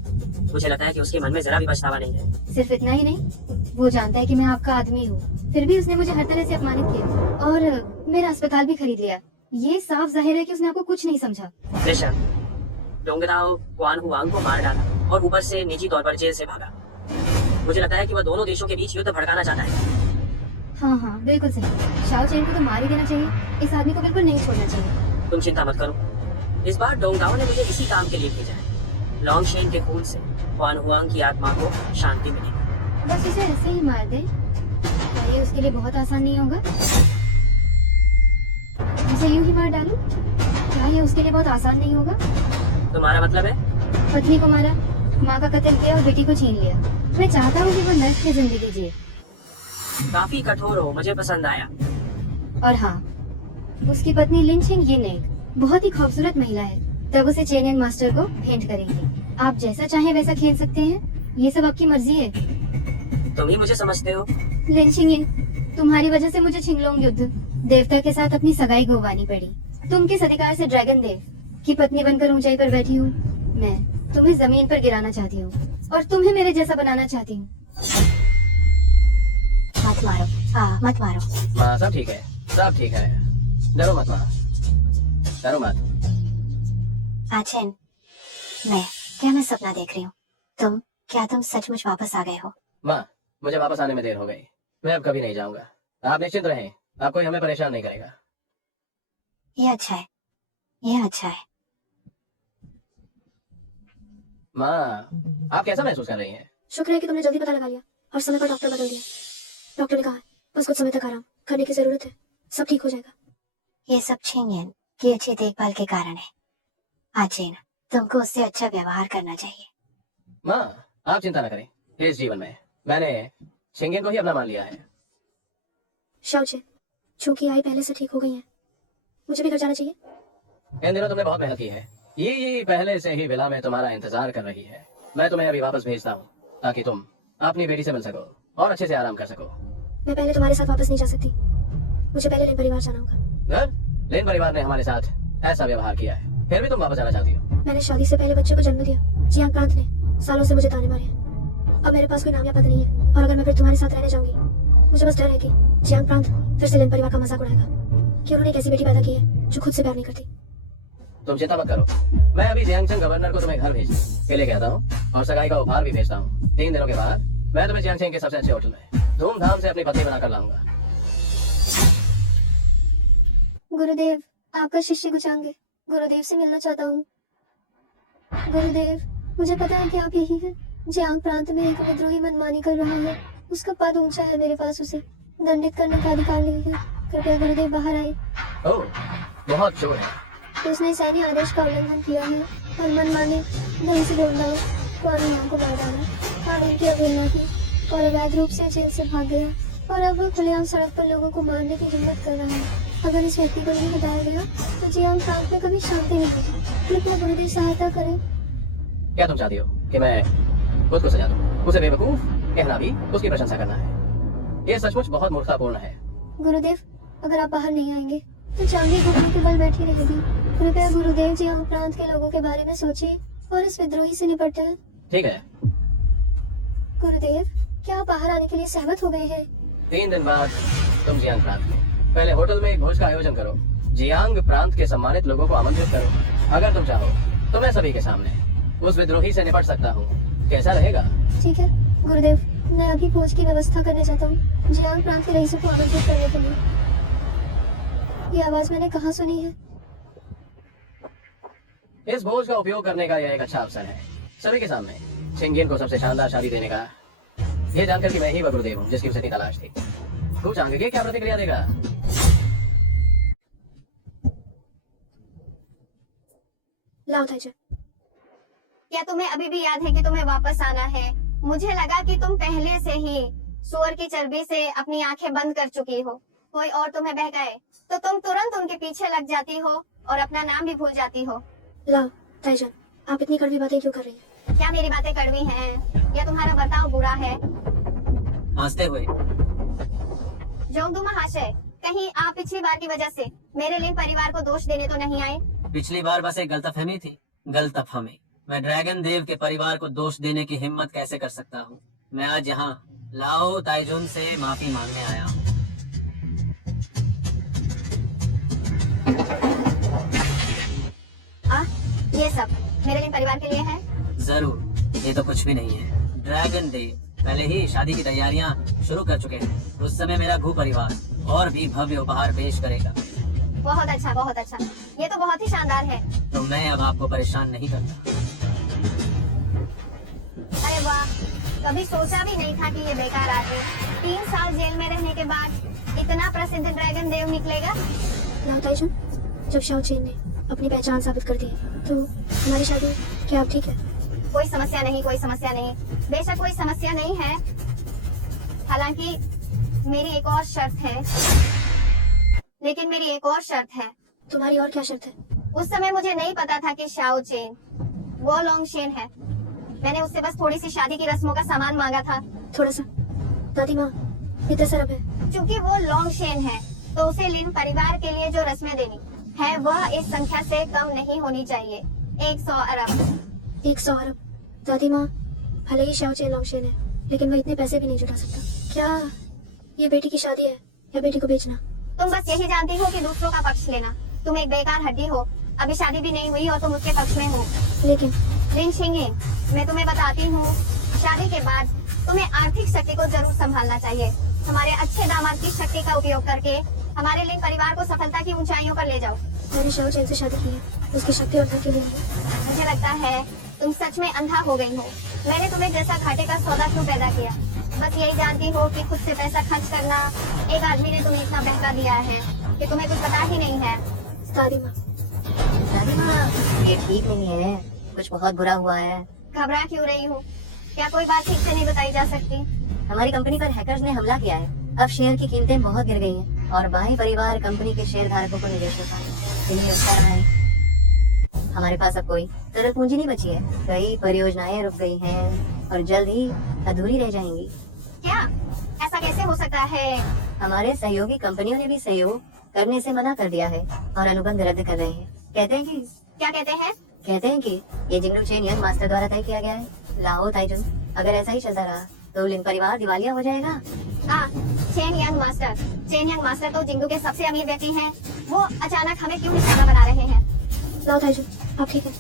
मुझे लगता है कि उसके मन में जरा भी पछतावा नहीं है। सिर्फ इतना ही नहीं, वो जानता है कि मैं आपका आदमी हूँ, फिर भी उसने मुझे हर तरह से अपमानित किया और मेरा अस्पताल भी खरीद लिया। ये साफ जाहिर है कि उसने आपको कुछ नहीं समझा। बेशक, डोंगदाओ क्वान हुआंग को मार डाला और ऊपर से निजी तौर पर जेल से भागा। मुझे लगता है कि वह दोनों देशों के बीच युद्ध भड़काना चाहता है। हाँ हाँ, बिल्कुल सही। शाओ चेन को तो मार ही देना चाहिए, इस आदमी को बिल्कुल नहीं छोड़ना चाहिए। तुम चिंता मत करो, इस बार डोंगदाओ ने मुझे इसी काम के लिए भेजा है। लॉन्ग शेन के खून से क्वान हुआंग की आत्मा को शांति मिलेगी। बस उसे ऐसे ही मार दे। क्या ये उसके लिए बहुत आसान नहीं होगा? उसे यूं ही मार डालूं? क्या ये उसके लिए बहुत आसान नहीं होगा? तुम्हारा मतलब है? पत्नी को मारा, माँ का कत्ल किया और बेटी को छीन लिया। मैं चाहता हूँ कि वो नर्क की जिंदगी जिए। काफी कठोर हो, मुझे पसंद आया। और हाँ, उसकी पत्नी लिन छिंग ये नेक बहुत ही खूबसूरत महिला है। तब उसे चेन यंग मास्टर को भेंट करेंगे। आप जैसा चाहें वैसा खेल सकते हैं, ये सब आपकी मर्जी है। तुम ही मुझे समझते हो। लिन छिंगिन, तुम्हारी वजह से मुझे छिंगलोंग युद्ध देवता के साथ अपनी सगाई गंवानी पड़ी। तुम किस अधिकार से ड्रैगन देव की पत्नी बनकर ऊंचाई पर बैठी हूँ? मैं तुम्हें जमीन पर गिराना चाहती हूँ और तुम्हें मेरे जैसा बनाना चाहती हूँ। मत मारो, हाँ मत मारो। माँ सब ठीक है, सब ठीक है, डरो मत माँ, डरो मत। आचेन, क्या मैं सपना देख रही हूँ? क्या तुम सचमुच वापस आ गए हो? माँ, मुझे वापस आने में देर हो गई। मैं अब कभी नहीं जाऊंगा। आप निश्चिंत रहें, आप कोई हमें परेशान नहीं करेगा। ये अच्छा है, ये अच्छा है। माँ, आप कैसा महसूस कर रही हैं? शुक्र है कि तुमने जल्दी पता लगा लिया और समय पर डॉक्टर बदल दिया। डॉक्टर ने कहा है बस कुछ समय तक आराम करने की जरूरत है, सब ठीक हो जाएगा। ये सब छिंगेन की अच्छी देखभाल के कारण है। आचेन, तुमको उससे अच्छा व्यवहार करना चाहिए। माँ, आप चिंता न करें। इस जीवन में मैंने छिंगेन को ही अपना मान लिया है। शाओचे, चूंकि आई पहले से ठीक हो गई हैं, मुझे भी घर जाना चाहिए। इन दिनों तुमने बहुत मेहनत की है। ये पहले से ही विला में तुम्हारा इंतजार कर रही है। मैं तुम्हें अभी वापस भेजता हूँ ताकि तुम अपनी बेटी से मिल सको और अच्छे से आराम कर सको। मैं पहले तुम्हारे साथ वापस नहीं जा सकती, मुझे पहले लिन परिवार जाना होगा। लिन परिवार ने हमारे साथ ऐसा व्यवहार किया है, फिर भी तुम वापस जाना चाहती हो? मैंने शादी से पहले बच्चे को जन्म दिया। जियांग प्रांत ने सालों से मुझे ताने मारे हैं। अब मेरे पास कोई नाम या पद नहीं है और अगर मैं फिर तुम्हारे साथ रहने जाऊंगी, मुझे बस डर है कि जियांग प्रांत फिर से लिन परिवार का मजाक उड़ाएगा कि उन्होंने एक ऐसी बेटी पैदा की है जो खुद से प्यार नहीं करती। तुम चिंता मत करो, मैं अभी जियांगचंग गवर्नर को तुम्हें घर भेज के लिए कहता हूँ और सगाई का उपहार भी भेजता हूँ। 3 दिनों के बाद मैं तुम्हें जियांगचंग के सबसे अच्छे होटल में धूमधाम से अपनी पत्नी बनाकर लाऊंगा। गुरुदेव, आपका शिष्य गुचांगे गुरुदेव से मिलना चाहता हूँ। गुरुदेव, मुझे पता है कि आप यही हैं। जियांग प्रांत में एक विद्रोही मनमानी कर रहा है, उसका पद ऊंचा है, मेरे पास उसे दंडित करने का अधिकार नहीं है। कृपया गुरुदेव बाहर आए। ओह, बहुत शोर है। उसने सैन्य आदेश का उल्लंघन किया है और मनमाने ढंग से बोलना, कानून को मार डाला, कानून की अवहेलना की और अवैध रूप से जेल से भाग गया और अब वह खुलेआम सड़क पर लोगों को मारने की हिम्मत कर रहा है। अगर इस व्यक्ति को नहीं हटाया गया तो जियांग प्रांत में कभी शांति नहीं होगी। कृपया गुरुदेव सहायता करें। क्या तुम चाहती हो कि मैं खुद को सजा दूं? उसे बेवकूफ कहना भी उसकी प्रशंसा करना है। ये सचमुच बहुत मूर्खतापूर्ण है। गुरुदेव, अगर आप बाहर नहीं आएंगे तो चांदी घुटनों के बल बैठी रहेगी। कृपया गुरुदेव जियांग प्रांत के लोगों के बारे में सोचिए और इस विद्रोही से निपटे। ठीक है, गुरुदेव, क्या आप बाहर आने के लिए सहमत हो गए हैं? 3 दिन बाद तुम जियांग प्रांत में पहले होटल में एक भोज का आयोजन करो। जियांग प्रांत के सम्मानित लोगों को आमंत्रित करो। अगर तुम चाहो तो मैं सभी के सामने उस विद्रोही से निपट सकता हूँ। कैसा रहेगा? ठीक है गुरुदेव, मैं अभी भोज की व्यवस्था करने चाहता हूँ जियांग प्रांत के रईसों को आमंत्रित करने के लिए। ये आवाज मैंने कहाँ सुनी है? इस भोज का उपयोग करने का यह एक अच्छा अवसर है सभी के सामने छिंगेन को सबसे शानदार शादी देने का। ये जानकर कि मैं ही वह गुरुदेव हूँ जिसकी उसे इतनी तलाश थी। तू चांगे क्या प्रतिक्रिया देगा? लाओ ताइजन। क्या तुम्हें अभी भी याद है कि तुम्हें वापस आना है? मुझे लगा कि तुम पहले से ही सूअर की चर्बी से अपनी आंखें बंद कर चुकी हो। कोई और तुम्हें बहकाए तो तुम तुरंत उनके पीछे लग जाती हो और अपना नाम भी भूल जाती हो। लाओ ताइजन, आप इतनी कड़वी बातें क्यों कर रही हैं? क्या मेरी बातें कड़वी हैं या तुम्हारा बर्ताव बुरा है? हंसते हुए, जोंगदू महाशय, कहीं आप पिछली बार की वजह से मेरे लिन परिवार को दोष देने तो नहीं आए? पिछली बार बस एक गलतफहमी थी। गलतफहमी? मैं ड्रैगन देव के परिवार को दोष देने की हिम्मत कैसे कर सकता हूँ? मैं आज यहाँ लाओ ताइजुन से माफी मांगने आया हूँ। ये सब मेरे लिन परिवार के लिए है? जरूर, ये तो कुछ भी नहीं है। ड्रैगन देव पहले ही शादी की तैयारियां शुरू कर चुके हैं। उस समय मेरा घू परिवार और भी भव्य उपहार पेश करेगा। बहुत अच्छा, बहुत अच्छा। ये तो बहुत ही शानदार है। तो मैं अब आपको परेशान नहीं करता। अरे वाह, कभी सोचा भी नहीं था कि ये बेकार आदमी 3 साल जेल में रहने के बाद इतना प्रसिद्ध ड्रैगन देव निकलेगा। लाओ ताईजुन, जब शाओ चेन ने अपनी पहचान साबित कर दी तो हमारी शादी, क्या आप ठीक है? कोई समस्या नहीं, कोई समस्या नहीं, बेशक कोई समस्या नहीं है। हालांकि मेरी एक और शर्त है, लेकिन मेरी एक और शर्त है। तुम्हारी और क्या शर्त है? उस समय मुझे नहीं पता था कि शाओ चेन वो लॉन्ग शेन है। मैंने उससे बस थोड़ी सी शादी की रस्मों का सामान मांगा था। थोड़ा सा दादी माँ, इतना सरब है। क्योंकि वो लॉन्ग शेन है तो उसे लिन परिवार के लिए जो रस्में देनी है वह इस संख्या से कम नहीं होनी चाहिए, 100 अरब। 100 अरब? दादी माँ, भले ही शाओ चेन लॉन्ग शेन है, लेकिन वह इतने पैसे भी नहीं जुटा सकता। क्या ये बेटी की शादी है या बेटी को बेचना? तुम बस यही जानती हो कि दूसरों का पक्ष लेना। तुम एक बेकार हड्डी हो, अभी शादी भी नहीं हुई और तुम उसके पक्ष में हो। लेकिन लिन शिंगे, मैं तुम्हें बताती हूँ, शादी के बाद तुम्हें आर्थिक शक्ति को जरूर संभालना चाहिए। हमारे अच्छे दामाद की शक्ति का उपयोग करके हमारे लिन परिवार को सफलता की ऊंचाइयों पर ले जाओ। मैंने शाओ चेन से शादी की है, उसकी शक्ति और धन के लिए नहीं। मुझे लगता है तुम सच में अंधा हो गई हो। मैंने तुम्हें जैसा घाटे का सौदा क्यों पैदा किया? बस यही जानती हो कि खुद से पैसा खर्च करना। एक आदमी ने तुम्हें इतना बहका दिया है कि तुम्हें कुछ पता ही नहीं है। दादी माँ, ये ठीक नहीं है, कुछ बहुत बुरा हुआ है। घबरा क्यों रही हो? क्या कोई बात ठीक से नहीं बताई जा सकती? हमारी कंपनी पर हैकर्स ने हमला किया है। अब शेयर की कीमतें बहुत गिर गई हैं और बाई परिवार कंपनी के शेयर धारकों को निवेश होता है। इन्हें अच्छा रहा है। हमारे पास अब कोई तरल पूंजी नहीं बची है। कई परियोजनाएं रुक गई हैं और जल्द ही अधूरी रह जाएंगी। क्या ऐसा कैसे हो सकता है? हमारे सहयोगी कंपनियों ने भी सहयोग करने से मना कर दिया है और अनुबंध रद्द कर रहे हैं। कहते हैं कि क्या कहते हैं? कहते हैं कि ये जिंगडू चेन यंग मास्टर द्वारा तय किया गया है। लाओ ताइजुन, अगर ऐसा ही चलता रहा तो लिन परिवार दिवालिया हो जाएगा। चेन यंग मास्टर तो जिंगू के सबसे अमीर व्यक्ति हैं। वो अचानक हमें क्यों निशाना बना रहे हैं? लाओ ताईजुन, आप ठीक है?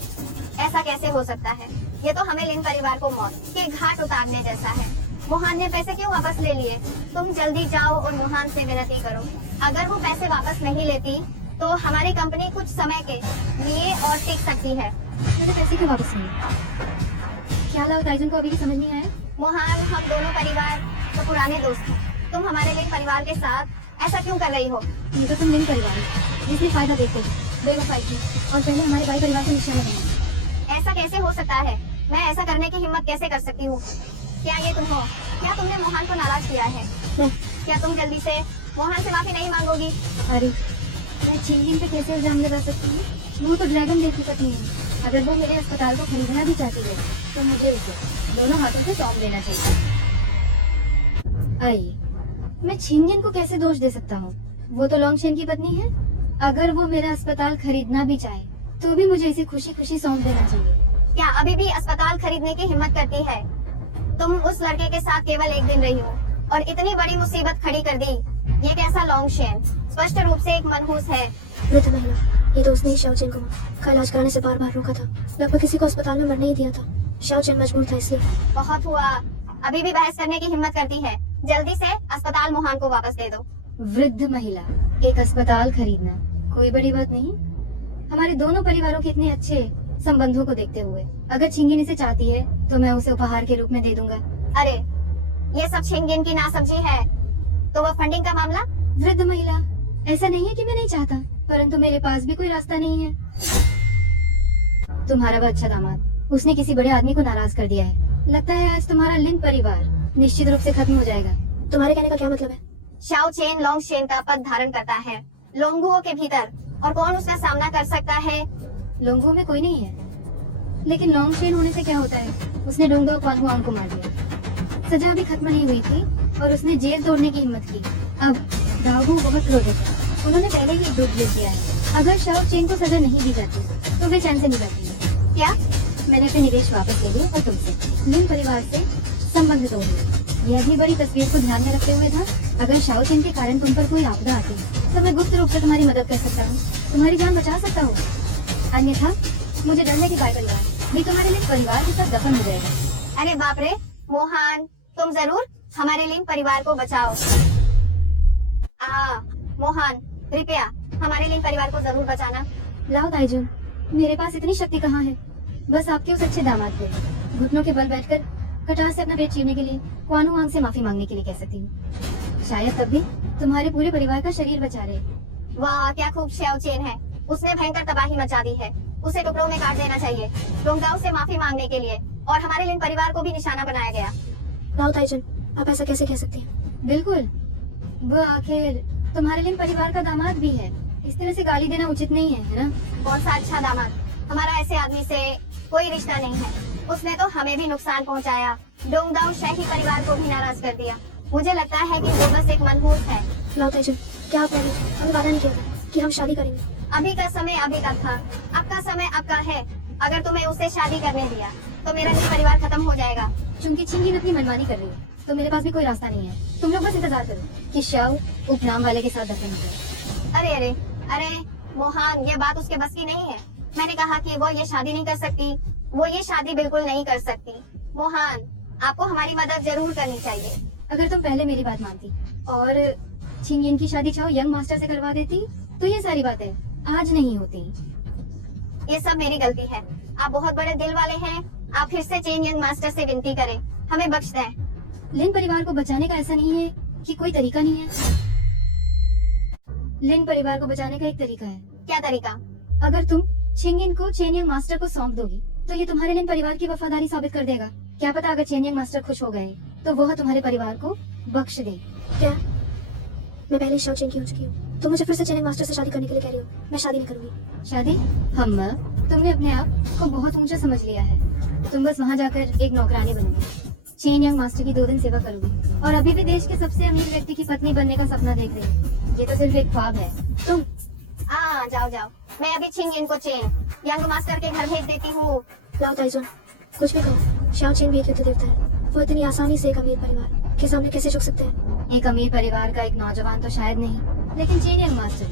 ऐसा कैसे हो सकता है? ये तो हमें लिन परिवार को मौत के घाट उतारने जैसा है। मोहन ने पैसे क्यों वापस ले लिए? तुम जल्दी जाओ और मोहन से विनती करो। अगर वो पैसे वापस नहीं लेती तो हमारी कंपनी कुछ समय के लिए और टिक सकती है। मुझे पैसे क्यों वापस नहीं? क्या लाओ ताईजुन को अभी भी समझ नहीं आया? मोहन, हम दोनों परिवार तो पुराने दोस्त हैं। तुम हमारे लिन परिवार के साथ ऐसा क्यों कर रही हो? ये तो तुम लिन परिवार हो, जिसने फायदा देखते बेवफाई की और पहले हमारे भाई परिवार को निशाना बनाया। ऐसा कैसे हो सकता है? मैं ऐसा करने की हिम्मत कैसे कर सकती हूँ? क्या ये तुम हो? क्या तुमने मोहन को नाराज किया है? नहीं। क्या तुम जल्दी से मोहन से माफी नहीं मांगोगी? अरे, मैं चिंगिन पे कैसे इल्जाम लगा सकती हूँ? वो तो ड्रैगन देव की पत्नी है। अगर वो मेरे अस्पताल को खरीदना भी चाहती है तो मुझे उसे दोनों हाथों से सौंप देना चाहिए। आइए, मैं चिंगिन को कैसे दोष दे सकता हूँ? वो तो लॉन्गशेन की पत्नी है। अगर वो मेरा अस्पताल खरीदना भी चाहे तो भी मुझे इसे खुशी खुशी सौंप देना चाहिए। क्या अभी भी अस्पताल खरीदने की हिम्मत करती है? तुम उस लड़के के साथ केवल एक दिन रही हो और इतनी बड़ी मुसीबत खड़ी कर दी। ये कैसा लॉन्गशेन स्पष्ट रूप से एक मनहूस है। वृद्ध महिला, ये तो उसने ही शाओ चेन को इलाज कराने से बार बार रोका था। लगभग किसी को अस्पताल में मरने ही दिया था। शाओ चेन मजबूर था इसलिए। बहुत हुआ, अभी भी बहस करने की हिम्मत करती है। जल्दी से अस्पताल मोहन को वापस दे दो। वृद्ध महिला, एक अस्पताल खरीदना कोई बड़ी बात नहीं। हमारे दोनों परिवारों के इतने अच्छे संबंधों को देखते हुए अगर छिंगिन इसे चाहती है तो मैं उसे उपहार के रूप में दे दूंगा। अरे, ये सब छिंगिन की नासमझी है। तो वो फंडिंग का मामला? वृद्ध महिला, ऐसा नहीं है कि मैं नहीं चाहता, परंतु मेरे पास भी कोई रास्ता नहीं है। तुम्हारा वह अच्छा दामाद, उसने किसी बड़े आदमी को नाराज कर दिया है। लगता है आज तुम्हारा लिन परिवार निश्चित रूप से खत्म हो जाएगा। तुम्हारे कहने का क्या मतलब है? शाओ चेन लॉन्गशेन का पद धारण करता है लोंगुओं के भीतर, और कौन उसका सामना कर सकता है? लोंगुओं में कोई नहीं है, लेकिन लॉन्गशेन होने से क्या होता है? उसने डोंगो क्वानहुआंग को मार दिया। सजा भी खत्म नहीं हुई थी और उसने जेल तोड़ने की हिम्मत की। अब दागू बहुत क्रोधित है। उन्होंने पहले ही एक ग्रुप लिख दिया है। अगर शाओ चेन को सजा नहीं दी जाती तो वे चैन से नहीं बैठेंगे। क्या? मैंने अपने निवेश वापस ले लिए और तुमसे लिन परिवार से संबंध तोड़ लिए। यह भी बड़ी तस्वीर को ध्यान में रखते हुए था। अगर शाओ चेन के कारण तुम पर कोई आपदा आती है तो मैं गुप्त रूप से तुम्हारी मदद कर सकता हूँ, तुम्हारी जान बचा सकता हूँ। अन्यथा मुझे डरने की बात भी तुम्हारे लिए परिवार के साथ दफन हो जाएगा। अरे बाप रे, मोहन, तुम जरूर हमारे लिन परिवार को बचाओ। मोहन, कृपया हमारे लिन परिवार को जरूर बचाना। लाओ ताईजुन, मेरे पास इतनी शक्ति कहाँ है? बस आपके उस अच्छे दामाद पे घुटनों के बल बैठकर कटार से अपना पेट चीरने के लिए क्वानू आंग से माफी मांगने के लिए कह सकती हूँ। शायद तब भी तुम्हारे पूरे परिवार का शरीर बचा रहे। वाह क्या खूब श्याओ चेन है, उसने भयंकर तबाही मचा दी है, उसे टुकड़ों में काट देना चाहिए। डोंगदाओ से माफी मांगने के लिए और हमारे लिन परिवार को भी निशाना बनाया गया। राव ताइजन, आप ऐसा कैसे कह सकती हैं? बिल्कुल, वो आखिर तुम्हारे लिन परिवार का दामाद भी है। इस तरह से गाली देना उचित नहीं है ना? कौन सा अच्छा दामाद, हमारा ऐसे आदमी से कोई रिश्ता नहीं है। उसने तो हमें भी नुकसान पहुंचाया, डोंगदाओ शाही परिवार को भी नाराज कर दिया। मुझे लगता है कि वो बस एक मनहूस है। राव ताइजन, क्या आपने हमें वादा नहीं किया था कि हम शादी करेंगे? अभी का समय अभी का था, अब का समय अब का है। अगर तुम्हें उससे शादी करने दिया तो मेरा लिन परिवार खत्म हो जाएगा। चूंकि छिंगिन अपनी मनमानी कर रही है तो मेरे पास भी कोई रास्ता नहीं है। तुम लोग बस इंतजार करो कि शाओ उपनाम वाले के साथ दफन हो जाए। अरे अरे अरे मोहन, ये बात उसके बस की नहीं है। मैंने कहा कि वो ये शादी नहीं कर सकती, वो ये शादी बिल्कुल नहीं कर सकती। मोहन, आपको हमारी मदद जरूर करनी चाहिए। अगर तुम पहले मेरी बात मानती और छिंगिन की शादी चाहो यंग मास्टर से करवा देती तो ये सारी बातें आज नहीं होती। ये सब मेरी गलती है। आप बहुत बड़े दिल वाले हैं। आप फिर से चेन यंग मास्टर से विनती करें, हमें बख्श दें। लिन परिवार को बचाने का ऐसा नहीं है कि कोई तरीका नहीं है। लिन परिवार को बचाने का एक तरीका है। क्या तरीका? अगर तुम छिंगिन को चेन यंग मास्टर को सौंप दोगी तो ये तुम्हारे लिन परिवार की वफादारी साबित कर देगा। क्या पता अगर चेन यंग मास्टर खुश हो गए तो वह तुम्हारे परिवार को बख्श दे। क्या? मैं पहले शाओ चेन की हो चुकी हूँ, तो मुझे फिर से चेन मास्टर से शादी करने के लिए कह रही हो? मैं शादी नहीं करूंगी। शादी? हम तुमने अपने आप को बहुत ऊंचा समझ लिया है। तुम बस वहाँ जाकर एक नौकरानी बनोगी, चेन यंग मास्टर की 2 दिन सेवा करोगी और अभी भी देश के सबसे अमीर व्यक्ति की पत्नी बनने का सपना देख रही हो। ये तो सिर्फ एक ख्वाब है। तुम जाओ जाओ, मैं अभी छिंग इनको चेन यंग मास्टर के घर भेज देती हूँ। राव ताइजन, कुछ भी कहो, शाओ चेन भी एक युद्ध देवता है। वो इतनी आसानी से एक अमीर परिवार के सामने कैसे झुक सकते हैं? एक अमीर परिवार का एक नौजवान तो शायद नहीं, लेकिन चेन यंग मास्टर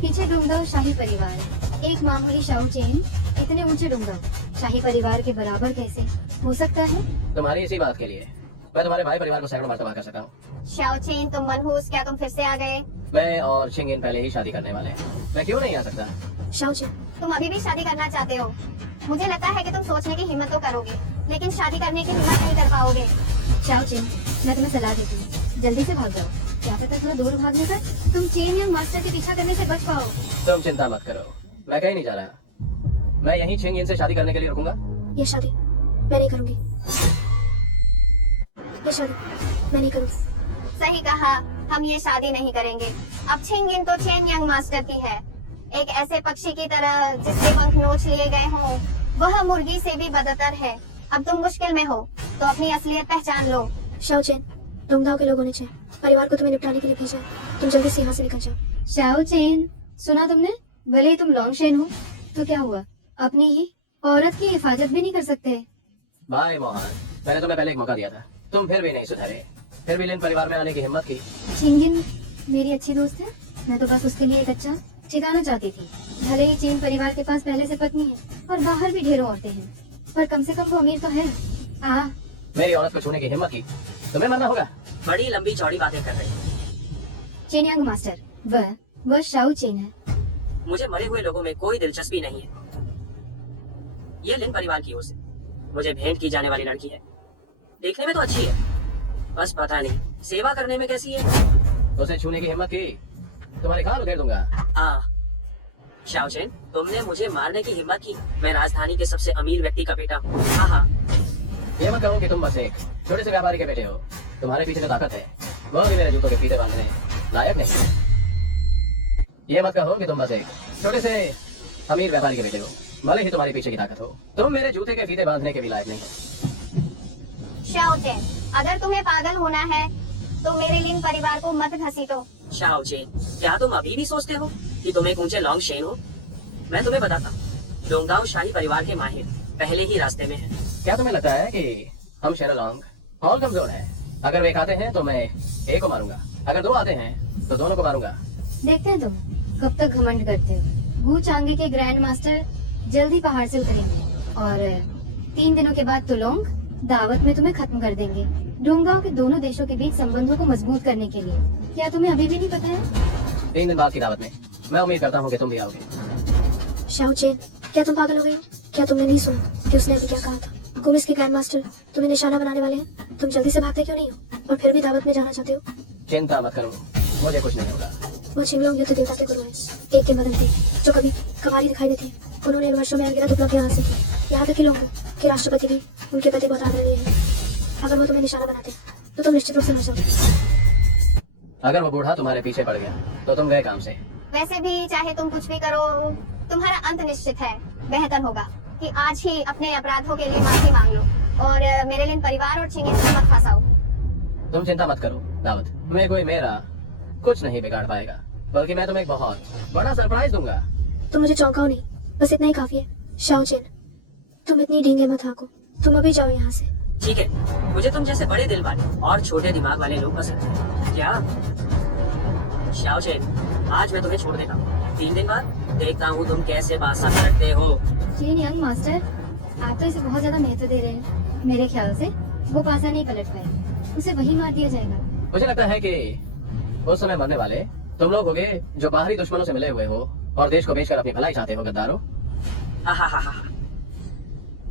पीछे डोंगदाओ शाही परिवार, एक मामूली शाओ चेन इतने ऊंचे डोंगदाओ शाही परिवार के बराबर कैसे हो सकता है? तुम्हारी इसी बात के लिए मैं तुम्हारे भाई परिवार को सैकड़ों मर्तबा कर सकता हूँ। शाओ चेन, तुम मनहूस, क्या तुम फिर से आ गए? मैं और छिंगिन पहले ही शादी करने वाले हैं, मैं क्यों नहीं आ सकता? शाओ चेन, तुम अभी भी शादी करना चाहते हो? मुझे लगता है कि तुम सोचने की हिम्मत तो करोगे, लेकिन शादी करने की हिम्मत नहीं कर पाओगे। शाओ चेन, मैं तुम्हें सलाह देती हूँ, जल्दी से भाग जाओ। क्या पता थोड़ा दूर भागने पर तुम चेन यंग मास्टर के पीछा करने से बच पाओ। तुम चिंता मत करो, मैं कहीं नहीं जा रहा। मैं यहीं छिंगिन से शादी करने के लिए रुकूंगा। ये शादी मैं नहीं करूंगी। ये शादी मैं नहीं करूंगी। सही कहा, हम ये शादी नहीं करेंगे। अब छिंगिन तो चेन यंग मास्टर की है, एक ऐसे पक्षी की तरह जिसके पंख नोच लिए गए हों। वह मुर्गी से भी बदतर है। अब तुम मुश्किल में हो तो अपनी असलियत पहचान लो। शाओ चेन, डोंगदाओ के लोगों ने चेन परिवार को तुम्हें निपटाने के लिए भेजा है। तुम जल्दी से यहाँ से निकल जाओ। शाओ चेन, सुना तुमने? भले ही तुम लॉन्गशेन हो तो क्या हुआ, अपनी ही औरत की हिफाजत भी नहीं कर सकते? भाई मोहन, मैंने तुम्हें पहले एक मौका दिया था, तुम फिर भी नहीं सुधरे, फिर भी लिन परिवार में आने की हिम्मत की। छिंगिन मेरी अच्छी दोस्त है, मैं तो बस उसके लिए एक अच्छा ठिकाना चाहती थी। भले ही चेन परिवार के पास पहले से पत्नी है और बाहर भी ढेरों औरतें हैं, पर कम से कम वो अमीर तो है। मेरी औरत को छूने की हिम्मत की, तुम्हें मरना होगा। बड़ी लंबी चौड़ी बातें कर रही है। चेन यंग मास्टर, वह शाओ चेन है। मुझे मरे हुए लोगों में कोई दिलचस्पी नहीं है। ये लिन परिवार की ओर से मुझे भेंट की जाने वाली लड़की है। देखने में तो अच्छी है, बस पता नहीं सेवा करने में कैसी है। उसे छूने की हिम्मत की, तुम्हारे खाल उधेड़ दूंगा। शाओ चेन, तुमने मुझे मारने की हिम्मत की। मैं राजधानी के सबसे अमीर व्यक्ति का बेटा हूँ। हाँ, ये मत कहो कि तुम बस एक छोटे से व्यापारी के बेटे हो। तुम्हारे पीछे जो ताकत है वह भी मेरे जूतों के फीते बांधने लायक नहीं। ये मत कहो कि तुम बस एक छोटे से अमीर व्यापारी के बेटे हो, भले ही तुम्हारे पीछे की ताकत हो, तुम मेरे जूते के फीते बांधने के भी लायक नहीं हो। शाओ चेन, अगर तुम्हें पागल होना है तो मेरे लिन परिवार को मत घसीटो। शाओ चेन, क्या तुम अभी भी सोचते हो कि तुम एक ऊंचे लॉन्गशेन हो? मैं तुम्हें बताता हूँ, डोंगदाओ शाही परिवार के माहिर पहले ही रास्ते में है। क्या तुम्हें लगता है कि हम शेरलॉन्ग और कमजोर हैं? अगर वे एक आते हैं तो मैं एक को मारूंगा, अगर 2 आते हैं तो दोनों को मारूंगा। देखते हैं तुम कब तक घमंड करते हो। गू चांगे के ग्रैंड मास्टर जल्दी पहाड़ से उतरेंगे और 3 दिनों के बाद तुलोंग दावत में तुम्हें खत्म कर देंगे, डोंगदाओ के दोनों देशों के बीच संबंधों को मजबूत करने के लिए। क्या तुम्हें अभी भी नहीं पता है? 3 दिन बाद की दावत में मैं उम्मीद करता हूँ कि तुम भी आओगे। शाओ चेन, क्या तुम पागल हो गई हो? क्या तुमने नहीं सुना कि उसने अभी क्या कहा था? गोमेस के ग्रैंड मास्टर तुम्हें निशाना बनाने वाले हैं। तुम जल्दी से भागते क्यों नहीं हो और फिर भी दावत में जाना चाहते हो? चिंता मत करो, मुझे कुछ नहीं होगा। वो छिंगलोंग युद्ध देवता के गुरु हैं, एक के मदन थे जो कभी कवारी दिखाई देते हैं। उन्होंने इन वर्षों में अनगिनत उपलब्धियां हासिल की। यहाँ तक कि लोगों के राष्ट्रपति भी उनके प्रति बहुत आदरणीय हैं। अगर वो तुम्हें निशाना बनाते तो तुम निश्चित रूप से मर जाओगे। अगर वो बूढ़ा तुम्हारे पीछे पड़ गया तो तुम गए काम से। वैसे भी चाहे तुम कुछ भी करो, तुम्हारा अंत निश्चित है। बेहतर होगा कि आज ही अपने अपराधों के लिए माफी मांग लो और मेरे लिए परिवार और छिंगे को मत फंसाओ। तुम चिंता मत करो दावत, तुम्हें कोई मेरा कुछ नहीं बिगाड़ पाएगा, बल्कि मैं तुम्हें एक बहुत बड़ा सरप्राइज दूंगा। तुम मुझे चौंकाओ नहीं, बस इतना ही काफी है। शाओ चेन, तुम इतनी डींगे मत हाको, तुम अभी जाओ यहाँ से। ठीक है, मुझे तुम जैसे बड़े दिल वाले और छोटे दिमाग वाले लोग पसंद हैं। क्या शाओ चेन, आज मैं तुम्हें छोड़ देता हूँ। 3 दिन बाद देखता हूँ तुम कैसे बासा करते हो। चेन यंग मास्टर, आप तो इसे बहुत ज्यादा महत्व दे रहे हैं। मेरे ख्याल से वो पासा नहीं पलट पाएगा, उसे वही मार दिया जाएगा। मुझे लगता है कि उस समय मरने वाले तुम लोग होगे जो बाहरी दुश्मनों से मिले हुए हो और देश को बेचकर अपनी भलाई चाहते हो। गद्दारों।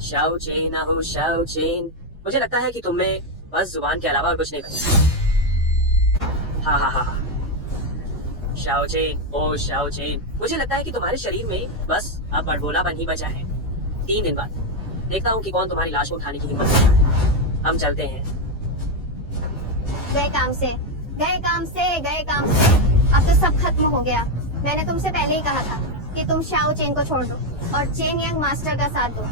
शाओ चेन, आहो शाओ चेन, मुझे लगता है कि तुम में बस जुबान के अलावा और कुछ नहीं बचा। हा। शाओ चेन, ओ शाओ चेन, मुझे लगता है कि तुम्हारे शरीर में बस अब बड़बोलापन ही बचा है। 3 दिन बाद देखता हूँ कि कौन तुम्हारी लाश को उठाने की हिम्मत करता है। हम चलते हैं। गए काम से, गए काम से, गए काम से। अब तो सब खत्म हो गया। मैंने तुमसे पहले ही कहा था कि तुम शाओ चेन को छोड़ दो और चेन यंग मास्टर का साथ दो,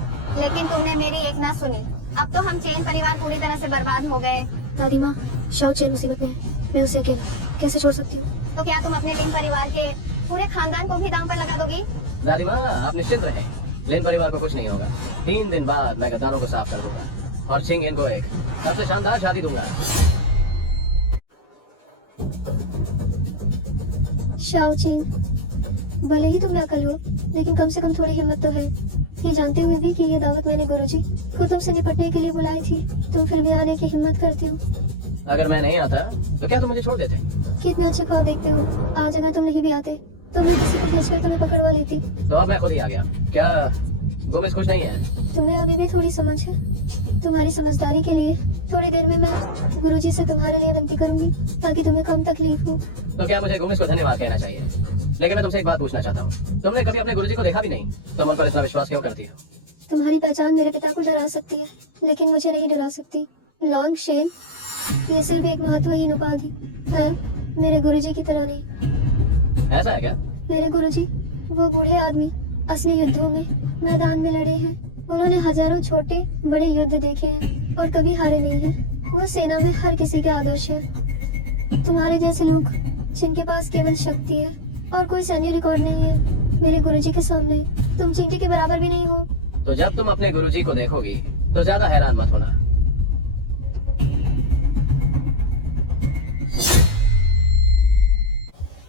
लेकिन तुमने मेरी एक ना सुनी। अब तो हम चेन परिवार पूरी तरह से बर्बाद हो गए। दादी माँ, शाओ चेन मुसीबत में है, मैं उसे अकेला कैसे छोड़ सकती हूँ? तो क्या तुम अपने लिन परिवार के पूरे खानदान को भी दांव पर लगा दोगी? दादी माँ, आप निश्चिंत रहें, लिन परिवार को कुछ नहीं होगा। 3 दिन बाद मैं गद्दारों को साफ कर दूंगा और छिंग इनको एक सबसे शानदार शादी दूंगा। शाओ चेन, भले ही तुम में अकल हो, लेकिन कम से कम थोड़ी हिम्मत तो है। ये जानते हुए भी कि ये दावत मैंने गुरुजी को तुमसे निपटने के लिए बुलाई थी, तुम फिर भी आने की हिम्मत करती हो। अगर मैं नहीं आता तो क्या तुम मुझे छोड़ देते? कितने अच्छे ख्वाब देखते हो। आज अगर तुम नहीं भी आते तो मैं किसी को भेजकर तुम्हें पकड़वा लेती। तो अब मैं खुद ही आ गया। क्या गोमेस खुश नहीं है? तुम्हें अभी भी थोड़ी समझ है। तुम्हारी समझदारी के लिए थोड़ी देर में मैं गुरुजी से तुम्हारे लिए विनती करूंगी ताकि तुम्हें कम तकलीफ हो। तो क्या मुझे गोमेस को धन्यवाद कहना चाहिए? लेकिन मैं तुमसे एक बात पूछना चाहता हूँ, तुमने कभी अपने गुरुजी को देखा भी नहीं, तुम उन पर इतना विश्वास क्यों करती हो? तुम्हारी पहचान मेरे पिता को डरा सकती है, लेकिन मुझे नहीं डरा सकती। लॉन्ग शेन, ये सिर्फ एक महत्वहीन उपाधि है, मेरे गुरुजी की तरह नहीं। ऐसा है क्या? मेरे गुरुजी वो बूढ़े आदमी असली युद्धों में मैदान में लड़े हैं। उन्होंने हजारों छोटे बड़े युद्ध देखे हैं और कभी हारे नहीं हैं। वो सेना में हर किसी के आदर्श है। तुम्हारे जैसे लोग जिनके पास केवल शक्ति है और कोई सैन्य रिकॉर्ड नहीं है, मेरे गुरुजी के सामने तुम चींटी के बराबर भी नहीं हो। तो जब तुम अपने गुरुजी को देखोगी तो ज्यादा हैरान मत होना।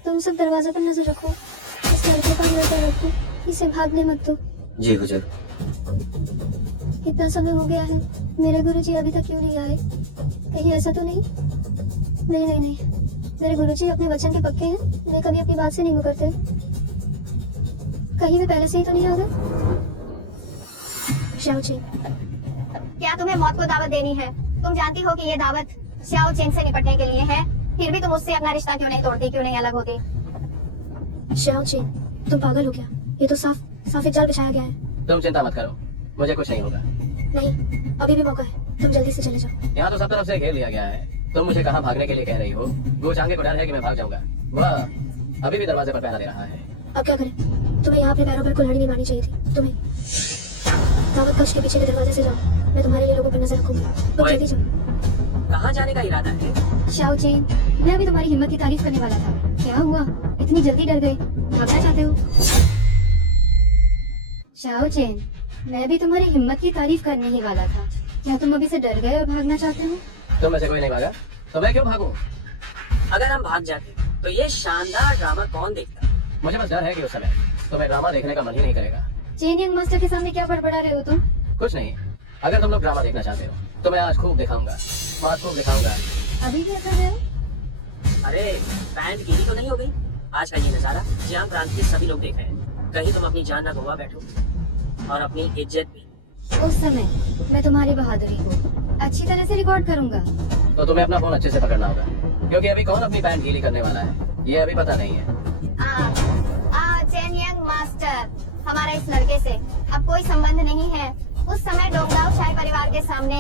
तुम सब दरवाजे पर नजर रखो, इस लड़के पर नजर रखो, इसे भागने मत दो। जी हुजूर। इतना समय हो गया है, मेरे गुरुजी अभी तक क्यों नहीं आए? कहीं ऐसा तो नहीं? नहीं, मेरे गुरुजी अपने वचन के पक्के हैं, मैं कभी अपनी बात से नहीं मुकरते। कहीं वे पहले से ही तो नहीं आ गए? शाओ चेन, क्या तुम्हें मौत को दावत देनी है? तुम जानती हो कि ये दावत शाओ चेन से निपटने के लिए है, फिर भी तुम उससे अपना रिश्ता क्यों नहीं तोड़ती, क्यों नहीं अलग होती? शाओ चेन, तुम पागल हो क्या? ये तो साफ एक जाल बिछाया गया है। तुम चिंता मत करो, मुझे कुछ नहीं होगा। नहीं, अभी भी मौका है, तुम जल्दी से चले जाओ। यहाँ तो सब तरफ से घेर लिया गया है, तुम मुझे कहाँ भागने के लिए कह रही हो? वो चांगे को डर है कि मैं भाग जाऊंगा। वह अभी भी दरवाजे पर पहरा दे रहा है। अब क्या करें? तुम्हें यहाँ अपने पैरों पर कुल्हाड़ी नहीं मारनी चाहिए थी। तुम्हें दावत कक्ष के पीछे के दरवाजे से जाओ, मैं तुम्हारे लिए लोगों पर नजर रखूंगी। तुम जल्दी जाओ। कहाँ जाने का इरादा है? शाओ चेन, मैं अभी तुम्हारी हिम्मत की तारीफ करने वाला था। क्या हुआ, इतनी जल्दी डर गए? भागना चाहते हो? शाओ चेन, मैं भी तुम्हारी हिम्मत की तारीफ करने ही वाला था। क्या तुम अभी से डर गए और भागना चाहते हो? तुम में से कोई नहीं भागा तो मैं क्यों भागूं? अगर हम भाग जाते तो ये शानदार ड्रामा कौन देखता? मुझे बस डर है कि उस समय तुम्हें ड्रामा देखने का मन ही नहीं करेगा। चेन यंग मास्टर के सामने क्या बड़बड़ा रहे हो तुम? कुछ नहीं, अगर तुम लोग ड्रामा देखना चाहते हो तो मैं आज खूब दिखाऊंगा, आज खूब दिखाऊंगा। अभी क्या कर रहे हो? अरे पैंट गीली तो नहीं हो गई? आज का ये नजारा जियांग प्रांत के सभी लोग देख रहे हैं। कहीं तुम अपनी जान ना गवा बैठो और अपनी इज्जत भी। उस समय मैं तुम्हारी बहादुरी को अच्छी तरह से रिकॉर्ड करूंगा। तो तुम्हें अपना फोन अच्छे से पकड़ना होगा, क्योंकि अभी कौन अपनी पैंट गीली करने वाला है ये अभी पता नहीं है। चेन यंग मास्टर, हमारा इस लड़के से अब कोई संबंध नहीं है। उस समय डोंगदाओ शाही परिवार के सामने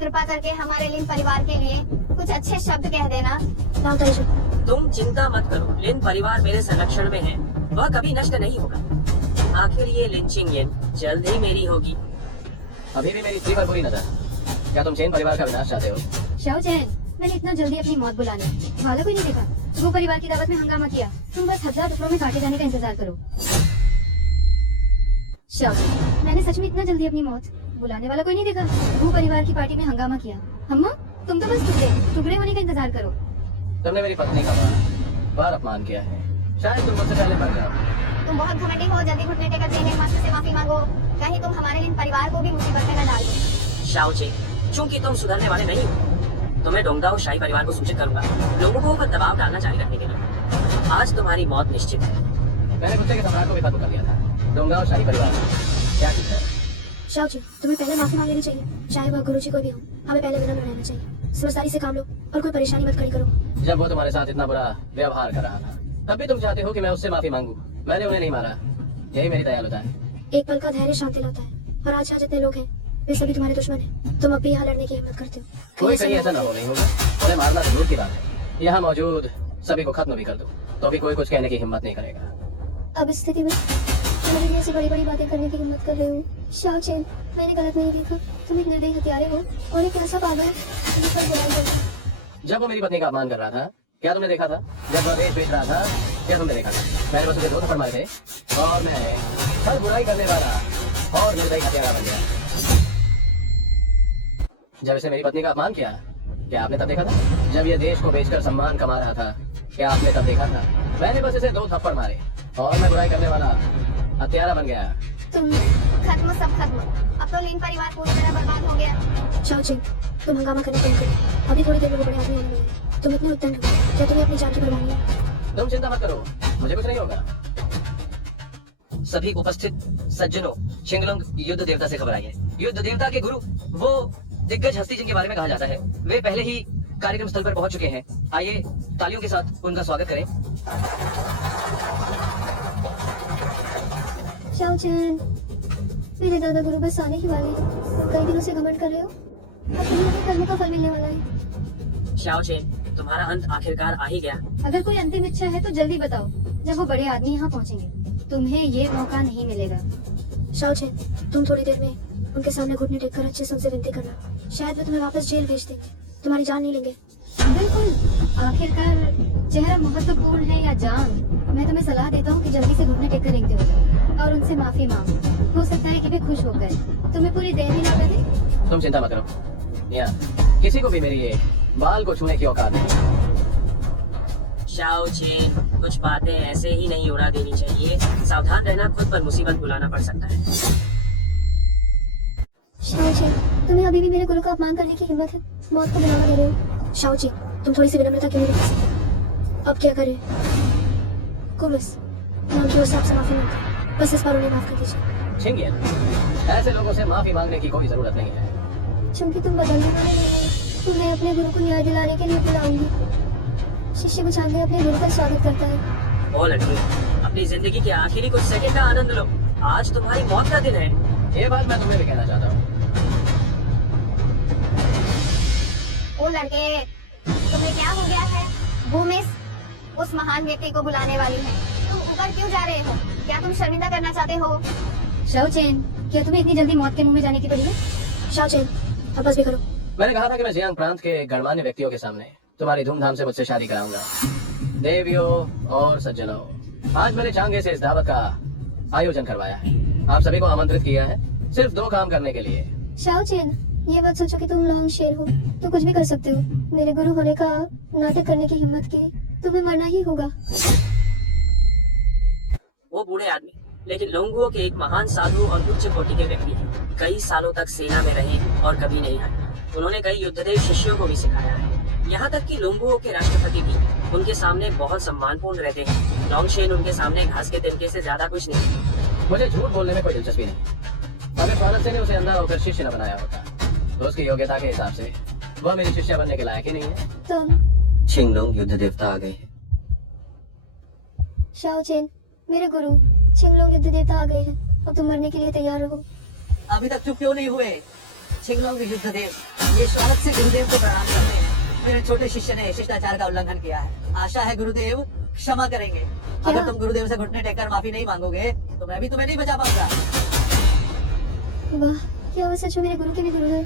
कृपा करके हमारे लिन परिवार के लिए कुछ अच्छे शब्द कह देना। नाउ ताइजू, तुम चिंता मत करो, लिन परिवार मेरे संरक्षण में है, वह कभी नष्ट नहीं होगा। आखिर ये लिंचिंग जल्द ही मेरी होगी। अभी भी मेरी स्त्री पर बुरी नजर। क्या तुम चेन परिवार का विनाश चाहते हो? शाओ चैन, मैंने इतना जल्दी अपनी मौत बुला ली वाला कोई नहीं देखा। वो परिवार की दावत में हंगामा किया, तुम बस 1000 टुकड़ों में काटे जाने का इंतजार करो। शाओ चैन, मैंने सच में इतना जल्दी अपनी मौत बुलाने वाला कोई नहीं देखा। वो परिवार की पार्टी में हंगामा किया। हम्मा, तुम तो बस टुकड़े होने का इंतजार करो। तुमने मेरी पत्नी का बार अपमान किया है, शायद तुम मुझसे पहले मर जाओ। तुम बहुत घमंडी हो, जल्दी घुटने टेकर चेन यंग मास्टर से माफी मांगो, कहीं तुम हमारे लिन परिवार को भी मुसीबत में न डाल दो। शाओ चे, चूंकि तुम सुधरने वाले नहीं हो, तो मैं डोंगदाओ शाही परिवार को सूचित करूंगा, लोगों को ऊपर दबाव डालना जारी रखने के लिए। आज तुम्हारी मौत निश्चित है। मैंने गुस्से के सम्राट को भी खत्म कर लिया था। डोंगदाओ शाही परिवार क्या ठीक है? शाओ जी, तुम्हें पहले माफी मांग लेनी चाहिए, चाहे वह गुरुजी कोई भी हो। हमें पहले विनम्र रहना चाहिए। समझदारी से काम लो और कोई परेशानी मत खड़ी करो। जब वो तुम्हारे साथ इतना बुरा व्यवहार कर रहा था, तब भी तुम चाहते हो कि मैं उससे माफी मांगू। मैंने उन्हें नहीं मारा, यही मेरी दयालुता है। एक पल का धैर्य शांति लाता है, और आज यहाँ जितने लोग हैं वे सभी तुम्हारे दुश्मन हैं। तुम अब भी यहाँ लड़ने की हिम्मत करते हो। कोई कहीं ऐसा ना हो नहीं होगा। उन्हें मारना तो दूर की बात है, यहाँ मौजूद सभी को खत्म भी कर दो तो भी कोई कुछ कहने की हिम्मत नहीं करेगा। अब इस स्थिति में मेरे लिए ऐसी बड़ी बड़ी बातें करने की हिम्मत कर रहे हो। शाओ चेन, मैंने गलत नहीं देखा। तुम एक निर्दयी हत्यारे हो और एक ऐसा पागल जिस पर बुराई करते हो। जब वो मेरी पत्नी का अपमान कर रहा था, क्या तुमने देखा था? जब वह रेत बेच रहा था, क्या तुमने देखा था? मैंने बस उसे 2 थप्पड़ मारे थे और मैं हर बुराई करने वाला और निर्दयी हत्यारा बन गया। जब इसे मेरी पत्नी का अपमान किया, क्या आपने तब देखा था? जब ये देश को बेचकर सम्मान कमा रहा था, क्या आपने तब देखा था? मैंने बस इसे 2 थप्पड़ मारे और मैं बुराई करने वाला हत्यारा बन गया। तुम खत्म, सब खत्म। अब तो लिन परिवार पूरी तरह बर्बाद हो गया। शाओ चेन, तुम हंगामा करना बंद करो। अभी थोड़ी देर में वो बड़े आदमी आने वाले हैं। तुम इतने उत्तम हो, क्या तुम्हें अपनी जान की परवाह नहीं है? तुम चिंता मत करो, मुझे कुछ नहीं होगा। सभी उपस्थित सज्जनों, छिंगलोंग युद्ध देवता से खबर आई है। युद्ध देवता के गुरु, वो दिग्गज हस्ती जिनके बारे में कहा जाता है, वे पहले ही कार्यक्रम स्थल पर पहुंच चुके हैं। आइए तालियों के साथ उनका स्वागत करें। शाओ चेन, मेरे दादा गुरु बस आने ही वाले हैं। कई दिनों से घमंड कर रहे हो, अब तुम्हें अपने कर्मों का फल मिलने वाला है। शाओ चेन, तुम्हारा अंत आखिरकार आ ही गया। अगर कोई अंतिम इच्छा है तो जल्दी बताओ, जब वो बड़े आदमी यहाँ पहुँचेंगे तुम्हें ये मौका नहीं मिलेगा। शाओ चेन, तुम थोड़ी देर में उनके सामने घुटने टेक कर अच्छे से उनसे विनती करना। शायद वे तुम्हें वापस जेल भेज देंगे, तुम्हारी जान नहीं लेंगे। बिल्कुल, आखिरकार चेहरा महत्वपूर्ण है या जान? मैं तुम्हें सलाह देता हूँ कि जल्दी से घुटने टेक कर एक दो और उनसे माफी मांगो। हो सकता है कि वे खुश हो गए, तुम्हें पूरी देर ही ना लगे। तुम चिंता मत करो, यहाँ किसी को भी मेरी ये बाल को छूने की औकात नहीं। शाओ चेन, कुछ बातें ऐसे ही नहीं उड़ा देनी चाहिए। सावधान रहना, खुद पर मुसीबत बुलाना पड़ सकता है। शाओ चेन, तुम्हें अभी भी मेरे गुरु का अपमान करने की हिम्मत है? मौत को बुलावा दे रहे हो। शाओ जी, तुम थोड़ी सी विनम्रता क्यों नहीं दिखा सकते? अब क्या करें? कुमस, मैं उनकी ओर से आपसे माफी मांगता हूँ। बस इस बार उन्हें माफ कर दीजिए। छिंगियन, ऐसे लोगों से माफी मांगने की कोई जरूरत नहीं है। चूंकि तुम बदलने वाले नहीं हो, तो मैं अपने गुरु को न्याय दिलाने के लिए बुलाऊंगी। शिष्य को चाहते अपने गुरु का स्वागत करता है। ओ लड़की, अपनी जिंदगी के आखिरी कुछ सेकंड का आनंद लो। आज तुम्हारी मौत का दिन है। ये बात मैं तुम्हें भी कहना चाहता हूँ। ओ लड़के, तुम्हें क्या हो गया है? वो मिस उस महान व्यक्ति को बुलाने वाली है। तुम ऊपर क्यों जा रहे हो? क्या तुम शर्मिंदा करना चाहते हो? शाओ चेन, क्या तुम्हें इतनी जल्दी मौत के मुंह में जाने की पड़ी है? शाओ चेन, अब बस भी करो। मैंने कहा था कि मैं जियांग प्रांत के गणमान्य व्यक्तियों के सामने तुम्हारी धूमधाम से मुझसे शादी कराऊंगा। देवियों और सज्जनों, आज मैंने चांगे से इस दावत का आयोजन करवाया है। आप सभी को आमंत्रित किया है सिर्फ 2 काम करने के लिए। शाओ चेन, ये मत सोचो कि तुम लॉन्ग शेर हो तो कुछ भी कर सकते हो। मेरे गुरु होने का नाटक करने की हिम्मत की तुम्हें मरना ही होगा। वो बूढ़े आदमी, लेकिन लोंगुओं के एक महान साधु और उच्च कोटि के व्यक्ति हैं। कई सालों तक सेना में रहे और कभी नहीं हारे। उन्होंने कई युद्धदेव शिष्यों को भी सिखाया है। यहाँ तक कि लोंगुओं के राष्ट्रपति भी उनके सामने बहुत सम्मानपूर्ण रहते हैं। लॉन्गशेन उनके सामने घास के तिनके से ज्यादा कुछ नहीं। मुझे झूठ बोलने में कोई दिलचस्पी नहीं। अगर स्वानस्य ने उसे अंधा होकर शिष्य न बनाया होता तो उसकी योग्यता के हिसाब से वह मेरी शिष्या बनने के लायक ही नहीं है। तुम छिंगलोंग युद्ध देवता आ गए हैं। शाओ चेन, मेरे गुरु छिंगलोंग युद्ध देवता आ गए हैं। अब तुम मरने के लिए तैयार रहो। अभी तक चुप क्यों नहीं हुए? छिंगलोंग युद्धदेव, ये स्वागत से गुरुदेव को प्रणाम करते हैं। मेरे छोटे शिष्य ने शिष्टाचार का उल्लंघन किया है। आशा है गुरुदेव क्षमा करेंगे। अगर तुम गुरुदेव से घुटने टेककर माफी नहीं मांगोगे तो मैं भी तुम्हें नहीं बचा पाऊंगा। वाह, क्या वो सच में मेरे गुरु के भी गुरु है?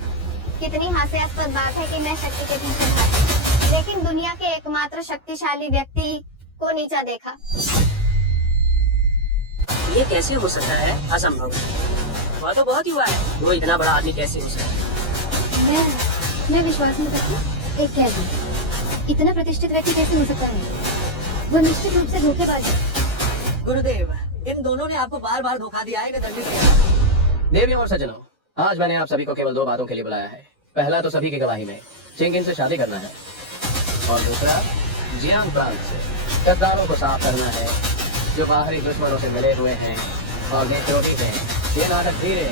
कितनी हास्यास्पद बात है कि मैं शक्ति के पीछे भागी, लेकिन दुनिया के एकमात्र शक्तिशाली व्यक्ति को नीचा देखा। ये कैसे हो सकता है? असंभव। वह तो बहुत युवा है, वो इतना बड़ा आदमी कैसे हो सकता है? मैं विश्वास नहीं करती। एक कैदी इतना प्रतिष्ठित व्यक्ति कैसे हो सकता है? वो निश्चित रूप से धोखेबाज है। गुरुदेव, इन दोनों ने आपको बार बार धोखा दिया है कि दंडित किया। देवियों और सज्जनों, आज मैंने आप सभी को केवल दो बातों के लिए बुलाया है। पहला तो सभी की गवाही में चिंगिन से शादी करना है, और दूसरा जियांग प्रांत से गद्दारों को साफ करना है जो बाहरी दुश्मनों से मिले हुए हैं और नेत्रोटी पे हैं। ये नाटक धीरे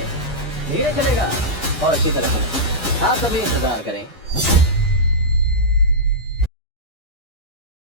धीरे चलेगा और अच्छी तरह चलेगा। आप सभी इंतजार करें।